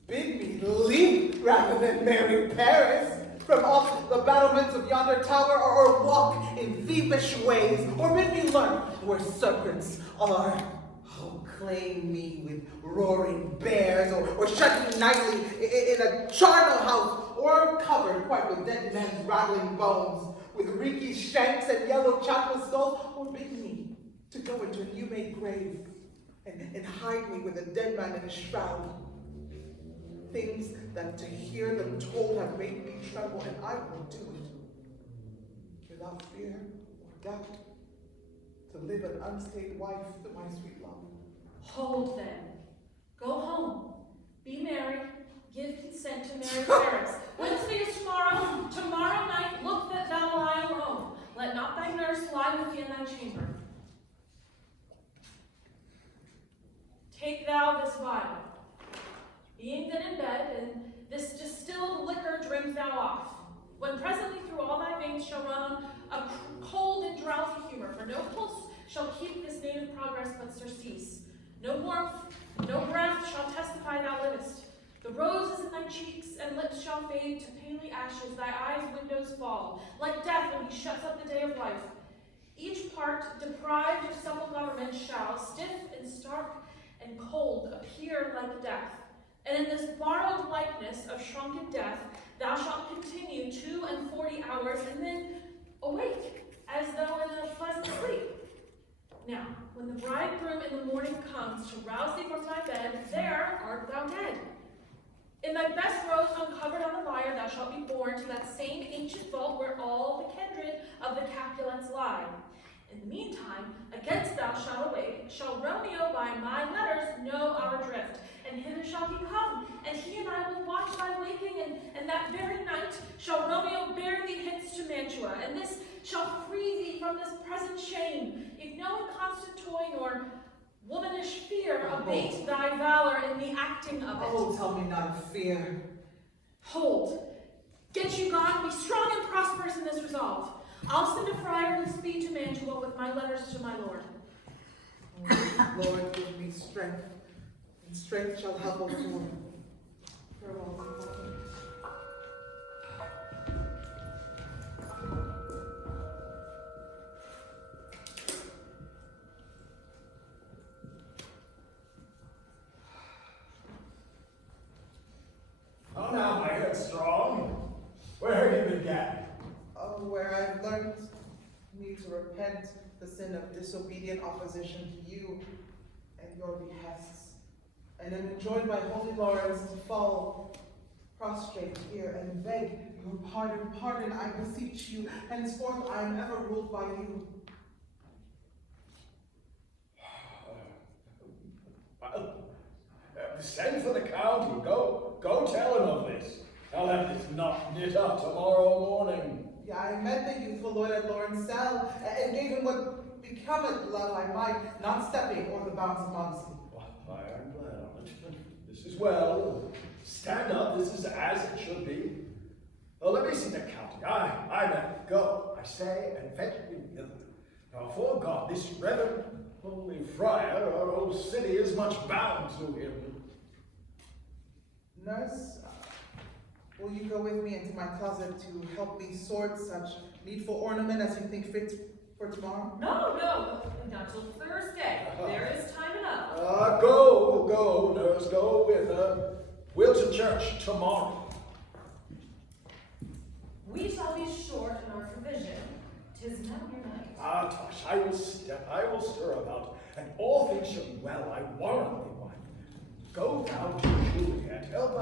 bid me leap rather than marry Paris from off the battlements of yonder tower, or walk in thievish ways, or bid me learn where serpents are. Oh, claim me with roaring bears, or shut me nightly in a charnel house, or covered quite with dead men's rattling bones, with reeky shanks and yellow chapel skulls, or bid me to go into a new-made grave and hide me with a dead man in a shroud. Things that to hear them told have made me tremble, and I will do it without fear or doubt, to live an unstained wife to my sweet love. Hold then. Go home. Be merry. Give consent to marry Paris. Wednesday is tomorrow. Tomorrow night, look that thou lie alone. Let not thy nurse lie with thee in thy chamber. Take thou this vial. Being then in bed, and this distilled liquor drink thou off, when presently through all thy veins shall run a cold and drowsy humor, for no pulse shall keep this native progress but surcease. No warmth, no breath shall testify thou livest. The roses in thy cheeks and lips shall fade to paly ashes, thy eyes' windows fall, like death when he shuts up the day of life. Each part, deprived of supple government, shall, stiff and stark and cold, appear like death. And in this borrowed likeness of shrunken death, thou shalt continue 42 hours, and then awake, as though in a pleasant sleep. Now, when the bridegroom in the morning comes to rouse thee from thy bed, there art thou dead. In thy best robes uncovered on the bier, thou shalt be borne to that same ancient vault where all the kindred of the Capulets lie. In the meantime, against thou shalt awake, shall Romeo by my letters know our drift, and hither shall he come, and he and I will watch thy waking, and that very night shall Romeo bear thee hence to Mantua, and this shall free thee from this present shame, if no inconstant toy nor womanish fear abate thy valor in the acting of it. Oh, tell me not of fear. Hold. Get you gone, be strong and prosperous in this resolve. I'll send a friar with speed to Mantua with my letters to my lord. Oh, Lord, give me strength, and strength shall help us forward. Farewell. Oh, now, my headstrong. Where have you began? Oh, where I've learned me to repent the sin of disobedient opposition to you and your behests, and am enjoined by Holy Lawrence to fall prostrate here and beg your pardon, I beseech you. Henceforth I am ever ruled by you. Send for the county. Go tell him of this. I'll have this knot knit up tomorrow morning. Yeah, I met the youthful lord at Lawrence cell, and gave him what becometh love I might, not stepping o'er the bounds of modesty. Well, I am glad of it. This is well. Stand up. This is as it should be. Well, let me see the county. I may go, I say, and fetch me hither. Now, for God, this reverend holy friar, our old city, is much bound to him. Nurse, will you go with me into my closet to help me sort such needful ornament as you think fit for tomorrow? No, not till Thursday. There is time enough. Go, nurse, go with her. We'll to church tomorrow. We shall be short in our provision. 'Tis now your night. Tush, I will stir about, and all things shall be well, I warrant thee, wife. Go down to Juliet, help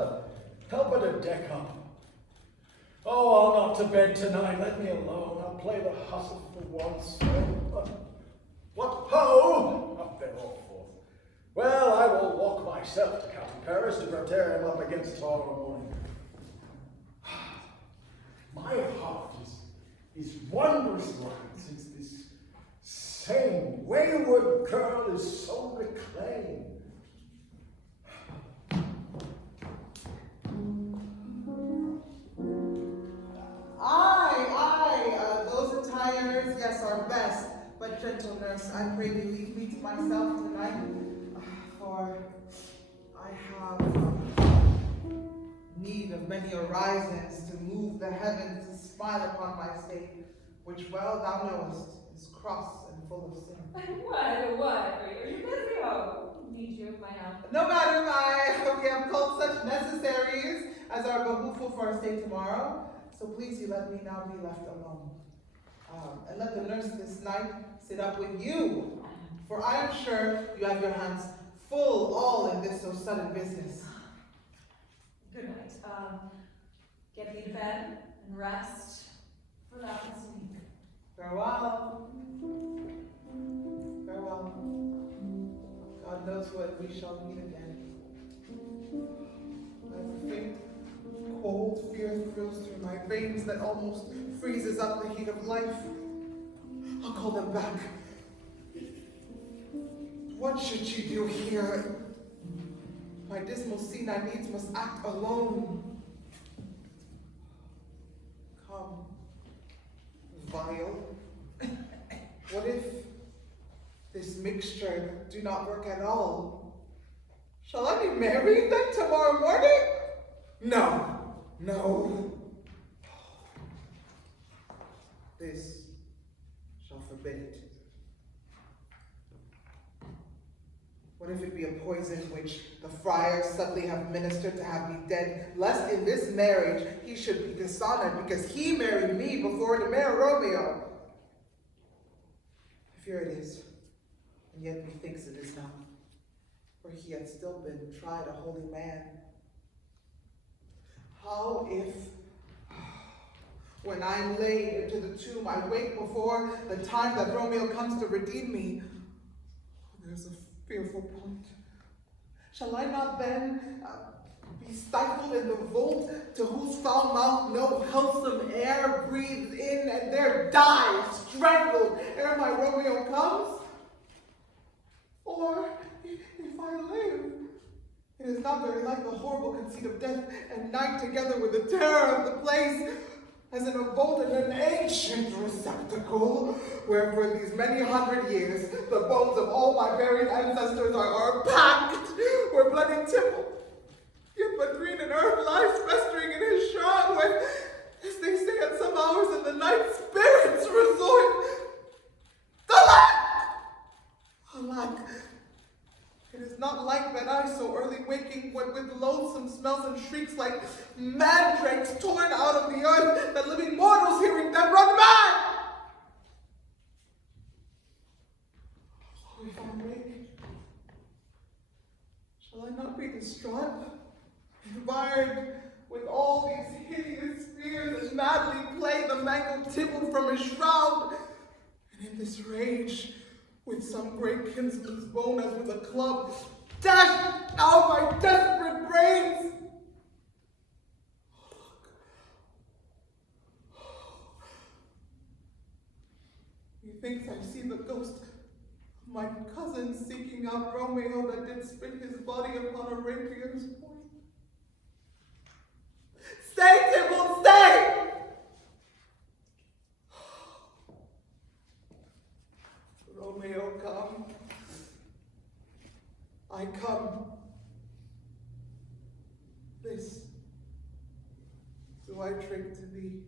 her to deck up. Oh, I'll not to bed tonight, let me alone, I'll play the hustle for once. What, ho! Up there, all forth. Well, I will walk myself to County Paris to prepare him up against tomorrow morning. My heart is wondrous light since this same wayward girl is so reclaimed. Those attires, yes, are best, but gentle nurse, I pray thee leave me to myself tonight, for I have need of many horizons to move the heavens to smile upon my state, which well thou knowest is cross and full of sin. What? Are you busy? Oh, need you my help. No matter, we have called such necessaries as are behooful for our stay tomorrow, so please you let me now be left alone. And let the nurse this night sit up with you, for I am sure you have your hands full all in this so sudden business. Good night. Get thee to bed and rest, for thou canst sleep. Farewell. Farewell. God knows when we shall meet again. As a faint, cold fear thrills through my veins that almost freezes up the heat of life. I'll call them back. What should she do here? My dismal scene I needs must act alone. Come, vile. What if this mixture do not work at all? Shall I be married then tomorrow morning? No. This shall forbid it. What if it be a poison which the friars suddenly have ministered to have me dead, lest in this marriage he should be dishonored because he married me before to marry Romeo? I fear it is, and yet methinks it is not, for he had still been tried a holy man. How if, when I am laid into the tomb, I wake before the time that Romeo comes to redeem me? There's a fearful point. Shall I not then be stifled in the vault, to whose foul mouth no healthsome air breathes in, and there die strangled ere my Romeo comes? Or, if I live, it is not very like the horrible conceit of death and night together with the terror of the place, as in a vault in an ancient receptacle, where for these many hundred years the bones of all my buried ancestors are packed, where bloody Tybalt, yet but green and earth, lies festering in his shroud, where, as they say at some hours in the night, spirits resort. Alack! It is not like that I so early waking, what with loathsome smells and shrieks like mandrakes torn out of the earth, that living mortals hearing them run mad! Oh, if I wake, shall I not be distraught, environed with all these hideous fears, and madly play the mangled Tybalt from his shroud, and in this rage, with some great kinsman's bone as with a club, dash out my desperate brains. Methinks I see the ghost of my cousin seeking out Romeo that did spit his body upon a reindeer's point. Stay, Tybalt, stay! Romeo, come. I come. This do I drink to thee.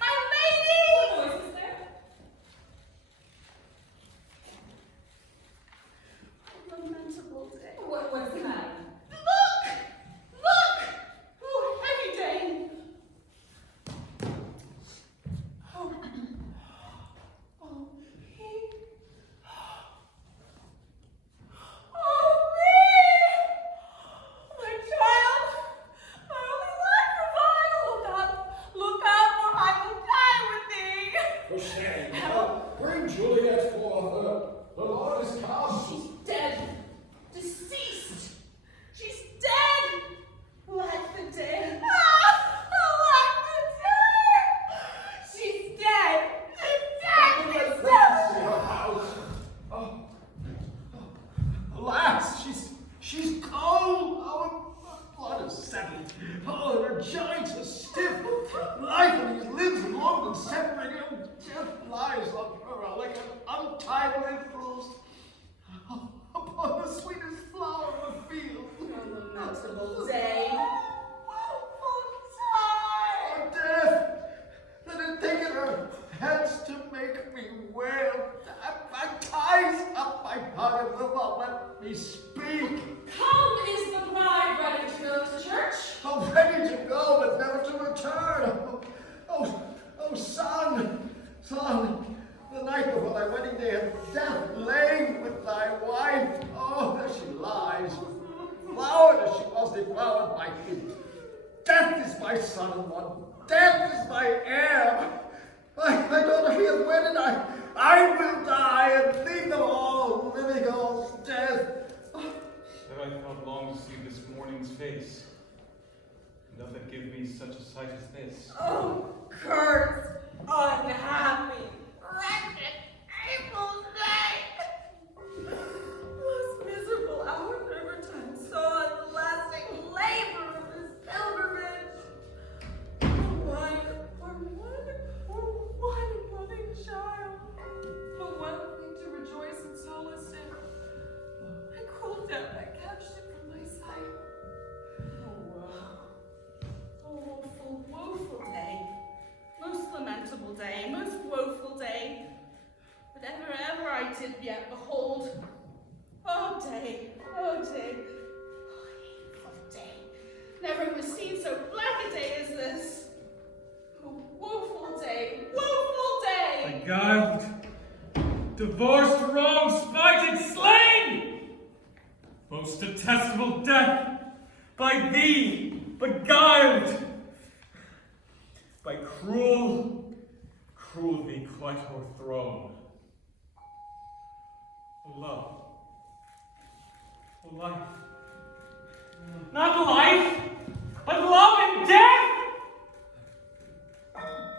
My joints are stiff. Life in his limbs are long and separated. Death lies on her like an untimely frost upon the sweetest flower of the field. Lamentable day. Oh, death, that had taken her hands to make me wail. My ties up my heart and will not let me speak. Come is the bride ready to go to church? Oh, ready to go, but never to return. Oh, son, the night before thy wedding day, had death lain with thy wife. Oh, there she lies, flowered as she was deflowered by him. Death is my son-in-law. Death is my heir. My daughter he hath wedded. I will die and leave them all living all death. Have I thought long to see this morning's face? And doth it give me such a sight as this? Oh, cursed, unhappy, wretched, April day! Most miserable hour ever time saw in the lasting labor of this pilgrimage. For one loving child, but one thing to rejoice and solace in. I crawled down, I catched it from my sight. Oh, woe. Oh, woeful day. Most lamentable day, most woeful day. But ever I did yet behold. Oh day, oh day, oh hateful day. Never was seen so black a day as this. Oh woeful day, woeful day. Beguiled, divorced, wronged, spited, slain! Most detestable death, by thee beguiled, by cruelty quite o'erthrown. O love, O life, not life, but love and death!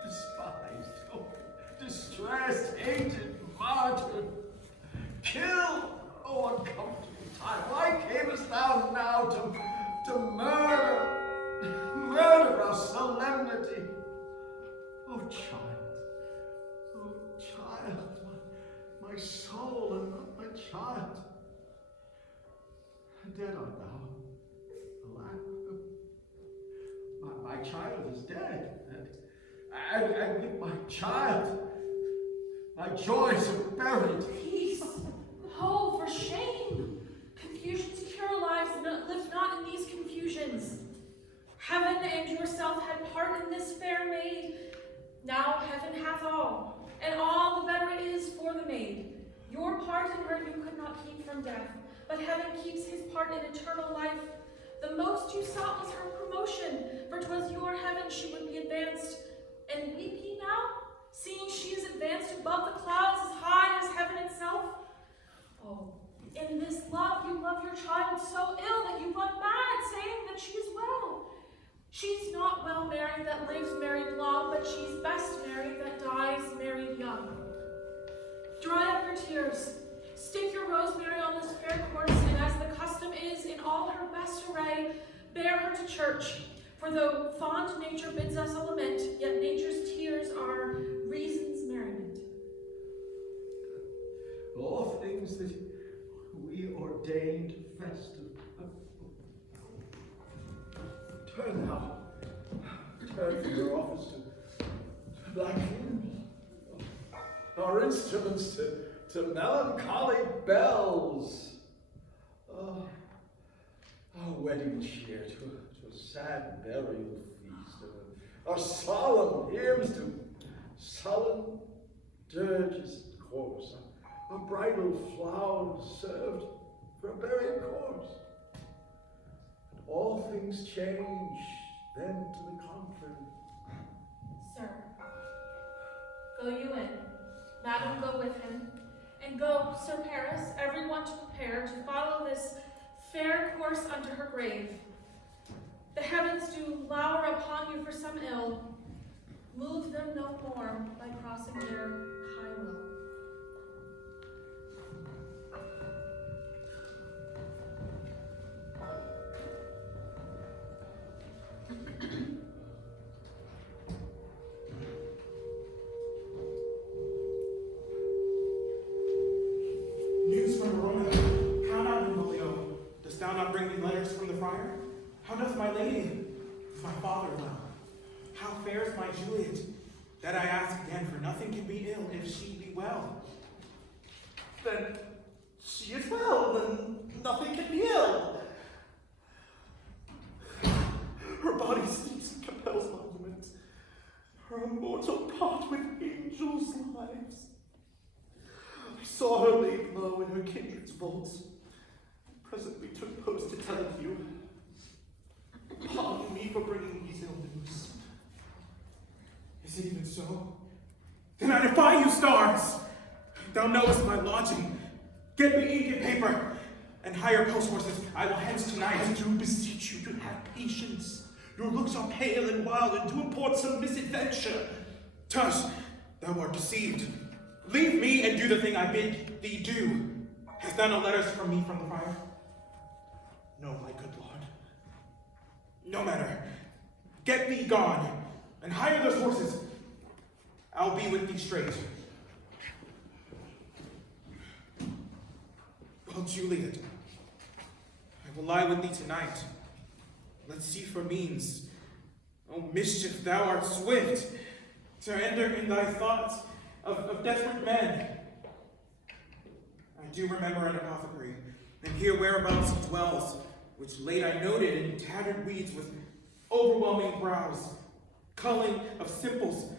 Despised, distressed, hated, martyred, killed. Oh, uncomfortable time. Why camest thou now to murder our solemnity? Oh, child, my soul and not my child. Dead art thou, alack. My child is dead, and with my child, my joys are buried. Peace. Oh, for shame. Confusion secure lives live not in these confusions. Heaven and yourself had part in this fair maid. Now heaven hath all, and all the better it is for the maid. Your part in her you could not keep from death, but heaven keeps his part in eternal life. The most you sought was her promotion, for 'twas your heaven she would be advanced. And weep ye now, seeing she is advanced above the clouds as high as heaven itself? Oh, in this love you love your child so ill that you run mad, saying that she is well. She's not well married that lives married long, but she's best married that dies married young. Dry up your tears, stick your rosemary on this fair corse, and as the custom is, in all her best array, bear her to church. For though fond nature bids us a lament, yet nature's tears are reason's merriment. All things that we ordained festive. Turn now. Turn from your office to thy king. Our instruments to melancholy bells. Our wedding cheer to a sad burial feast. Our solemn hymns to sullen dirges course. A bridal flower served for a burial corpse. And all things change then to the contrary. Sir, go you in, Madam go with him, and go, Sir Paris, everyone to prepare to follow this fair course unto her grave. The heavens do lower upon you for some ill. Move them no more by crossing their high will. How does my lady? Is my father well? How fares my Juliet? That I ask again, for nothing can be ill if she be well. Then she is well, then nothing can be ill. Her body sleeps and compels monument. Her immortal part with angels' lives. I saw her laid low in her kindred's vaults. Presently took post to tell it you. Pardon me for bringing these ill news. Is it even so? Then I defy you, stars! Thou knowest my lodging. Get me ink and paper, and hire post horses. I will hence tonight. I do beseech you to have patience. Your looks are pale and wild, and do import some misadventure. Tush, thou art deceived. Leave me and do the thing I bid thee do. Hast thou no letters from me from the friar? No, my good lord. No matter. Get thee gone, and hire those horses. I'll be with thee straight. Well, Juliet, I will lie with thee tonight. Let's see for means. Oh, mischief, thou art swift to enter in thy thoughts of desperate men. I do remember an apothecary, and here whereabouts he dwells, which late I noted in tattered weeds with overwhelming brows, culling of simples,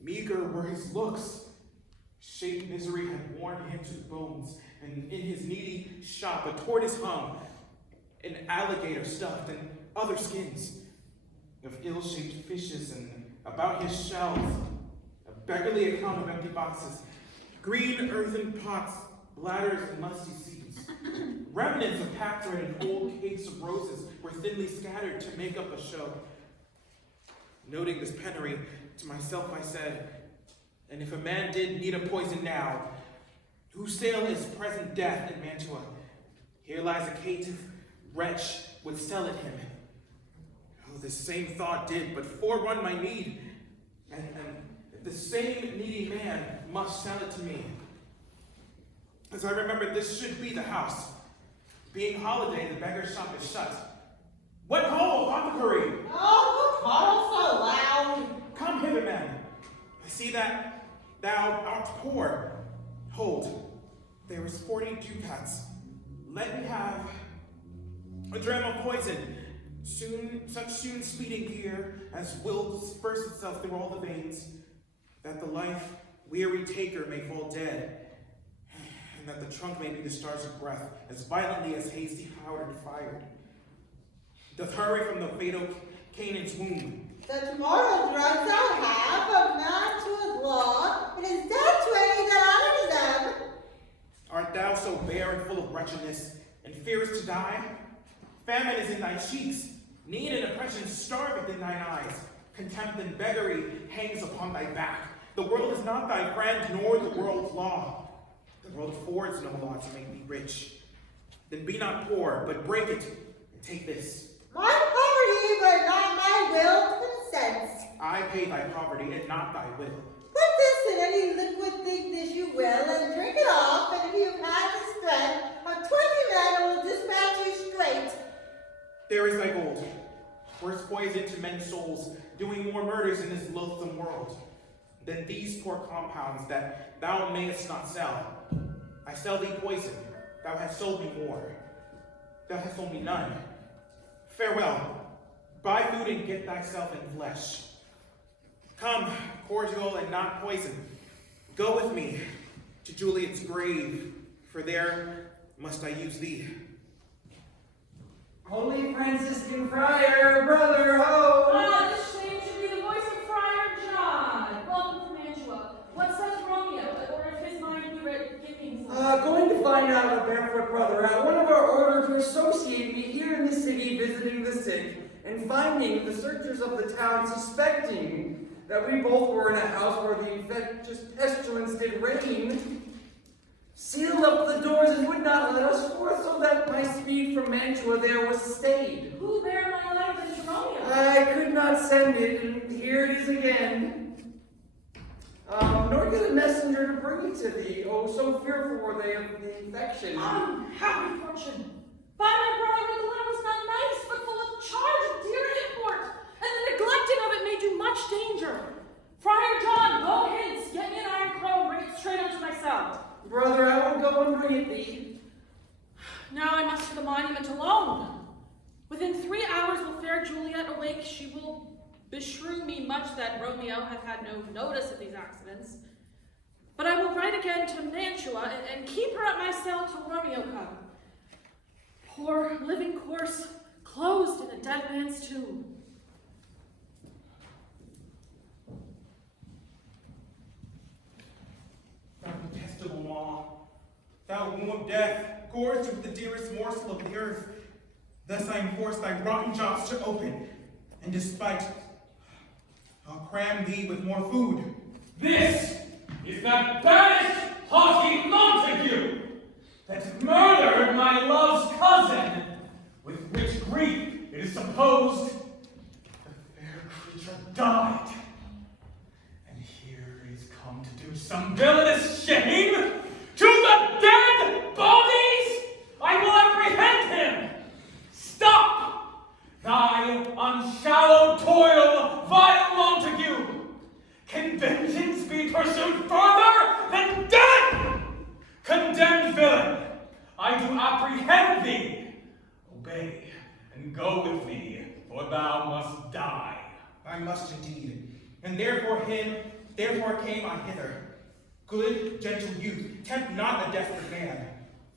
meager were his looks. Shape misery had worn him to the bones, and in his needy shop a tortoise hung, an alligator stuffed, and other skins of ill-shaped fishes, and about his shelves a beggarly account of empty boxes, green earthen pots, bladders, and musty seeds. Remnants of pack thread and old cakes of roses were thinly scattered to make up a show. Noting this penury, to myself I said, and if a man did need a poison now, whose sale is present death in Mantua, here lies a caitiff wretch would sell it him. Oh, this same thought did but forerun my need, and the same needy man must sell it to me. As I remember, this should be the house. Being holiday, the beggar's shop is shut. What ho, apothecary! Oh, who calls so loud? Come hither, man. I see that thou art poor. Hold, there is 40 ducats. Let me have a dram of poison, such soon speeding here as will disperse itself through all the veins, that the life-weary taker may fall dead, and that the trunk may be discharged of breath, as violently as hasty powder fired. Doth hurry from the fatal Canaan's womb. The tomorrow drugs I have of Mantua's law, it is dead to any that utters them. Art thou so bare and full of wretchedness, and fearest to die? Famine is in thy cheeks, need and oppression starveth in thine eyes, contempt and beggary hangs upon thy back. The world is not thy friend, nor the world's law. The world affords no law to make thee rich. Then be not poor, but break it, and take this. My poverty, but not my will, consents. I pay thy poverty, and not thy will. Put this in any liquid thickness you will, and drink it off, and if you've had the strength of 20 men, will dispatch you straight. There is thy gold. Worse poison to men's souls, doing more murders in this loathsome world than these poor compounds that thou mayest not sell. I sell thee poison, thou hast sold me more. Thou hast sold me none. Farewell. Buy food and get thyself in flesh. Come, cordial and not poison. Go with me to Juliet's grave, for there must I use thee. Holy Franciscan Friar, brother, ho! Ah, this shame should be the voice of Friar John. Welcome from Mantua. What says Romeo, or if his mind be giving Going to find out a barefoot brother. One of our order to associate me here in the city visiting the sick, and finding the searchers of the town suspecting that we both were in a house where the infectious pestilence did reign, sealed up the doors and would not let us forth, so that my speed from Mantua there was stayed. Who bare my letter to Romeo? I could not send it, and here it is again. Nor get a messenger to bring it to thee. Oh, so fearful were they of the infection. Unhappy fortune! By my brother, the letter was not nice, but full of charm. awake, she will beshrew me much that Romeo hath had no notice of these accidents. But I will write again to Mantua, and keep her at my cell till Romeo come. Poor living corse, closed in a dead man's tomb. Thou detestable maw, thou womb of death, gorged with the dearest morsel of the earth, thus I am forced thy rotten jaws to open, and despite, I'll cram thee with more food. This is that banished, haughty Montague that murdered my love's cousin, with which grief it is supposed the fair creature died. And here he is come to do some villainous shame to the dead bodies. I will apprehend him. Stop thy unshallowed toil, vile Montague. Can vengeance be pursued further than death? Condemned villain, I do apprehend thee. Obey and go with me, for thou must die. I must indeed, and therefore came I hither. Good, gentle youth, tempt not a desperate man.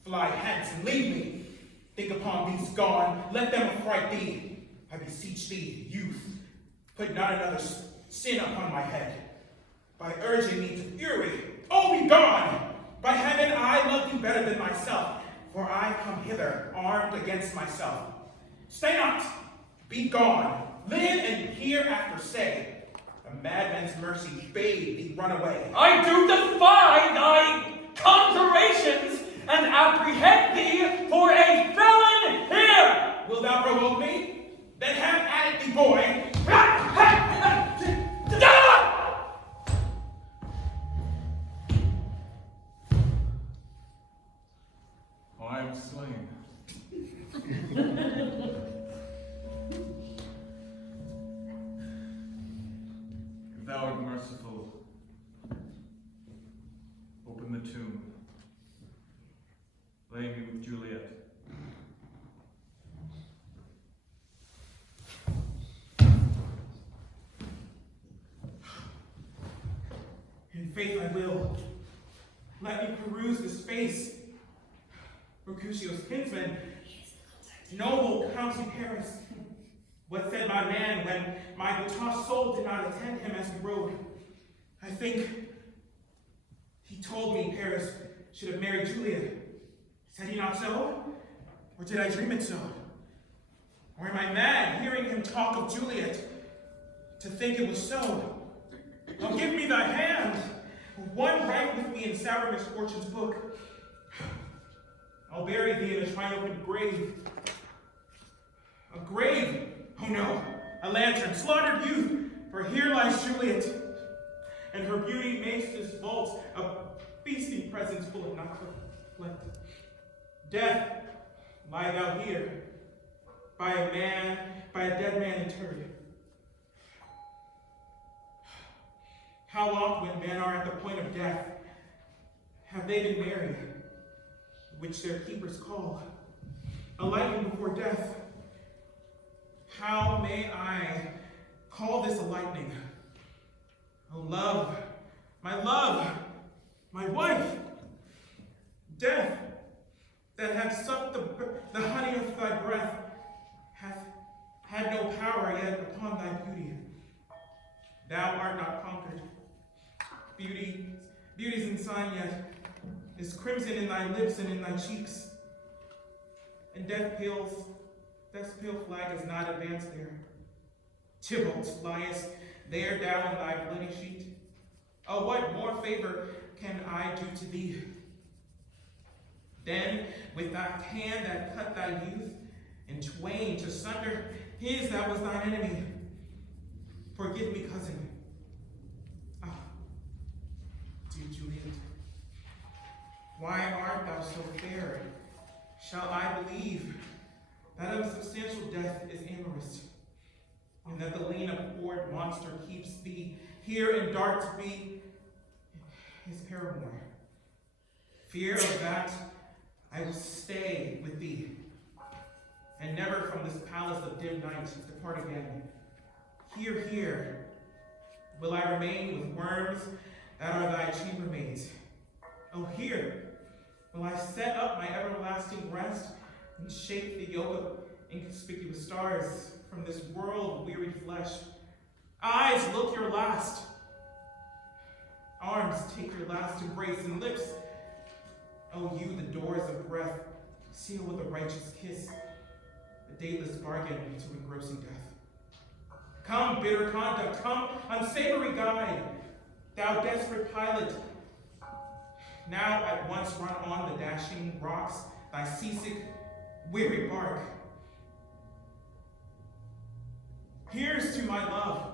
Fly hence and leave me. Think upon these gone, let them affright thee. I beseech thee, youth, put not another sin upon my head. By urging me to fury, oh, be gone! By heaven, I love thee better than myself, for I come hither armed against myself. Stay not, be gone, live and hereafter say, a madman's mercy bade thee run away. I do defy thy conjurations and apprehend thee for a felon here. Wilt thou provoke me? Then have at it, thee boy. I am slain. If thou art merciful, open the tomb. Lay me with Juliet. In faith I will. Let me peruse the space. Mercutio's kinsman, noble Count of Paris. What said my man when my tossed soul did not attend him as we rode? I think he told me Paris should have married Juliet. Said he not so? Or did I dream it so? Or am I mad hearing him talk of Juliet to think it was so? Oh, give me thy hand. One write with me in sour misfortune's book. I'll bury thee in a triumphant grave. A grave? Oh no, a lantern, slaughtered youth, for here lies Juliet. And her beauty makes this vault a feasting presence full of neglect. Death, lie thou here, by a dead man interred. How oft when men are at the point of death, have they been married? Which their keepers call a lightning before death. How may I call this a lightning? Oh, love, my wife, death, that hath sucked the honey of thy breath, hath had no power yet upon thy beauty. Thou art not conquered. Beauty's ensign yet is crimson in thy lips and in thy cheeks. And death's pale flag has not advanced there. TYBALT liest there down thy bloody sheet. Oh, what more favor can I do to thee? Then, with that hand that cut thy youth in twain to sunder his that was thine enemy, forgive me, cousin. Ah, dear Juliet, why art thou so fair? Shall I believe that unsubstantial death is amorous, and that the lean abhorred monster keeps thee here in dark to be his paramour? Fear of that, I will stay with thee. and never from this palace of dim night depart again. Here, here, will I remain with worms that are thy chambermaids. Oh, here will I set up my everlasting rest and shape the yoke of inconspicuous stars from this world-wearied flesh. Eyes, look your last. Arms, take your last embrace, and lips, oh, you, the doors of breath, seal with a righteous kiss, the dateless bargain to engrossing death. Come, bitter conduct, come, unsavory guide, thou desperate pilot. Now at once run on the dashing rocks, thy seasick, weary bark. Here's to my love.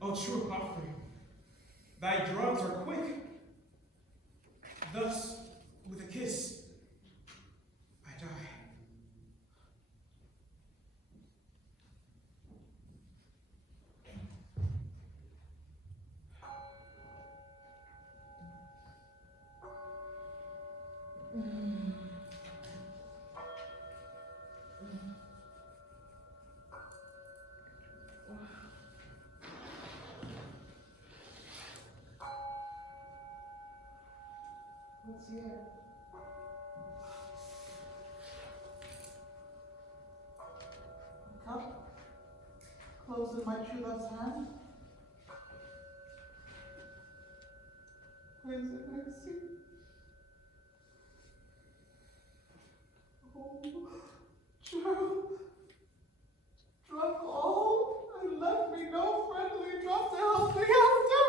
O true offering, thy drugs are quick. Thus, with a kiss, I die. What's here? A cup closed in my true love's hand. Where is it? I see. Oh, Joe, drunk all and left me no friendly drop to help me after.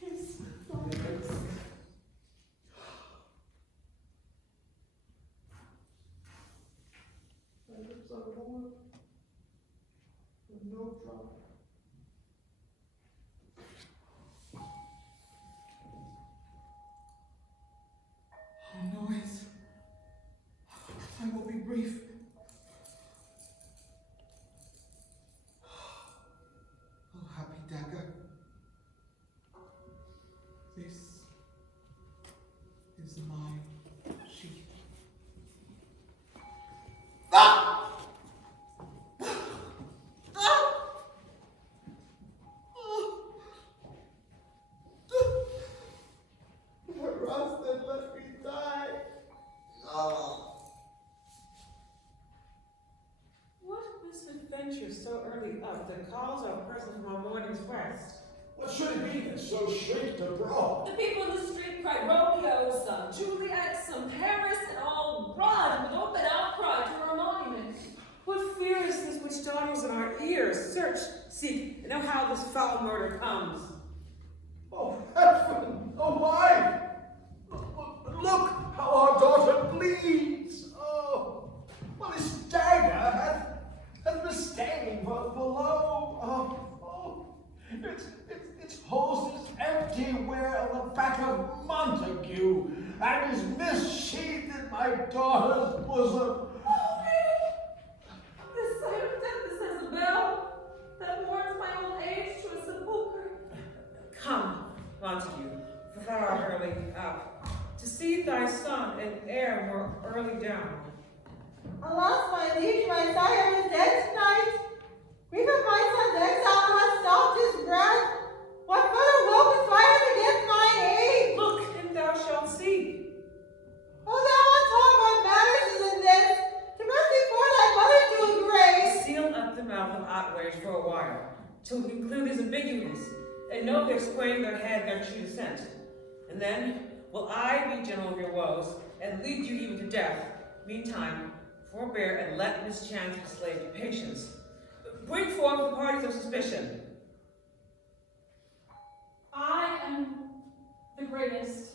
Kiss my lips. My lips are warm, with no drop. Noise. I will be brief. Oh, happy dagger. This is my sheath. Ah! Let me die. What misadventure so early up that calls our person from our morning's rest? What should it be that so shrieked abroad? The people in the street cried Romeo, some Juliet, some Paris, and all run with open outcry to her monument. What fear is this which dawdles in our ears? Search, seek, and know how this foul murder comes. Oh, heaven! Oh, why? Look how our daughter bleeds! Oh, well, this dagger has been below. Oh, its hose is empty-ware on the back of Montague, and is missheathed in my daughter's bosom. The sight of death is as a bell that warns my old age to a sepulchre. Come, Montague, for thou art early up, to see thy son and heir more early down. Alas, my liege, my sire is dead tonight. Grief of my son's exile has stopped his breath. What further woe conspires against my aid? Look, and thou shalt see. Oh, thou art taught what matters is in this, to rest before thy mother to a grave. Seal up the mouth of outrage for a while, till we conclude these ambiguities, and know they're swaying their head their true descent. And then will I be general of your woes, and lead you even to death. Meantime, forbear and let mischance enslave your patience. Bring forth the parties of suspicion. I am the greatest,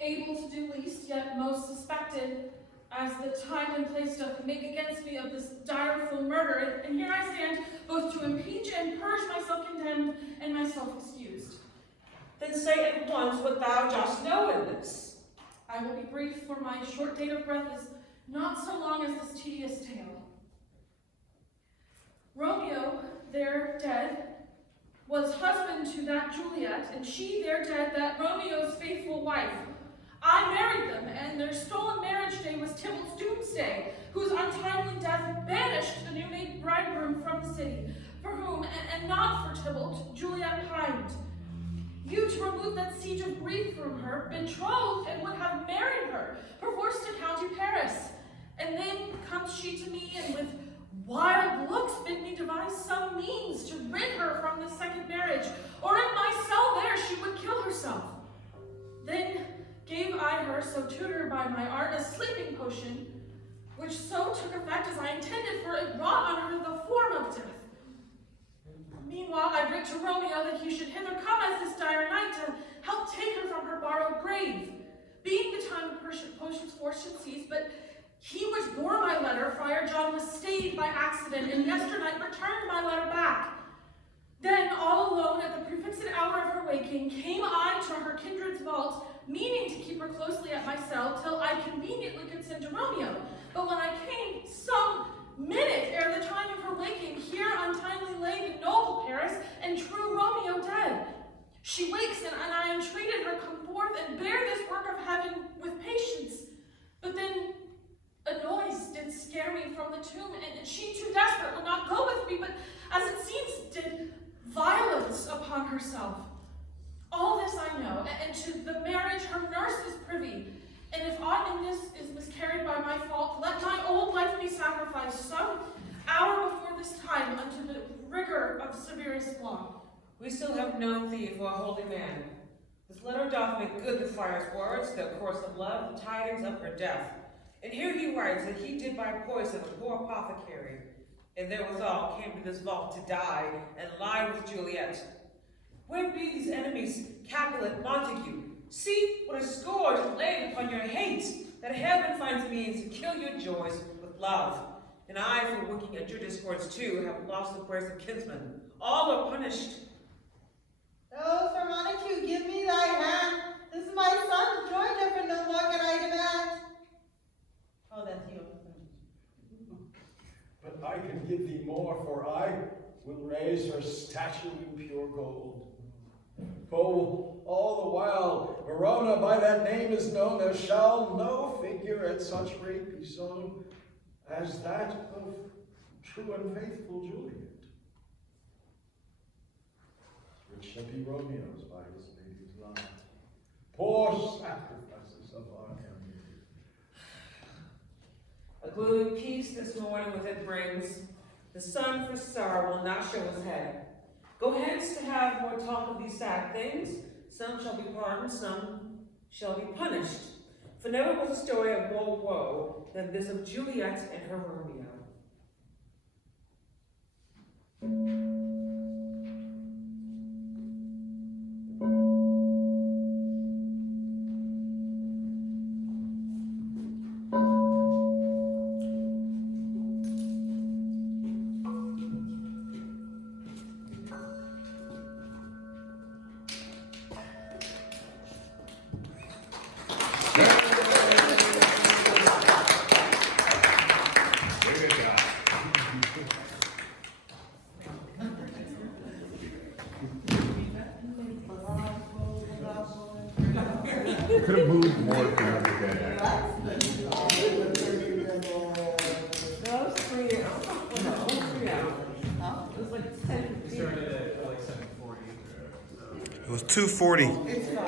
able to do least, yet most suspected, as the time and place doth make against me of this direful murder. And here I stand, both to impeach and purge myself condemned, and myself excused. Then say at once what thou dost know in this. I will be brief, for my short date of breath is not so long as this tedious tale. Romeo, there dead, was husband to that Juliet, and she, there dead, that Romeo's faithful wife. I married them, and their stolen marriage day was Tybalt's doomsday, whose untimely death banished the new-made bridegroom from the city, for whom, and not for Tybalt, Juliet pined. You, to remove that siege of grief from her, betrothed and would have married her, perforce to County Paris. And then comes she to me, and with wild looks bid me devise some means to rid her from this second marriage, or in my cell there she would kill herself. Then gave I her, so tutored by my art, a sleeping potion, which so took effect as I intended, for it wrought on her the form of death. Meanwhile, I writ to Romeo that he should hither come as this dire night to help take her from her borrowed grave, being the time of potion's force should cease, but he which bore my letter, Friar John, was stayed by accident, and yesternight returned my letter back. Then, all alone at the prefixed hour of her waking, came I to her kindred's vault, meaning to keep her closely at my cell, till I conveniently could send to Romeo. But when I came, some minute ere the time of her waking, here untimely lay the noble Paris, and true Romeo dead. She wakes, and I entreated her come forth and bear this work of heaven with patience. But then a noise did scare me from the tomb, and she, too desperate, would not go with me, but as it seems did violence upon herself. All this I know, and to the marriage her nurse is privy, and if aught in this is miscarried by my fault, let my old life be sacrificed some hour before this time unto the rigor of severest law. We still have known thee for a holy man. This letter doth make good the friar's words, their course of love, the tidings of her death. And here he writes that he did by poison a poor apothecary, and therewithal came to this vault to die and lie with Juliet. Where be these enemies, Capulet, Montague? See what a scourge is laid upon your hate, that heaven finds means to kill your joys with love. And I, for working at your discords too, have lost the prayers of kinsmen. All are punished. Oh, Sir Montague, give me thy hand. This is my son, Georgia, for no more can I demand. Oh, that's you. But I can give thee more, for I will raise her statue in pure gold. For all the while Verona by that name is known, there shall no figure at such rate be sown as that of true and faithful Juliet. Which shall be Romeo's by his lady's line. Poor sacrifices of our enemy. A gloomy peace this morning with it brings. The sun for sorrow will not show his head. Go hence to have more talk of these sad things. Some shall be pardoned, some shall be punished. For never was a story of more woe than this of Juliet and her Romeo. Could have moved more to the Those 3 hours. No, 3 hours. It was like 10. We started at like 7:40. It was 2:40. It's fine.